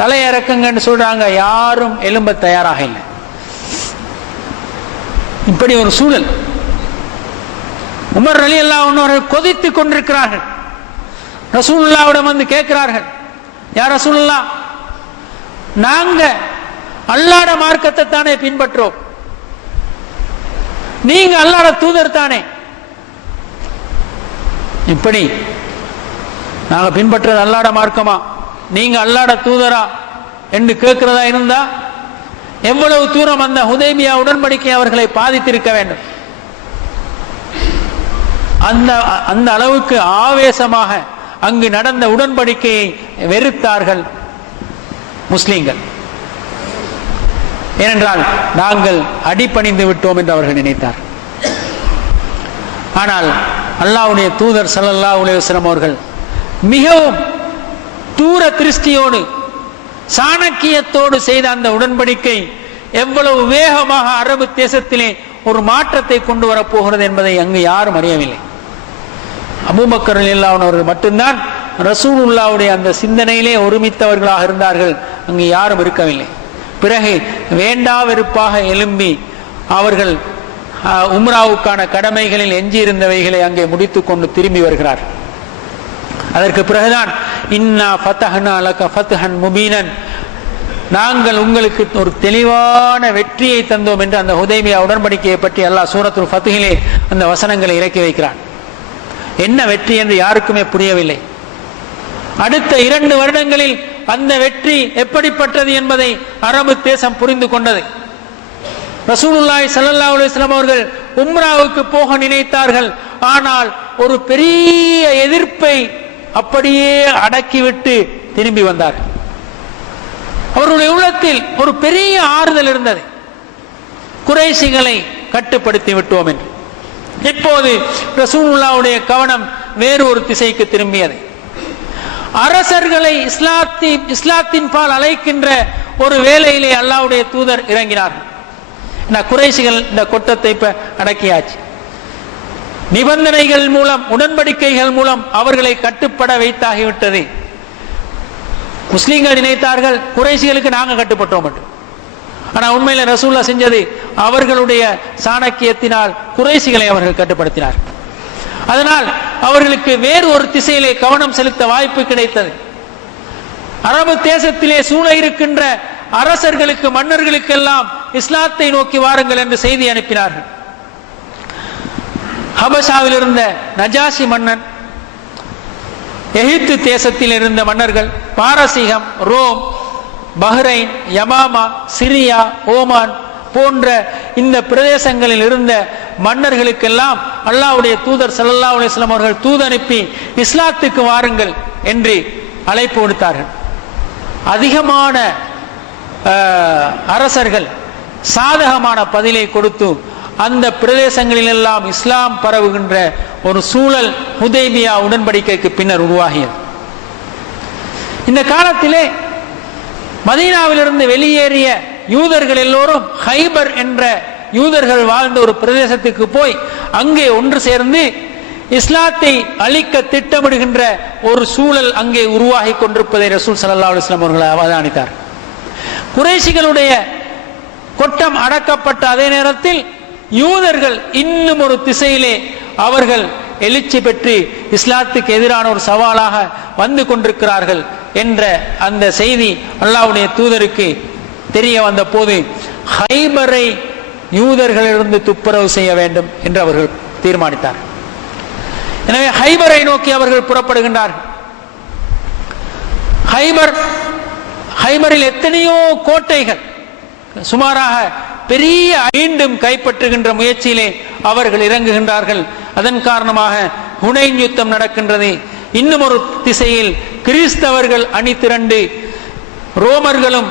தலையிறக்குங்கன்னு சொல்றாங்க, யாரும் எழும்ப தயாராக இல்லை. இப்படி ஒரு சூழல். உமர் ரலியல்லாஹு அன்ஹு அவர்கள் கொதித்துக் கொண்டிருக்கிறார்கள். ரசூலுல்லாஹ்விடம் வந்து கேட்கிறார்கள், யா ரசூலுல்லாஹ், நாங்க அல்லாஹ்வுடைய மார்க்கத்தை தானே பின்பற்றோம், நீங்க அல்லாஹ்வுடைய தூதர் தானே, இப்படி நாங்க பின்பற்றது அல்லாஹ்வுடைய மார்க்கமா, நீங்க அல்லாஹ்வுடைய தூதரா என்று கேட்கிறதா இருந்தா எவ்வளவு தூரம் அந்த ஹுதைபியா உடன்படிக்கை அவர்களை பாதித்திருக்க வேண்டும். அந்த அளவுக்கு ஆவேசமாக அங்கு நடந்த உடன்படிக்கையை வெறுத்தார்கள் முஸ்லிம்கள். ஏனென்றால் நாங்கள் அடிபணிந்து விட்டோம் என்று அவர்கள் நினைத்தார். ஆனால் அல்லாஹ்வுடைய தூதர் ஸல்லல்லாஹு அலைஹி வஸல்லம் அவர்கள் மிகவும் தூர திருஷ்டியோடு சாணக்கியத்தோடு செய்த அந்த உடன்படிக்கை எவ்வளவு வேகமாக அரபு தேசத்திலே ஒரு மாற்றத்தை கொண்டு வரப்போகிறது என்பதை அங்கு யாரும் அறியவில்லை. அபூபக்கர் ரலியல்லாஹு அன்ஹு அவர்கள் மட்டும்தான் ரசூலுல்லாஹ்வுடைய அந்த சிந்தனையிலே ஒருமித்தவர்களாக இருந்தார்கள், அங்கு யாரும் இருக்கவில்லை. பிறகு வேண்டா வெறுப்பாக எழும்பி அவர்கள் உம்ராவுக்கான கடமைகளில் எஞ்சியிருந்தவைகளை அங்கே முடித்துக் கொண்டு திரும்பி வருகிறார். அதற்கு பிறகுதான் இன்னா ஃபதஹ்னா லக ஃபத்ஹன் முபீனன், நாங்கள் உங்களுக்கு ஒரு தெளிவான வெற்றியை தந்தோம் என்று அந்த ஹுதைபியா உடன்படிக்கையை பற்றி அல்லாஹ் சூரத்துல் ஃபத்ஹிலே அந்த வசனங்களை இறக்கி வைக்கிறான். என்ன வெற்றி என்று யாருக்குமே புரியவில்லை. அடுத்த 2 வருடங்களில் அந்த வெற்றி எப்படிப்பட்டது என்பதை அரபு தேசம் புரிந்து கொண்டது. ரசூலுல்லாஹி ஸல்லல்லாஹு அலைஹி வஸல்லம் அவர்கள் உம்ராவுக்கு போக நினைத்தார்கள். ஆனால் ஒரு பெரிய எதிர்ப்பை அப்படியே அடக்கிவிட்டு திரும்பி வந்தார்கள். அவருடைய உள்ளத்தில் ஒரு பெரிய ஆறுதல் இருந்தது, குறைஷிகளை கட்டுப்படுத்தி விட்டோம் என்று. இப்போது ரசூலுல்லாஹ்வுடைய கவனம் வேறு ஒரு திசைக்கு திரும்பியது. அரசர்களை இஸ்லாத்தின் பால் அழைக்கின்ற ஒரு வேளையிலே அல்லாஹ்வுடைய தூதர் இறங்கினார்கள். குறைஷிகள் இந்த கொட்டத்தை இப்ப அடக்கியாச்சு. நிபந்தனைகள் மூலம், உடன்படிக்கைகள் மூலம் அவர்களை கட்டுப்பட வைத்தாகிவிட்டது. முஸ்லிம்கள் நினைத்தார்கள் குறைஷிகளுக்கு நாங்க கட்டுப்பட்டோம் மட்டும். ஆனா உண்மையில ரசூலுல்லாஹ் செஞ்சது அவர்களுடைய சாணக்கியத்தினால் குறைஷிகளை அவர்கள் கட்டுப்படுத்தினார். அதனால் அவர்களுக்கு வேறு ஒரு திசையிலே கவனம் செலுத்த வாய்ப்பு கிடைத்தது. அரபு தேசத்திலே சூழ இருக்கின்ற அரசர்களுக்கு, மன்னர்களுக்கெல்லாம் இஸ்லாத்தை நோக்கி வாருங்கள் என்று செய்தி அனுப்பினார்கள். ஹபஷாவில் இருந்த நஜாஷி மன்னன், எகிப்து தேசத்தில் இருந்த மன்னர்கள், பாரசீகம், Rome, Bahrain, Yamama, Syria, Oman போன்ற இந்த பிரதேசங்களில் இருந்த மன்னர்களுக்கெல்லாம் அல்லாஹ்வுடைய தூதர் ஸல்லல்லாஹு அலைஹி வஸல்லம் அவர்கள் தூது அனுப்பி இஸ்லாத்துக்கு வாருங்கள் என்று அழைப்பு விடுத்தார்கள். அதிகமான அரசர்கள் சாதகமான பதிலை கொடுத்து அந்த பிரதேசங்களில் எல்லாம் இஸ்லாம் பரவுகின்ற ஒரு சூழல் ஹுதைபியா உடன்படிக்கைக்கு பின்னர் உருவாகியது. இந்த காலத்திலே மதீனாவிலிருந்து வெளியேறிய யூதர்கள் எல்லோரும் ஹைபர் என்ற யூதர்கள் வாழ்ந்த ஒரு பிரதேசத்துக்கு போய் அங்கே ஒன்று சேர்ந்து இஸ்லாத்தை அழிக்க திட்டமிடுகின்ற ஒரு சூழல் அங்கே உருவாகி கொண்டிருப்பதை ரசூல் ஸல்லல்லாஹு அலைஹி வஸல்லம் அவர்கள் அவதானித்தார். குறைஷிகளுடைய கொட்டம் அடக்கப்பட்ட அதே நேரத்தில் யூதர்கள் இன்னும் ஒரு திசையிலே அவர்கள் எழுச்சி பெற்று இஸ்லாத்துக்கு எதிரான ஒரு சவாலாக வந்து கொண்டிருக்கிறார்கள் என்ற அந்த செய்தி அல்லாஹ்வுடைய தூதருக்கு தெரிய வந்த போது ஹைபரை யூதர்களிலிருந்து துப்புரவு செய்ய வேண்டும் என்று அவர்கள் தீர்மானித்தார். எனவே ஹைபரை நோக்கி அவர்கள் புறப்படுகின்றார்கள். ஹைபரில் எத்தனையோ கோட்டைகள், சுமாராக பெரிய மீண்டும் கைப்பற்றுகின்ற முயற்சியிலே அவர்கள் இறங்குகின்றார்கள். அதன் காரணமாக ஹுனைன் யுத்தம் நடக்கின்றது. இன்னும் ஒரு திசையில் கிறிஸ்தவர்கள் அணி திரண்டு ரோமர்களும்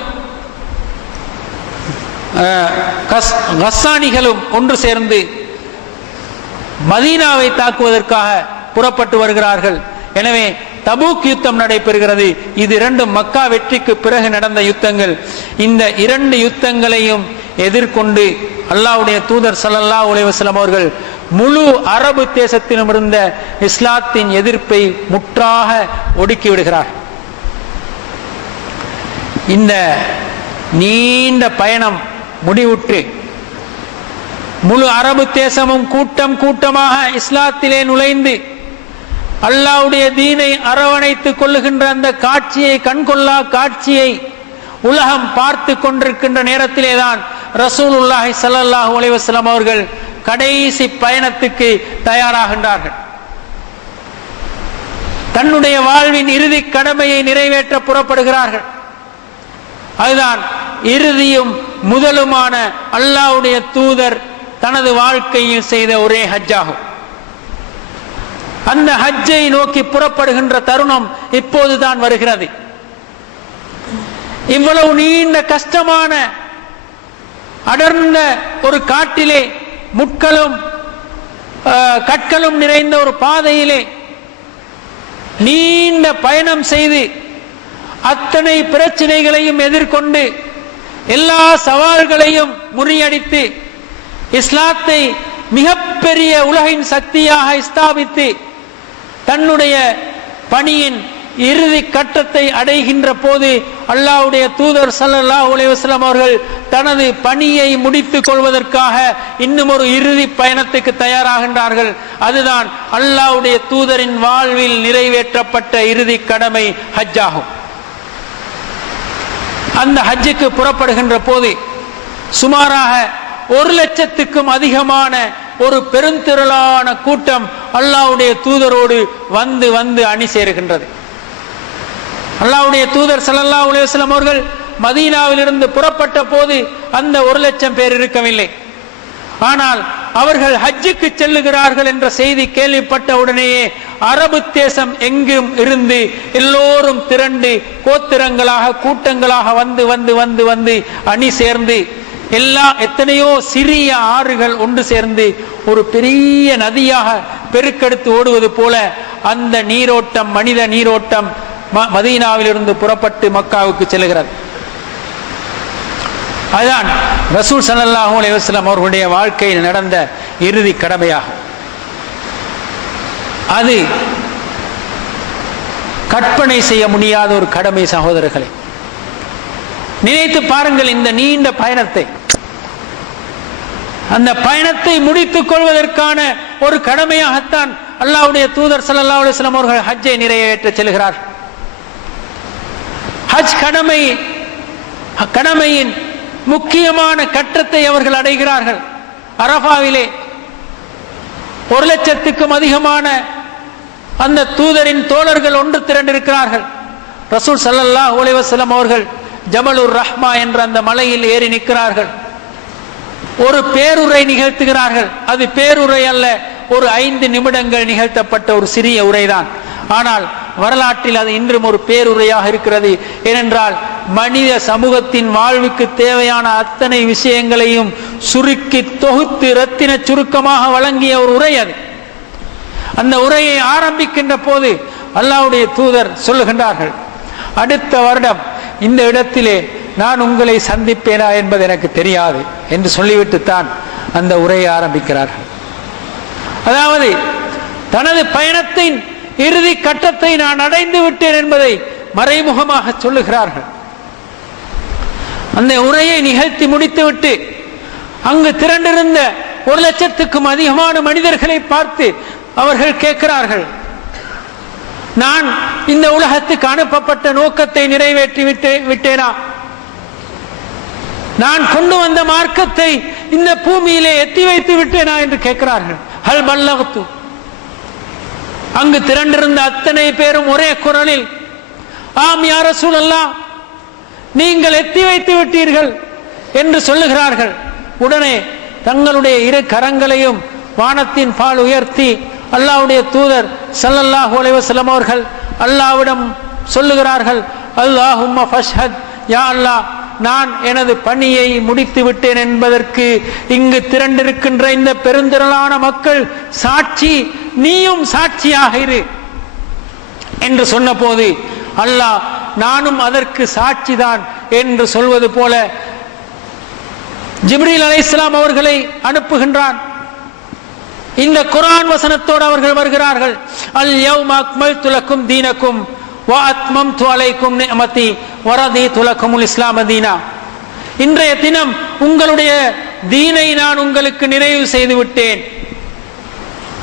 கஸ்ஸானிகளும் ஒன்று சேர்ந்து மதீனாவை தாக்குவதற்காக புறப்பட்டு வருகிறார்கள். எனவே தபூக் யுத்தம் நடைபெறுகிறது. இது 2 மக்கா வெற்றிக்கு பிறகு நடந்த யுத்தங்கள். இந்த 2 யுத்தங்களையும் எதிர்கொண்டு அல்லாஹ்வுடைய தூதர் ஸல்லல்லாஹு அலைஹி வஸல்லம் அவர்கள் முழு அரபு தேசத்திலும் இருந்த இஸ்லாத்தின் எதிர்ப்பை முற்றாக ஒடுக்கி விடுகிறார். இந்த நீண்ட பயணம் முடிவுற்று முழு அரபு தேசமும் கூட்டம் கூட்டமாக இஸ்லாத்திலே நுழைந்து அல்லாஹ்வுடைய தீனை அரவணைத்துக் கொள்ளுகின்ற அந்த காட்சியை, கண்கொள்ளா காட்சியை உலகம் பார்த்து கொண்டிருக்கின்ற நேரத்திலேதான் ரசூலுல்லாஹி ஸல்லல்லாஹு அலைஹி வஸல்லம் அவர்கள் கடைசி பயணத்துக்கு தயாராகின்றார்கள். தன்னுடைய வாழ்வின் இறுதி கடமையை நிறைவேற்ற புறப்படுகிறார்கள். அதுதான் இறுதியும் முதலுமான அல்லாஹ்வுடைய தூதர் தனது வாழ்க்கையில் செய்த ஒரே ஹஜ்ஜாகும். அந்த ஹஜ்ஜை நோக்கி புறப்படுகின்ற தருணம் இப்போதுதான் வருகிறது. இவ்வளவு நீண்ட கஷ்டமான அடர்ந்த ஒரு காட்டிலே, முட்களும் கற்களும் நிறைந்த ஒரு பாதையிலே நீண்ட பயணம் செய்து அத்தனை பிரச்சனைகளையும் எதிர்கொண்டு எல்லா சவால்களையும் முறியடித்து இஸ்லாத்தை மிகப்பெரிய உலகின் சக்தியாக ஸ்தாபித்து தன்னுடைய பணியின் இறுதி கட்டத்தை அடைகின்ற போது அல்லாஹ்வுடைய தூதர் ஸல்லல்லாஹு அலைஹி வஸல்லம் அவர்கள் தனது பணியை முடித்துக் கொள்வதற்காக இன்னும் ஒரு இறுதி பயணத்துக்கு தயாராகின்றார்கள். அதுதான் அல்லாஹ்வுடைய தூதரின் வாழ்வில் நிறைவேற்றப்பட்ட இறுதி கடமை ஹஜ்ஜாகும். அந்த ஹஜ்ஜுக்கு புறப்படுகின்ற போது சுமாராக 1,00,000க்கும் அதிகமான ஒரு பெருந்திரளான கூட்டம் அல்லாஹ்வுடைய தூதரோடு வந்து வந்து அணி சேருகின்றது. அல்லாஹ்வுடைய தூதர் ஸல்லல்லாஹு அலைஹி வஸல்லம் அவர்கள் மதீனாவிலிருந்து புறப்பட்ட போது அந்த 1,00,000 பேர் இருக்கவில்லை. ஆனால் அவர்கள் ஹஜ்ஜுக்கு செல்லுகிறார்கள் என்ற செய்தி கேள்விப்பட்ட உடனேயே அரபு தேசம் எங்கும் இருந்து எல்லோரும் திரண்டு கோத்திரங்களாக கூட்டங்களாக வந்து வந்து வந்து வந்து அணி சேர்ந்து எத்தனையோ சிறிய ஆறுகள் ஒன்று சேர்ந்து ஒரு பெரிய நதியாக பெருக்கெடுத்து ஓடுவது போல அந்த நீரோட்டம், மனித நீரோட்டம் மதீனாவிலிருந்து புறப்பட்டு மக்காவுக்கு செல்கிறது. அதுதான் ரசூல் ஸல்லல்லாஹு அலைஹி வஸல்லம் அவர்களுடைய வாழ்க்கையில் நடந்த இறுதி கடமையாகும். அது கற்பனை செய்ய முடியாத ஒரு கடமை சகோதரர்களே. நினைத்து பாருங்கள், இந்த நீண்ட பயணத்தை, அந்த பயணத்தை முடித்துக் கொள்வதற்கான ஒரு கடமையாகத்தான் அல்லாஹ்வுடைய தூதர் ஸல்லல்லாஹு அலைஹி வஸல்லம் அவர்கள் ஹஜ்ஜை நிறைவேற்ற செல்கிறார். ஹஜ் கடமையின் முக்கியமான கட்டத்தை அவர்கள் அடைகிறார்கள். அரஃபாவிலே 1,00,000க்கும் அதிகமான அந்த தூதரின் தோழர்கள் ஒன்று திரண்டிருக்கிறார்கள். ரசூல் ஸல்லல்லாஹு அலைஹி வஸல்லம் அவர்கள் ஜபலுர் ரஹ்மா என்ற அந்த மலையில் ஏறி நிற்கிறார்கள். ஒரு பேருரை நிகழ்த்துகிறார்கள். அது பேருரை அல்ல, ஒரு 5 நிமிடங்கள் நிகழ்த்தப்பட்ட ஒரு சிறிய உரைதான். ஆனால் வரலாற்றில் அது இன்றும் ஒரு பேருரையாக இருக்கிறது. ஏனென்றால் மனித சமூகத்தின் வாழ்வுக்கு தேவையான அத்தனை விஷயங்களையும் சுருக்கி தொகுத்து இரத்தின சுருக்கமாக வழங்கிய ஒரு உரை அது. அந்த உரையை ஆரம்பிக்கின்ற போது அல்லாஹ்வுடைய தூதர் சொல்லுகின்றார்கள், அடுத்த வருடம் இந்த இடத்திலே நான் உங்களை சந்திப்பேனா என்பது எனக்கு தெரியாது என்று சொல்லிவிட்டுத்தான் அந்த உரையை ஆரம்பிக்கிறார்கள். அதாவது தனது பயணத்தின் இறுதி கட்டத்தை நான் அடைந்து விட்டேன் என்பதை மறைமுகமாக சொல்லுகிறார்கள். அந்த உரையை நிகழ்த்தி முடித்துவிட்டு அங்கு திரண்டிருந்த 1,00,000க்கும் அதிகமான மனிதர்களை பார்த்து அவர்கள் கேட்கிறார்கள், நான் இந்த உலகத்துக்கு அனுப்பப்பட்ட நோக்கத்தை நிறைவேற்றி விட்டேனா? நான் கொண்டு வந்த மார்க்கத்தை இந்த பூமியிலே எத்தி வைத்து விட்டேனா என்று கேட்கிறார்கள். ஹல் பல்லகத்து. அங்கு திரண்டிருந்த அத்தனை பேரும் ஒரே குரலில் ஆம் யா ரசூலல்லாஹ், நீங்கள் எத்தி வைத்து விட்டீர்கள் என்று சொல்லுகிறார்கள். உடனே தங்களுடைய 2 கரங்களையும் வானத்தின் பால் உயர்த்தி அல்லாஹ்வுடைய தூதர் ஸல்லல்லாஹு அலைஹி வஸல்லம் அவர்கள் அல்லாஹ்விடம் சொல்லுகிறார்கள், அல்லாஹும்ம ஃபஷ்ஹத், யா அல்லாஹ், நான் எனது பணியை முடித்து விட்டேன் என்பதற்கு இங்கு திரண்டிருக்கின்ற இந்த பெருந்திரளான மக்கள் சாட்சி, நீயும் சாட்சியாக இரு என்று சொன்ன போது அல்லாஹ் நானும் அதற்கு சாட்சிதான் என்று சொல்வது போல ஜிப்ரீல் அலைஹிஸ்ஸலாம் அவர்களை அனுப்புகின்றான். இந்த குர்ஆன் வசனத்தோடு அவர்கள் வருகிறார்கள். அல் யௌம அக்மல்து லக்கும் தீனக்கும் வ அத்மம்து அலைக்கும் நிஅமதி வ ரதீது லக்குமுல் இஸ்லாம தீனா. இன்றைய தினம் உங்களுடைய தீனை நான் உங்களுக்கு நிறைவு செய்து விட்டேன்.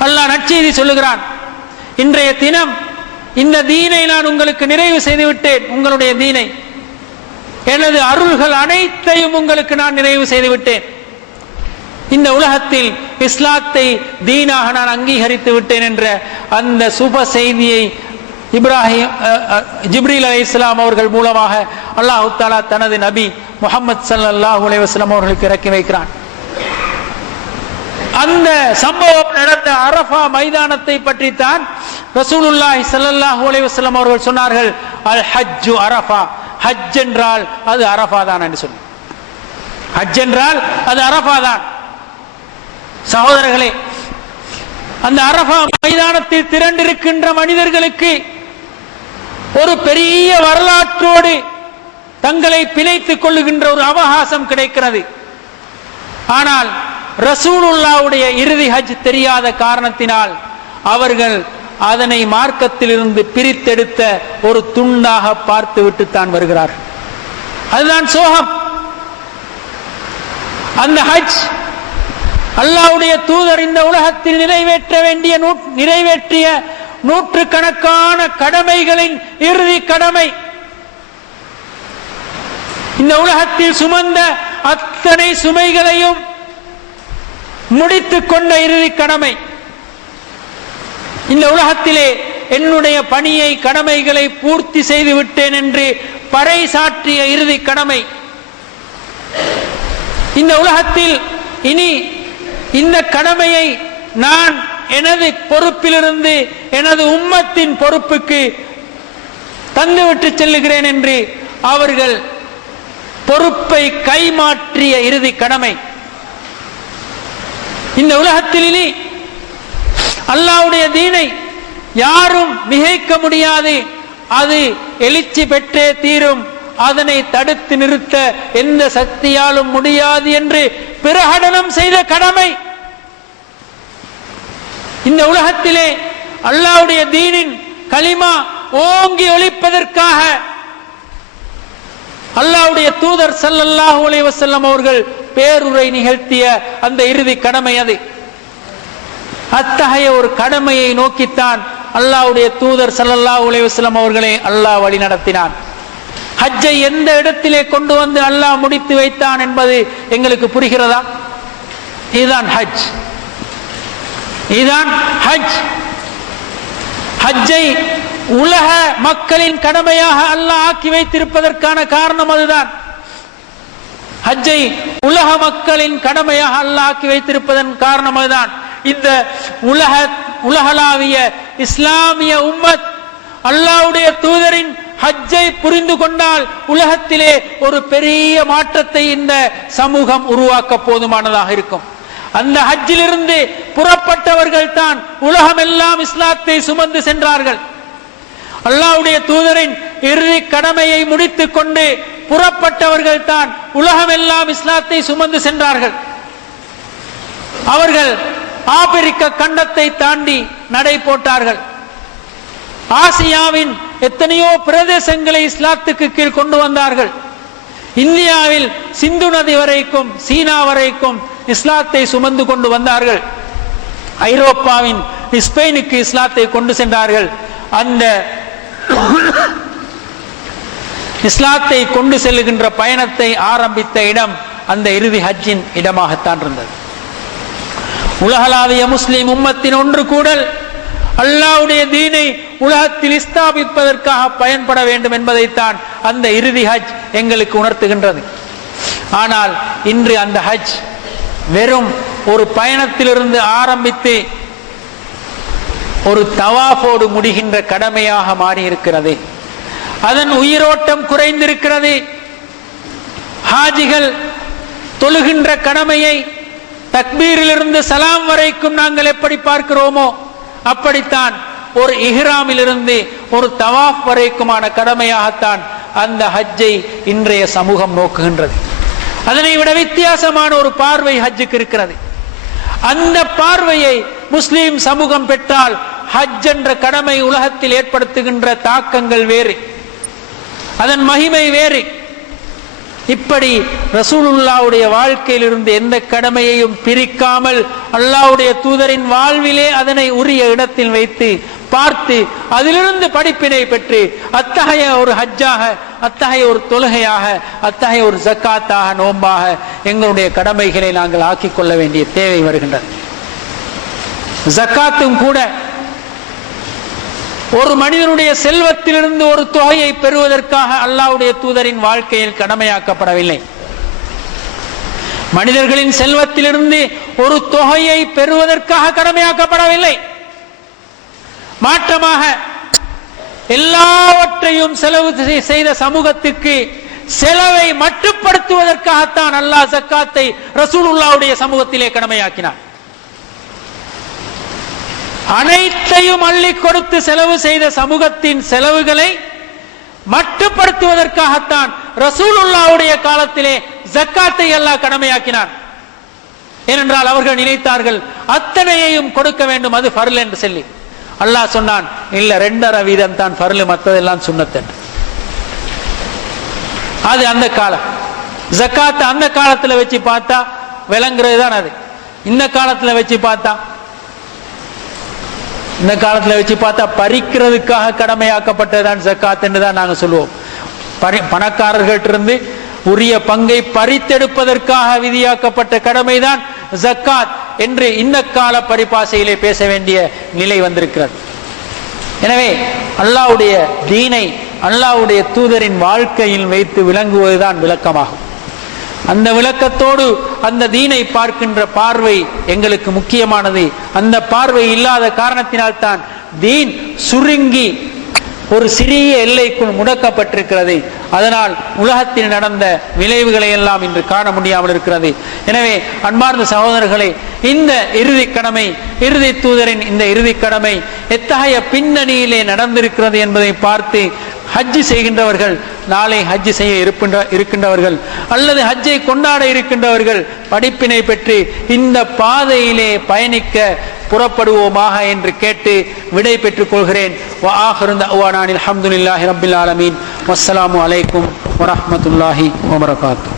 அல்லாஹ் நற்செய்தி சொல்லுகிறான், இன்றைய தினம் இந்த தீனை நான் உங்களுக்கு நிறைவு செய்து விட்டேன். உங்களுடைய தீனை, எனது அருள்கள் அனைத்தையும் உங்களுக்கு நான் நிறைவு செய்து விட்டேன். இந்த உலகத்தில் இஸ்லாத்தை தீனாக நான் அங்கீகரித்து விட்டேன் என்ற அந்த சுப செய்தியை ஜிப்ரீல் அலைஹிஸ்ஸலாம் அவர்கள் மூலமாக அல்லாஹ் தஆலா தனது நபி முஹம்மது ஸல்லல்லாஹு அலைஹி வஸல்லம் அவர்களுக்கு இறக்கி வைக்கிறான். அந்த சம்பவம் நடந்த அரஃபா மைதானத்தை பற்றி தான் ரசூலுல்லாஹி ஸல்லல்லாஹு அலைஹி வஸல்லம் அவர்கள் சொன்னார்கள், அல் ஹஜ்ஜு அரஃபா, ஹஜ் என்றால் அது அரஃபா தான் என்று சொல்லி. ஹஜ் என்றால் அது அரஃபா தான். சகோதரர்களே, அந்த அரஃபா மைதானத்தில் திரண்டிருக்கின்ற மனிதர்களுக்கு ஒரு பெரிய வரலாற்றோடு தங்களை பிணைத்துக் கொள்ளுகின்ற ஒரு அவகாசம் கிடைக்கிறது. ஆனால் ரசூலுல்லாஹ்வுடைய இறுதி ஹஜ் தெரியாத காரணத்தினால் அவர்கள் அதனை மார்க்கத்திலிருந்து பிரித்தெடுத்த ஒரு துண்டாக பார்த்து விட்டு தான் வருகிறார்கள். அதுதான் சோகம். அந்த ஹஜ் அல்லாஹ்வுடைய தூதர் இந்த உலகத்தில் நிறைவேற்றிய நூற்றுக்கணக்கான கடமைகளின் இறுதி கடமை. இந்த உலகத்தில் சுமந்த அத்தனை சுமைகளையும் முடித்துக் கொண்ட இறுதி கடமை. இந்த உலகத்திலே என்னுடைய பணியை கடமைகளை பூர்த்தி செய்து விட்டேன் என்று பறைசாற்றிய இறுதி கடமை. இந்த உலகத்தில் இனி இந்த கடமையை நான் எனது பொறுப்பிலிருந்து எனது உம்மத்தின் பொறுப்புக்கு தந்துவிட்டு செல்லுகிறேன் என்று அவர்கள் பொறுப்பை கைமாற்றிய இறுதி கடமை. இந்த உலகத்தில் இனி அல்லாஹ்வுடைய தீனை யாரும் மிகைக்க முடியாது, அது எழுச்சி பெற்றே தீரும், அதனை தடுத்து நிறுத்த எந்த சக்தியாலும் முடியாது என்று பிரகடனம் செய்த கடமை. இந்த உலகத்திலே அல்லாஹ்வுடைய தீனின் கலிமா ஓங்கி ஒலிப்பதற்காக அல்லாஹ்வுடைய தூதர் ஸல்லல்லாஹு அலைஹி வஸல்லம் அவர்கள் பேருரை நிகழ்த்திய அந்த இறுதி கடமை அது. அத்தகைய ஒரு கடமையை நோக்கித்தான் அல்லாஹ்வுடைய தூதர் ஸல்லல்லாஹு அலைஹி வஸல்லம் அவர்களை அல்லாஹ் வழி நடத்தினான். ஹஜ்ஜை எந்த இடத்திலே கொண்டு வந்து அல்லாஹ் முடித்து வைத்தான் என்பது எங்களுக்கு புரிகிறதா? இதுதான் ஹஜ். இதுதான் ஹஜ். ஹஜ்ஜை உலக மக்களின் கடமையாக அல்லாஹ் ஆக்கி வைத்திருப்பதற்கான காரணம் அதுதான். ஹஜ்ஜை உலக மக்களின் கடமையாக அல்லாஹ் ஆக்கி வைத்திருப்பதன் காரணம் அதுதான். இந்த உலகளாவிய இஸ்லாமிய உம்மத் அல்லாஹ்வுடைய தூதரின் ஹஜ்ஜை புரிந்து கொண்டால் உலகத்திலே ஒரு பெரிய மாற்றத்தை இந்த சமூகம் உருவாக்க போதுமானதாக இருக்கும். அந்த ஹஜ்ஜிலிருந்து புறப்பட்டவர்கள் தான் உலகமெல்லாம் இஸ்லாத்தை சுமந்து சென்றார்கள். அல்லாஹ்வுடைய தூதரின் இறுதி கடமையை முடித்துக் கொண்டு புறப்பட்டவர்கள் தான் உலகமெல்லாம் இஸ்லாத்தை சுமந்து சென்றார்கள். அவர்கள் ஆப்பிரிக்க கண்டத்தை தாண்டி நடை போட்டார்கள். ஆசியாவின் எத்தனையோ பிரதேசங்களை இஸ்லாத்துக்கு கீழ் கொண்டு வந்தார்கள். இந்தியாவில் சிந்து நதி வரைக்கும் சீனா வரைக்கும் இஸ்லாத்தை சுமந்து கொண்டு வந்தார்கள். ஐரோப்பாவின் ஸ்பெயினுக்கு இஸ்லாத்தை கொண்டு சென்றார்கள். அந்த இஸ்லாத்தை கொண்டு செல்லுகின்ற பயணத்தை ஆரம்பித்த இடம் அந்த இறுதி ஹஜ்ஜின் இடமாகத்தான் இருந்தது. உலகளாவிய முஸ்லிம் உம்மத்தின் ஒன்று கூடல் அல்லாஹ்வுடைய தீனை உலகத்தில் ஸ்தாபிப்பதற்காக பயன்பட வேண்டும் என்பதைத்தான் அந்த இறுதி ஹஜ் எங்களுக்கு உணர்த்துகின்றது. ஆனால் இன்று அந்த ஹஜ் வெறும் ஒரு பயணத்திலிருந்து ஆரம்பித்து ஒரு தவாஃபோடு முடிகின்ற கடமையாக மாறி இருக்கிறது. அதன் உயிரோட்டம் குறைந்திருக்கிறது. ஹாஜிகள் தொழுகின்ற கடமையை தக்பீரிலிருந்து சலாம் வரைக்கும் நாங்கள் எப்படி பார்க்கிறோமோ அப்படித்தான் ஒரு இஹ்ராமிலிருந்து ஒரு தவாஃப் வரைக்குமான கடமையாகத்தான் அந்த ஹஜ்ஜை இன்றைய சமூகம் நோக்குகின்றது. அதனை விட வித்தியாசமான ஒரு பார்வை ஹஜ்ஜுக்கு இருக்கிறது. அந்த பார்வையை முஸ்லிம் சமூகம் பெற்றால் ஹஜ் என்ற கடமை உலகத்தில் ஏற்படுத்துகின்ற தாக்கங்கள் வேறு, அதன் மகிமை வேறு. இப்படி ரசூலுல்லாஹ்வுடைய வாழ்க்கையிலிருந்து எந்த கடமையையும் பிரிக்காமல் அல்லாஹ்வுடைய தூதரின் வாழ்விலே அதனை உரிய இடத்தில் வைத்து பார்த்து அதிலிருந்து படிப்பினை பெற்று அத்தகைய ஒரு ஹஜ்ஜாக, அத்தகைய ஒரு தொழுகையாக, அத்தகைய ஒரு ஜக்காத்தாக, நோம்பாக எங்களுடைய கடமைகளை நாங்கள் ஆக்கிக் கொள்ள வேண்டிய தேவை வருகின்றது. ஜக்காத்தும் கூட ஒரு மனிதனுடைய செல்வத்திலிருந்து ஒரு தொகையை பெறுவதற்காக அல்லாஹ்வுடைய தூதரின் வாழ்க்கையில் கடமையாக்கப்படவில்லை. மனிதர்களின் செல்வத்திலிருந்து ஒரு தொகையை பெறுவதற்காக கடமையாக்கப்படவில்லை. மாற்றமாக எல்லாவற்றையும் செலவு செய்த சமூகத்துக்கு செலவை மட்டுப்படுத்துவதற்காகத்தான் அல்லாஹ் ஜக்காத்தை ரசூலுல்லாஹ்வுடைய சமூகத்திலே கடமையாக்கினார். அனைத்தையும் அள்ளி கொடுத்து செலவு செய்த சமூகத்தின் செலவுகளை மட்டுப்படுத்துவதற்காகத்தான் ரசூலுல்லாஹ்வுடைய காலத்திலே ஜக்காத்தை அல்லாஹ் கடமையாக்கினார். ஏனென்றால் அவர்கள் நினைத்தார்கள் அத்தனையையும் கொடுக்க வேண்டும், அது ஃபர்ல் என்று சொல்லி. அல்லாஹ் சொன்னான், இல்ல 2.5% தான் ஃபர்ல், மற்றதெல்லாம் சுன்னத். அது அந்த காலம். ஜக்காத் அந்த காலத்துல வச்சு பார்த்தா விளங்குறது தான் அது. இந்த காலத்துல வச்சு பார்த்தா பறிக்கிறதுக்காக கடமையாக்கப்பட்டதான் ஜக்காத் என்று தான் நாங்கள் சொல்லுவோம். பணக்காரர்களிட்டிருந்து உரிய பங்கை பறித்தெடுப்பதற்காக விதியாக்கப்பட்ட கடமைதான் ஜக்காத். என்று இந்த கால பரிபாசையிலே பேச வேண்டிய நிலை வந்திருக்கிறது. எனவே அல்லாஹ்வுடைய தீனை அல்லாஹ்வுடைய தூதரின் வாழ்க்கையில் வைத்து விளங்குவதுதான் விளக்கமாகும். அந்த விளக்கத்தோடு அந்த தீனை பார்க்கின்ற பார்வை எங்களுக்கு முக்கியமானது. அந்த பார்வை இல்லாத காரணத்தினால்தான் தீன் சுருங்கி ஒரு சிறிய எல்லைக்குள் முடக்கப்பட்டிருக்கிறது. அதனால் உலகத்தில் நடந்த விளைவுகளை எல்லாம் இன்று காண முடியாமல் இருக்கிறது. எனவே அன்பார்ந்த சகோதரர்களே, இந்த இறுதி கடமை, இறுதி தூதரின் இந்த இறுதி கடமை எத்தகைய பின்னணியிலே நடந்திருக்கிறது என்பதை பார்த்து ஹஜ்ஜு செய்கின்றவர்கள், நாளை ஹஜ்ஜு செய்ய இருக்கின்றவர்கள் அல்லது ஹஜ்ஜை கொண்டாட இருக்கின்றவர்கள் படிப்பினை பெற்று இந்த பாதையிலே பயணிக்க புறப்படுவோமாக என்று கேட்டு விடை பெற்றுக் கொள்கிறேன். அல்ஹம்துலில்லாஹி ரப்பில் ஆலமீன். வஸ்ஸலாமு அலைக்கும் வரஹ்மத்துல்லாஹி வபரகாத்துஹு.